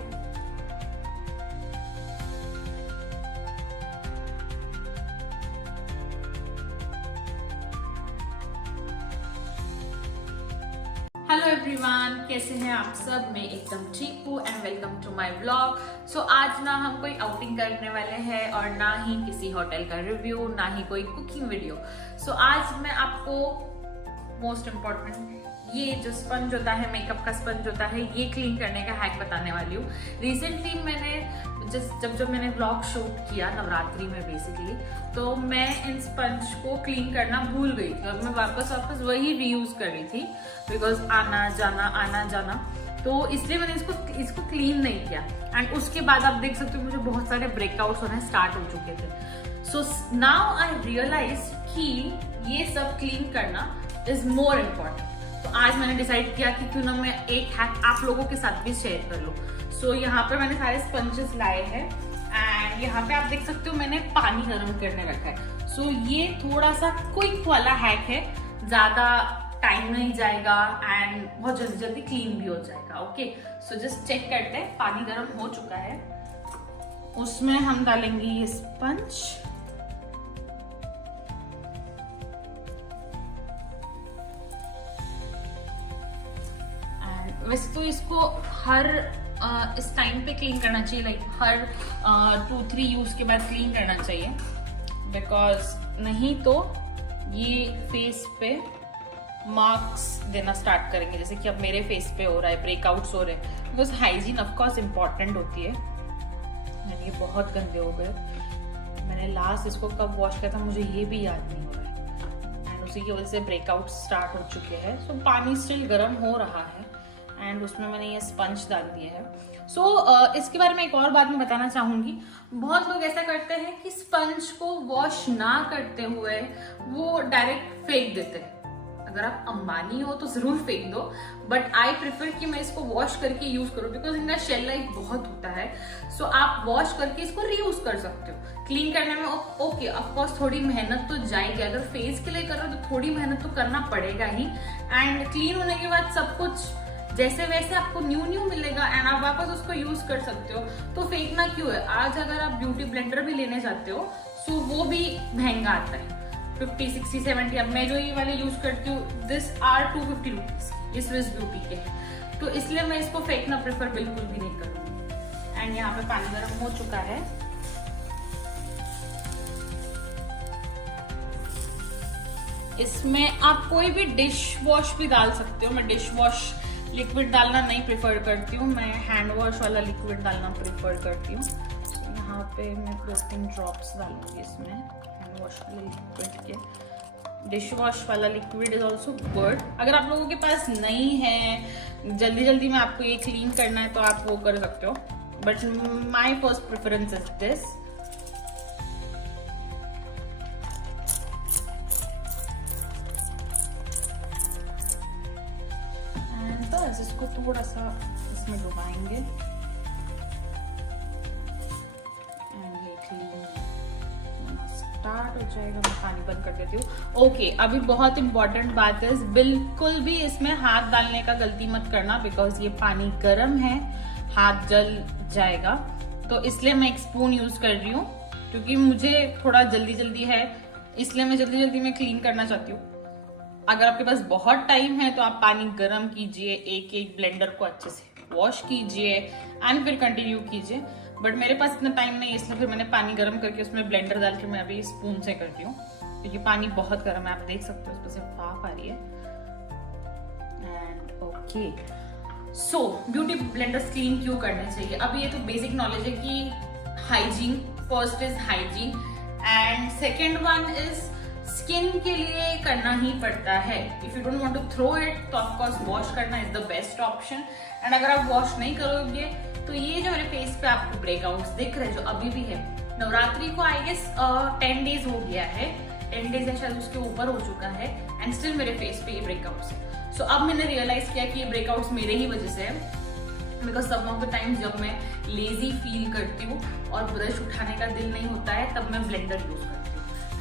हेलो एवरीवन, कैसे हैं आप सब। मैं एकदम ठीक हूँ and welcome to my vlog. So आज ना हम कोई आउटिंग करने वाले हैं और ना ही किसी होटल का रिव्यू, ना ही कोई कुकिंग वीडियो। सो आज मैं आपको मोस्ट इम्पोर्टेंट ये जो स्पंज होता है, मेकअप का स्पंज होता है, ये क्लीन करने का हैक बताने वाली हूँ। रिसेंटली मैंने जब मैंने व्लॉग शूट किया नवरात्रि में बेसिकली, तो मैं इन स्पंज को क्लीन करना भूल गई थी और मैं वापस वही रीयूज कर रही थी बिकॉज आना जाना, तो इसलिए मैंने इसको क्लीन नहीं किया। एंड उसके बाद आप देख सकते हो मुझे बहुत सारे ब्रेकआउट्स होने स्टार्ट हो चुके थे। सो नाउ आई रियलाइज कि ये सब क्लीन करना इज मोर इम्पोर्टेंट। तो आज मैंने डिसाइड किया कि क्यों ना मैं एक हैक आप लोगों के साथ भी शेयर कर लूं। सो यहाँ पर मैंने सारे स्पंजेस लाए हैं एंड यहाँ पे आप देख सकते हो मैंने पानी गर्म करने रखा है। सो ये थोड़ा सा क्विक वाला हैक है, ज्यादा टाइम नहीं जाएगा एंड बहुत जल्दी जल्दी क्लीन भी हो जाएगा। ओके, सो जस्ट चेक करते हैं। पानी गर्म हो चुका है, उसमें हम डालेंगे ये स्पंज। वैसे तो इसको हर इस टाइम पे क्लीन करना चाहिए, लाइक हर 2-3 यूज के बाद क्लीन करना चाहिए, बिकॉज नहीं तो ये फेस पे मार्क्स देना स्टार्ट करेंगे, जैसे कि अब मेरे फेस पे हो रहा है, ब्रेकआउट्स हो रहे हैं। बिकॉज हाइजीन ऑफकोर्स इम्पॉर्टेंट होती है। ये बहुत गंदे हो गए। मैंने लास्ट इसको कब वॉश किया था मुझे ये भी याद नहीं हो रहा है एंड उसी की वजह से ब्रेकआउट स्टार्ट हो चुके हैं। सो पानी स्टिल गर्म हो रहा है एंड उसमें मैंने ये स्पंज डाल दिया है। सो इसके बारे में एक और बात मैं बताना चाहूंगी। बहुत लोग ऐसा करते हैं कि स्पंज को वॉश ना करते हुए वो डायरेक्ट फेंक देते हैं। अगर आप अंबानी हो तो जरूर फेंक दो, बट आई प्रेफर कि मैं इसको वॉश करके यूज करूं बिकॉज इनका शेल लाइफ बहुत होता है। सो आप वॉश करके इसको रीयूज कर सकते हो। क्लीन करने में ओके ऑफकोर्स थोड़ी मेहनत तो जाएगी, अगर फेस के लिए कर रहे हो तो थोड़ी मेहनत तो करना पड़ेगा ही। एंड क्लीन होने के बाद सब कुछ जैसे वैसे आपको न्यू मिलेगा एंड आप वापस उसको यूज कर सकते हो। तो फेंकना क्यों है? आज अगर आप ब्यूटी ब्लेंडर भी लेने जाते हो सो वो भी महंगा आता है, 50, 60, 70। अब मैं जो ये वाले यूज करती हूँ दिस आर 250 रुपीज, ये स्विस ब्यूटी के हैं, तो इसलिए मैं इसको फेंकना प्रेफर बिल्कुल भी नहीं करूँगी। एंड यहाँ पे पानी गर्म हो चुका है। इसमें आप कोई भी डिश वॉश भी डाल सकते हो। मैं डिश वॉश लिक्विड डालना नहीं प्रेफर करती हूँ, मैं हैंड वॉश वाला लिक्विड डालना प्रेफर करती हूँ। यहाँ पे मैं 2-3 ड्रॉप्स डालूंगी इसमें हैंड वॉश वाले लिक्विड के। डिश वॉश वाला लिक्विड इज ऑल्सो गुड। अगर आप लोगों के पास नहीं है, जल्दी में आपको ये क्लीन करना है तो आप वो कर सकते हो, but my first preference is this. इसको थोड़ा सा इसमें डुबाएंगे एंड ये क्लीन स्टार्ट हो जाएगा। मैं पानी बंद कर देती हूँ। ओके, अभी बहुत इंपॉर्टेंट बात है, बिल्कुल भी इसमें हाथ डालने का गलती मत करना बिकॉज ये पानी गर्म है, हाथ जल जाएगा। तो इसलिए मैं एक स्पून यूज कर रही हूँ क्योंकि मुझे थोड़ा जल्दी है, इसलिए मैं जल्दी में क्लीन करना चाहती हूँ। अगर आपके पास बहुत टाइम है तो आप पानी गर्म कीजिए, एक ब्लेंडर को अच्छे से वॉश कीजिए एंड फिर कंटिन्यू कीजिए। बट मेरे पास इतना टाइम नहीं है, इसलिए फिर मैंने पानी गर्म करके उसमें ब्लेंडर डाल के मैं अभी स्पून से करती हूँ क्योंकि पानी बहुत गर्म है। आप देख सकते हो उसमें से भाप आ रही है। And okay, so beauty blenders clean क्यों करने चाहिए? अब ये तो बेसिक नॉलेज है कि hygiene, first is hygiene and second one is skin के लिए करना ही पड़ता है। If you don't want to throw it तो ऑफकोर्स वॉश करना is the best option. And अगर आप वॉश नहीं करोगे तो ये जो मेरे फेस पे आपको ब्रेकआउट्स दिख रहे हैं जो अभी भी है, नवरात्रि को आई गेस 10 डेज हो गया है, 10 डेज या शायद उसके ऊपर हो चुका है एंड स्टिल मेरे फेस पे ये ब्रेकआउट्स है। सो अब मैंने रियलाइज किया कि ये ब्रेकआउट्स मेरे ही वजह से है because some of the times जब मैं लेजी फील करती हूँ और ब्रश उठाने का दिल नहीं होता है तब मैं ब्लेंडर यूज करती हूँ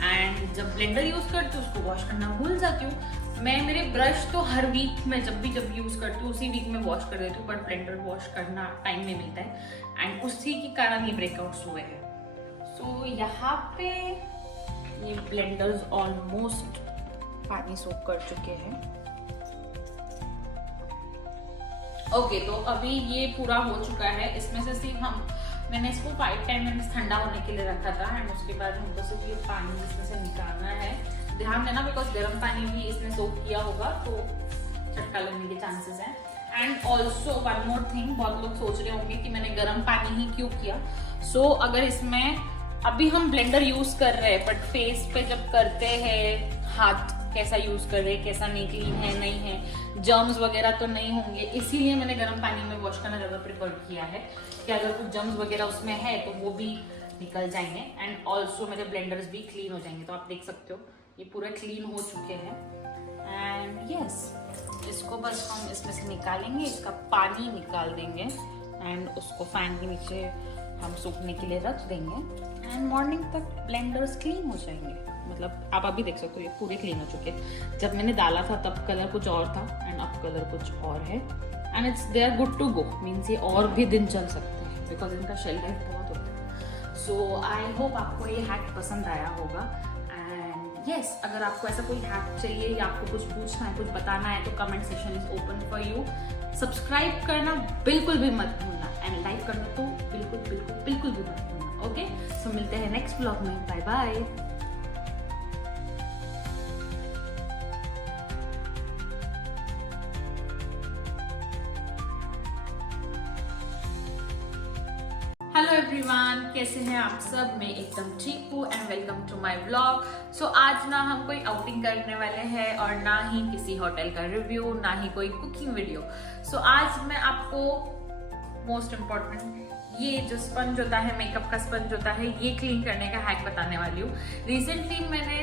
एंड जब ब्लेंडर यूज करती हूँ उसको वॉश करना भूल जाती हूँ। मैं मेरे ब्रश तो हर वीक में जब भी यूज करती हूँ उसी वीक में वॉश कर देती हूँ, बट ब्लेंडर वॉश करना टाइम नहीं मिलता है एंड उसी के कारण ये ब्रेकआउट्स हुए हैं। सो यहाँ पे ये ब्लेंडर्स ऑलमोस्ट पानी सोख कर चुके हैं। ओके, तो अभी ये पूरा हो चुका है। इसमें से सिर्फ मैंने इसको 5-10 मिनट्स ठंडा होने के लिए रखा था एंड उसके बाद हमको सिर्फ ये पानी इसमें से निकालना है। ध्यान देना बिकॉज गर्म पानी भी इसने सोख किया होगा तो चटका लगने के चांसेस हैं। And also one more thing, बहुत लोग सोच रहे होंगे कि मैंने गर्म पानी ही क्यों किया। सो अगर इसमें अभी हम ब्लेंडर यूज कर रहे हैं, बट फेस पे जब करते हैं हाथ कैसा यूज कर रहे हैं, कैसा नहीं, क्लीन है नहीं है, जर्म्स वगैरह तो नहीं होंगे, इसीलिए मैंने गर्म पानी में वॉश करना ज्यादा प्रेफर किया है कि अगर कुछ जर्म्स वगैरह उसमें है तो वो भी निकल जाएंगे। एंड ऑल्सो मेरे ब्लेंडर्स भी क्लीन हो जाएंगे। तो आप देख सकते हो ये पूरे क्लीन हो चुके हैं। एंड यस, इसको बस हम इसमें से निकालेंगे, इसका पानी निकाल देंगे एंड उसको फैन के नीचे हम सूखने के लिए रख देंगे। एंड मॉर्निंग तक ब्लेंडर्स क्लीन हो जाएंगे। मतलब आप अभी देख सकते हो ये पूरे क्लीन हो चुके हैं। जब मैंने डाला था तब कलर कुछ और था एंड अब कलर कुछ और है। And it's they are good to go, means ये और भी दिन चल सकते हैं बिकॉज इनका शेल लाइफ बहुत होता है। सो आई होप आपको ये हैक पसंद आया होगा। एंड यस, अगर आपको ऐसा कोई हैक चाहिए या आपको कुछ पूछना है, कुछ बताना है तो comment section is open for you. Subscribe करना बिल्कुल भी मत भूलना एंड लाइक करना तो बिल्कुल बिल्कुल बिल्कुल भी मत भूलना। ओके, सो मिलते हैं नेक्स्ट ब्लॉग में। Bye bye. हेलो एवरीवन, कैसे हैं आप सब? मैं एकदम ठीक हूँ and welcome to my vlog. So आज ना हम कोई आउटिंग करने वाले हैं और ना ही किसी होटल का रिव्यू, ना ही कोई कुकिंग वीडियो। सो आज मैं आपको मोस्ट इम्पोर्टेंट ये जो स्पंज होता है, मेकअप का स्पंज होता है, ये क्लीन करने का हैक बताने वाली हूँ। रिसेंटली मैंने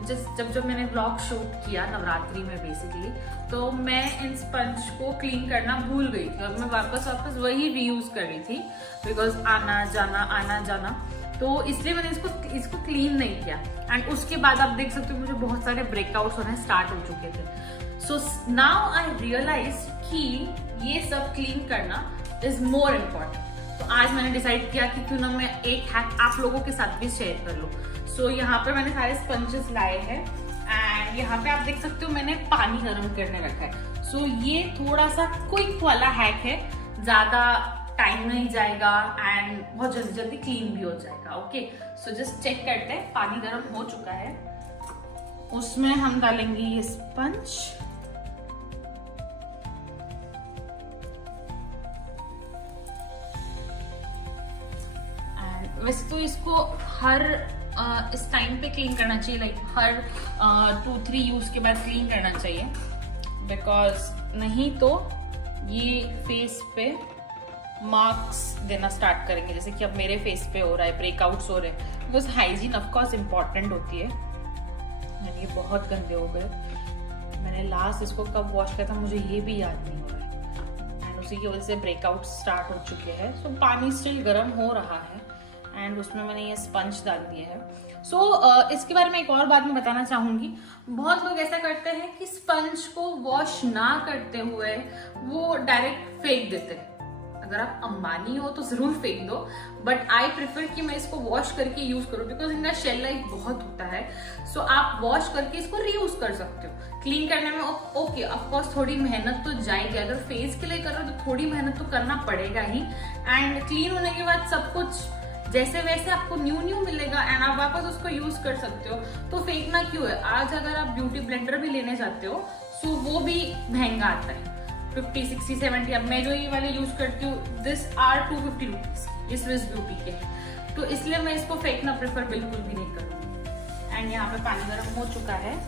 जब मैंने व्लॉग शूट किया नवरात्रि में बेसिकली, तो मैं इन स्पंज को क्लीन करना भूल गई थी और मैं वापस वही रीयूज कर रही थी बिकॉज आना जाना, तो इसलिए मैंने इसको क्लीन नहीं किया। एंड उसके बाद आप देख सकते हो मुझे बहुत सारे ब्रेकआउट्स होने स्टार्ट हो चुके थे। सो नाउ आई रियलाइज कि ये सब क्लीन करना इज मोर इम्पोर्टेंट। तो आज मैंने डिसाइड किया कि क्यों ना मैं एक हैक आप लोगों के साथ भी शेयर कर लूं। सो यहाँ पर मैंने सारे स्पंजेस लाए हैं एंड यहाँ पे आप देख सकते हो मैंने पानी गर्म करने रखा है। सो ये थोड़ा सा क्विक वाला हैक है, ज्यादा टाइम नहीं जाएगा एंड बहुत जल्दी जल्दी क्लीन भी हो जाएगा। ओके, सो जस्ट चेक करते हैं। पानी गर्म हो चुका है, उसमें हम डालेंगे ये स्पंज। वैसे तो इसको हर इस टाइम पे क्लीन करना चाहिए, लाइक हर 2-3 यूज के बाद क्लीन करना चाहिए बिकॉज नहीं तो ये फेस पे मार्क्स देना स्टार्ट करेंगे, जैसे कि अब मेरे फेस पे हो रहा है, ब्रेकआउट्स हो रहे हैं। बिकॉज हाइजीन ऑफकोर्स इम्पॉर्टेंट होती है। ये बहुत गंदे हो गए। मैंने लास्ट इसको कब वॉश किया था मुझे ये भी याद नहीं हो रहा है एंड उसी की वजह से ब्रेकआउट स्टार्ट हो चुके हैं। सो पानी स्टिल गर्म हो रहा है एंड उसमें मैंने ये स्पंज डाल दिया है। सो इसके बारे में एक और बात मैं बताना चाहूंगी। बहुत लोग ऐसा करते हैं कि स्पंज को वॉश ना करते हुए वो डायरेक्ट फेंक देते हैं। अगर आप अंबानी हो तो जरूर फेंक दो, बट आई प्रेफर कि मैं इसको वॉश करके यूज करूं बिकॉज इनका शेल लाइफ बहुत होता है। सो आप वॉश करके इसको रीयूज कर सकते हो। क्लीन करने में ओके ऑफकोर्स थोड़ी मेहनत तो जाएगी, अगर फेस के लिए कर रहे हो तो थोड़ी मेहनत तो करना पड़ेगा ही। एंड क्लीन होने के बाद सब कुछ जैसे वैसे आपको न्यू मिलेगा एंड आप वापस उसको यूज कर सकते हो। तो फेंकना क्यों है? आज अगर आप ब्यूटी ब्लेंडर भी लेने जाते हो सो वो भी महंगा आता है, 50, 60, 70। अब मैं जो ये वाले यूज करती हूँ दिस आर 250 रुपीज, इस स्विस ब्यूटी के, तो इसलिए मैं इसको फेंकना प्रेफर बिल्कुल भी नहीं करूँगी। एंड यहाँ पे पानी गर्म हो चुका है।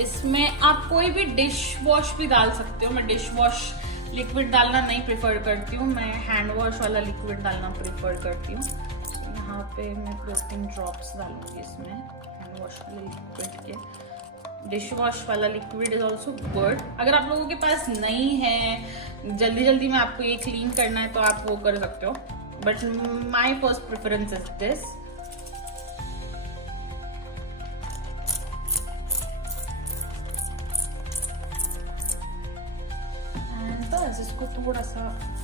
इसमें आप कोई भी डिश वॉश भी डाल सकते हो। मैं डिश वॉश लिक्विड डालना नहीं प्रेफर करती हूँ, मैं हैंड वॉश वाला लिक्विड डालना प्रेफर करती हूँ। यहाँ पे मैं 2-3 ड्रॉप्स डालूंगी इसमें हैंड वॉश वाले लिक्विड के। डिश वॉश वाला लिक्विड इज ऑल्सो गुड। अगर आप लोगों के पास नहीं है, जल्दी में आपको ये क्लीन करना है तो आप वो कर सकते हो, but my first preference is this. बस इसको थोड़ा सा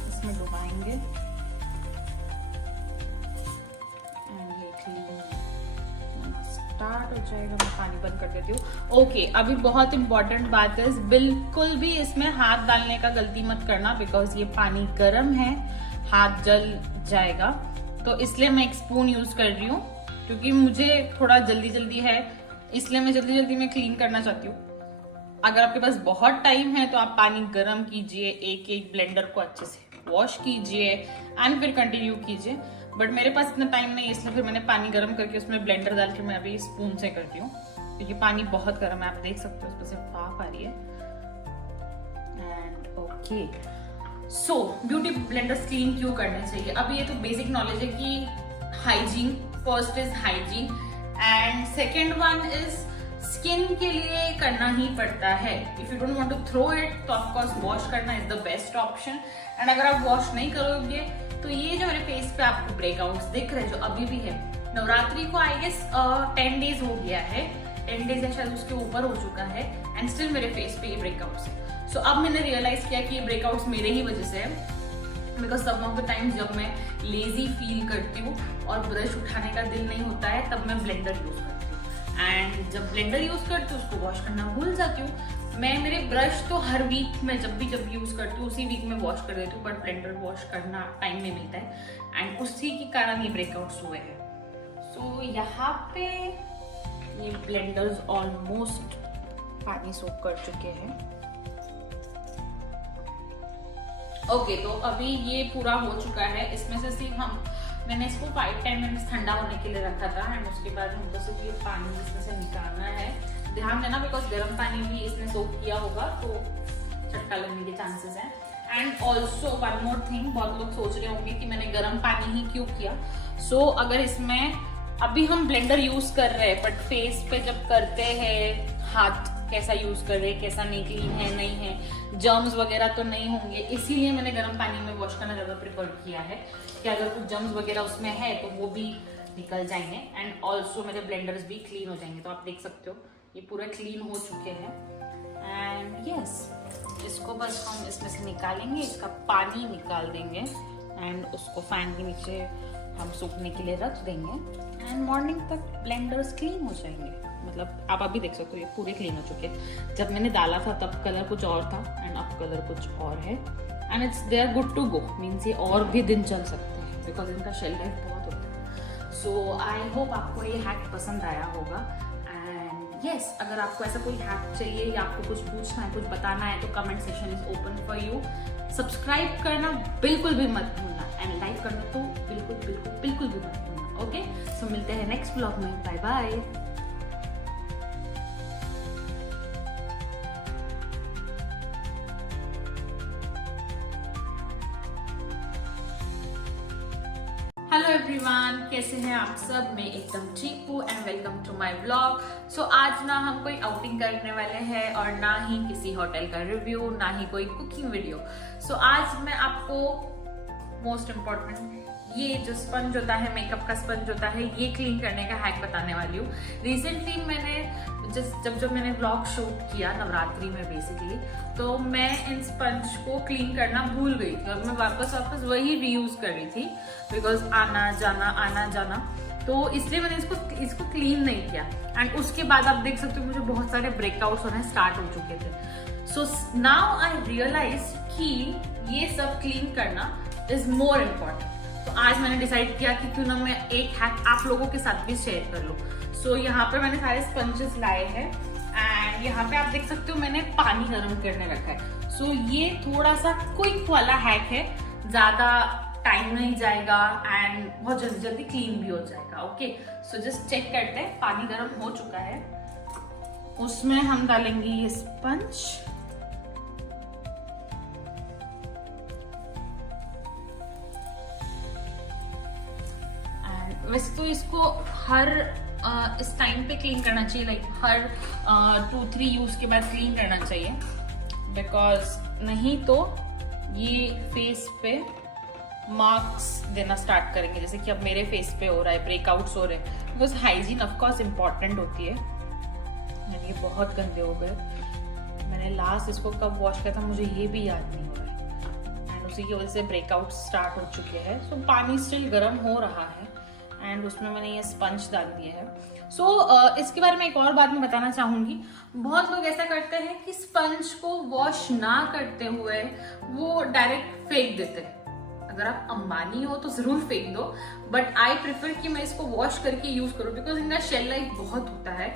इसमें डुबाएंगे एंड ये क्लीन स्टार्ट हो जाएगा। मैं पानी बंद कर देती हूँ। ओके, अभी बहुत इंपॉर्टेंट बात है, बिल्कुल भी इसमें हाथ डालने का गलती मत करना बिकॉज ये पानी गर्म है, हाथ जल जाएगा। तो इसलिए मैं एक स्पून यूज कर रही हूँ क्योंकि मुझे थोड़ा जल्दी है, इसलिए मैं जल्दी में क्लीन करना चाहती हूँ। अगर आपके पास बहुत टाइम है तो आप पानी गर्म कीजिए, एक ब्लेंडर को अच्छे से वॉश कीजिए एंड फिर कंटिन्यू कीजिए। बट मेरे पास इतना टाइम नहीं है, इसलिए फिर मैंने पानी गर्म करके उसमें ब्लेंडर डाल के मैं अभी स्पून से करती हूँ, क्योंकि पानी बहुत गर्म है। आप देख सकते हो उसमें से भाप आ रही है। And okay, so beauty blenders clean क्यों करने चाहिए? अब ये तो बेसिक नॉलेज है कि hygiene, first is hygiene and second one is skin के लिए करना ही पड़ता है। If you don't want to throw it तो ऑफकोर्स वॉश करना is the best option. And अगर आप वॉश नहीं करोगे तो ये जो मेरे फेस पे आपको ब्रेकआउट्स दिख रहे हैं, जो अभी भी है, नवरात्रि को आई गेस 10 डेज हो गया है, 10 डेज या शायद उसके ऊपर हो चुका है एंड स्टिल मेरे फेस पे ये ब्रेकआउट्स है। सो अब मैंने रियलाइज किया कि ये ब्रेकआउट्स मेरे ही वजह से है, because some of the times जब मैं लेजी फील करती हूँ और ब्रश उठाने का दिल नहीं होता है, तब मैं ब्लेंडर यूज करती हूँ। एंड जब ब्लेंडर यूज करती हूँ उसको वॉश करना भूल जाती हूँ। मैं मेरे ब्रश तो हर वीक में जब यूज करती हूँ उसी वीक में वॉश कर देती हूँ, बट ब्लेंडर वॉश करना टाइम नहीं मिलता है एंड उसी के कारण ये ब्रेकआउट्स हुए हैं। सो यहाँ पे ये ब्लेंडर्स ऑलमोस्ट पानी सोख कर चुके हैं। ओके, तो अभी ये पूरा हो चुका है। इसमें से सिर्फ मैंने इसको 5-10 मिनट्स ठंडा होने के लिए रखा था एंड उसके बाद हमको सिर्फ ये पानी इसमें से निकालना है। ध्यान देना बिकॉज गर्म पानी भी इसने सोख किया होगा तो चटका लगने के चांसेस हैं। And also one more thing, बहुत लोग सोच रहे होंगे कि मैंने गर्म पानी ही क्यों किया। सो अगर इसमें अभी हम ब्लेंडर यूज कर रहे हैं, बट फेस पे जब करते हैं हाथ कैसा यूज कर रहे हैं, कैसा नहीं, क्लीन है नहीं है, जर्म्स वगैरह तो नहीं होंगे, इसीलिए मैंने गर्म पानी में वॉश करना ज्यादा प्रेफर किया है कि अगर कुछ जर्म्स वगैरह उसमें है तो वो भी निकल जाएंगे एंड ऑल्सो मेरे ब्लेंडर्स भी क्लीन हो जाएंगे। तो आप देख सकते हो ये पूरे क्लीन हो चुके हैं एंड यस, इसको बस हम इसमें से निकालेंगे, इसका पानी निकाल देंगे एंड उसको फैन के नीचे हम सूखने के लिए रख देंगे एंड मॉर्निंग तक ब्लेंडर्स क्लीन हो जाएंगे। मतलब आप अभी देख सकते हो ये पूरे क्लीन हो चुके हैं। जब मैंने डाला था तब कलर कुछ और था एंड अब कलर कुछ और है and it's they are good to go, means ये और भी दिन चल सकते हैं बिकॉज इनका शेल लाइफ बहुत होता है। सो आई होप आपको ये हैक पसंद आया होगा एंड यस, अगर आपको ऐसा कोई हैक चाहिए या आपको कुछ पूछना है, कुछ बताना है तो comment section is open for you. Subscribe करना बिल्कुल भी मत भूलना एंड लाइक करना तो बिल्कुल भी मत भूलना। ओके, सो मिलते हैं नेक्स्ट ब्लॉग में। Bye bye. हेलो एवरीवन, कैसे हैं आप सब? मैं एकदम ठीक हूँ and welcome to my blog. So आज ना हम कोई आउटिंग करने वाले हैं और ना ही किसी होटल का रिव्यू, ना ही कोई कुकिंग वीडियो। सो आज मैं आपको मोस्ट इम्पोर्टेंट ये जो स्पंज होता है, मेकअप का स्पंज होता है, ये क्लीन करने का हैक बताने वाली हूँ। रिसेंटली मैंने जब मैंने व्लॉग शूट किया नवरात्रि में बेसिकली, तो मैं इन स्पंज को क्लीन करना भूल गई थी और मैं वापस वही रीयूज कर रही थी बिकॉज आना जाना, तो इसलिए मैंने इसको क्लीन नहीं किया एंड उसके बाद आप देख सकते हो मुझे बहुत सारे ब्रेकआउट्स होने स्टार्ट हो चुके थे। सो नाउ आई रियलाइज कि ये सब क्लीन करना इज मोर इम्पोर्टेंट। तो आज मैंने डिसाइड किया कि क्यों ना मैं एक हैक आप लोगों के साथ भी शेयर कर लूं। सो यहाँ पे मैंने सारे स्पंजेस लाए हैं एंड यहाँ पे आप देख सकते हो मैंने पानी गर्म करने रखा है। सो ये थोड़ा सा क्विक वाला हैक है, ज्यादा टाइम नहीं जाएगा एंड बहुत जल्दी क्लीन भी हो जाएगा। ओके, सो जस्ट चेक करते हैं। पानी गर्म हो चुका है, उसमें हम डालेंगे ये स्पंज वैसे तो इसको हर इस टाइम पे क्लीन करना चाहिए, लाइक हर 2-3 यूज के बाद क्लीन करना चाहिए बिकॉज नहीं तो ये फेस पे मार्क्स देना स्टार्ट करेंगे, जैसे कि अब मेरे फेस पे हो रहा है, ब्रेकआउट्स हो रहे हैं। बिकॉज हाइजीन ऑफकोर्स इम्पॉर्टेंट होती है एंड ये बहुत गंदे हो गए। मैंने लास्ट इसको कब वॉश किया था मुझे ये भी याद नहीं हो रहा है एंड उसी की वजह से ब्रेकआउट स्टार्ट हो चुके हैं। सो पानी स्टिल गर्म हो रहा है एंड उसमें मैंने ये स्पंज डाल दिया है। सो इसके बारे में एक और बात मैं बताना चाहूंगी। बहुत लोग ऐसा करते हैं कि स्पंज को वॉश ना करते हुए वो डायरेक्ट फेंक देते हैं अगर आप अंबानी हो तो जरूर फेंक दो, बट आई प्रेफर कि मैं इसको वॉश करके यूज करूँ, बिकॉज इनका शेल लाइफ बहुत होता है।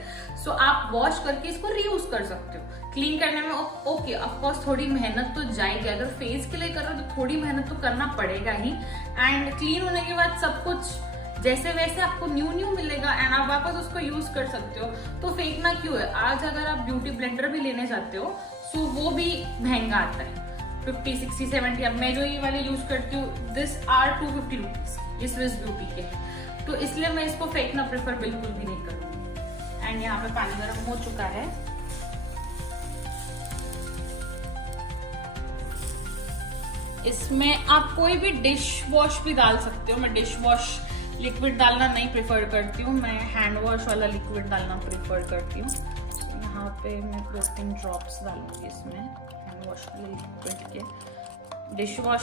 सो आप वॉश करके इसको रीयूज कर सकते हो। क्लीन करने में ओके ऑफकोर्स थोड़ी मेहनत तो जाएगी, अगर फेस के लिए कर रहे हो तो थोड़ी मेहनत तो करना पड़ेगा ही। एंड क्लीन होने के बाद सब कुछ जैसे वैसे आपको न्यू मिलेगा एंड आप वापस उसको यूज कर सकते हो, तो फेंकना क्यों है। आज अगर आप ब्यूटी ब्लेंडर भी लेने जाते हो तो वो भी महंगा आता है, 50, 60, 70। अब मैं जो ये वाले यूज करती हूँ दिस आर 250 रुपीज, ये स्विस ब्यूटी के हैं, तो इसलिए मैं इसको फेंकना प्रेफर बिल्कुल भी नहीं करूंगी। एंड यहाँ पे पानी गर्म हो चुका है, इसमें आप कोई भी डिश वॉश भी डाल सकते हो। मैं डिश वॉश लिक्विड डालना नहीं प्रेफर करती हूँ, मैं हैंड वॉश वाला लिक्विड डालना प्रेफर करती हूँ। यहाँ पे मैं 2-3 ड्रॉप्स डालूंगी इसमें हैंड वॉश वाले लिक्विड के। Dish wash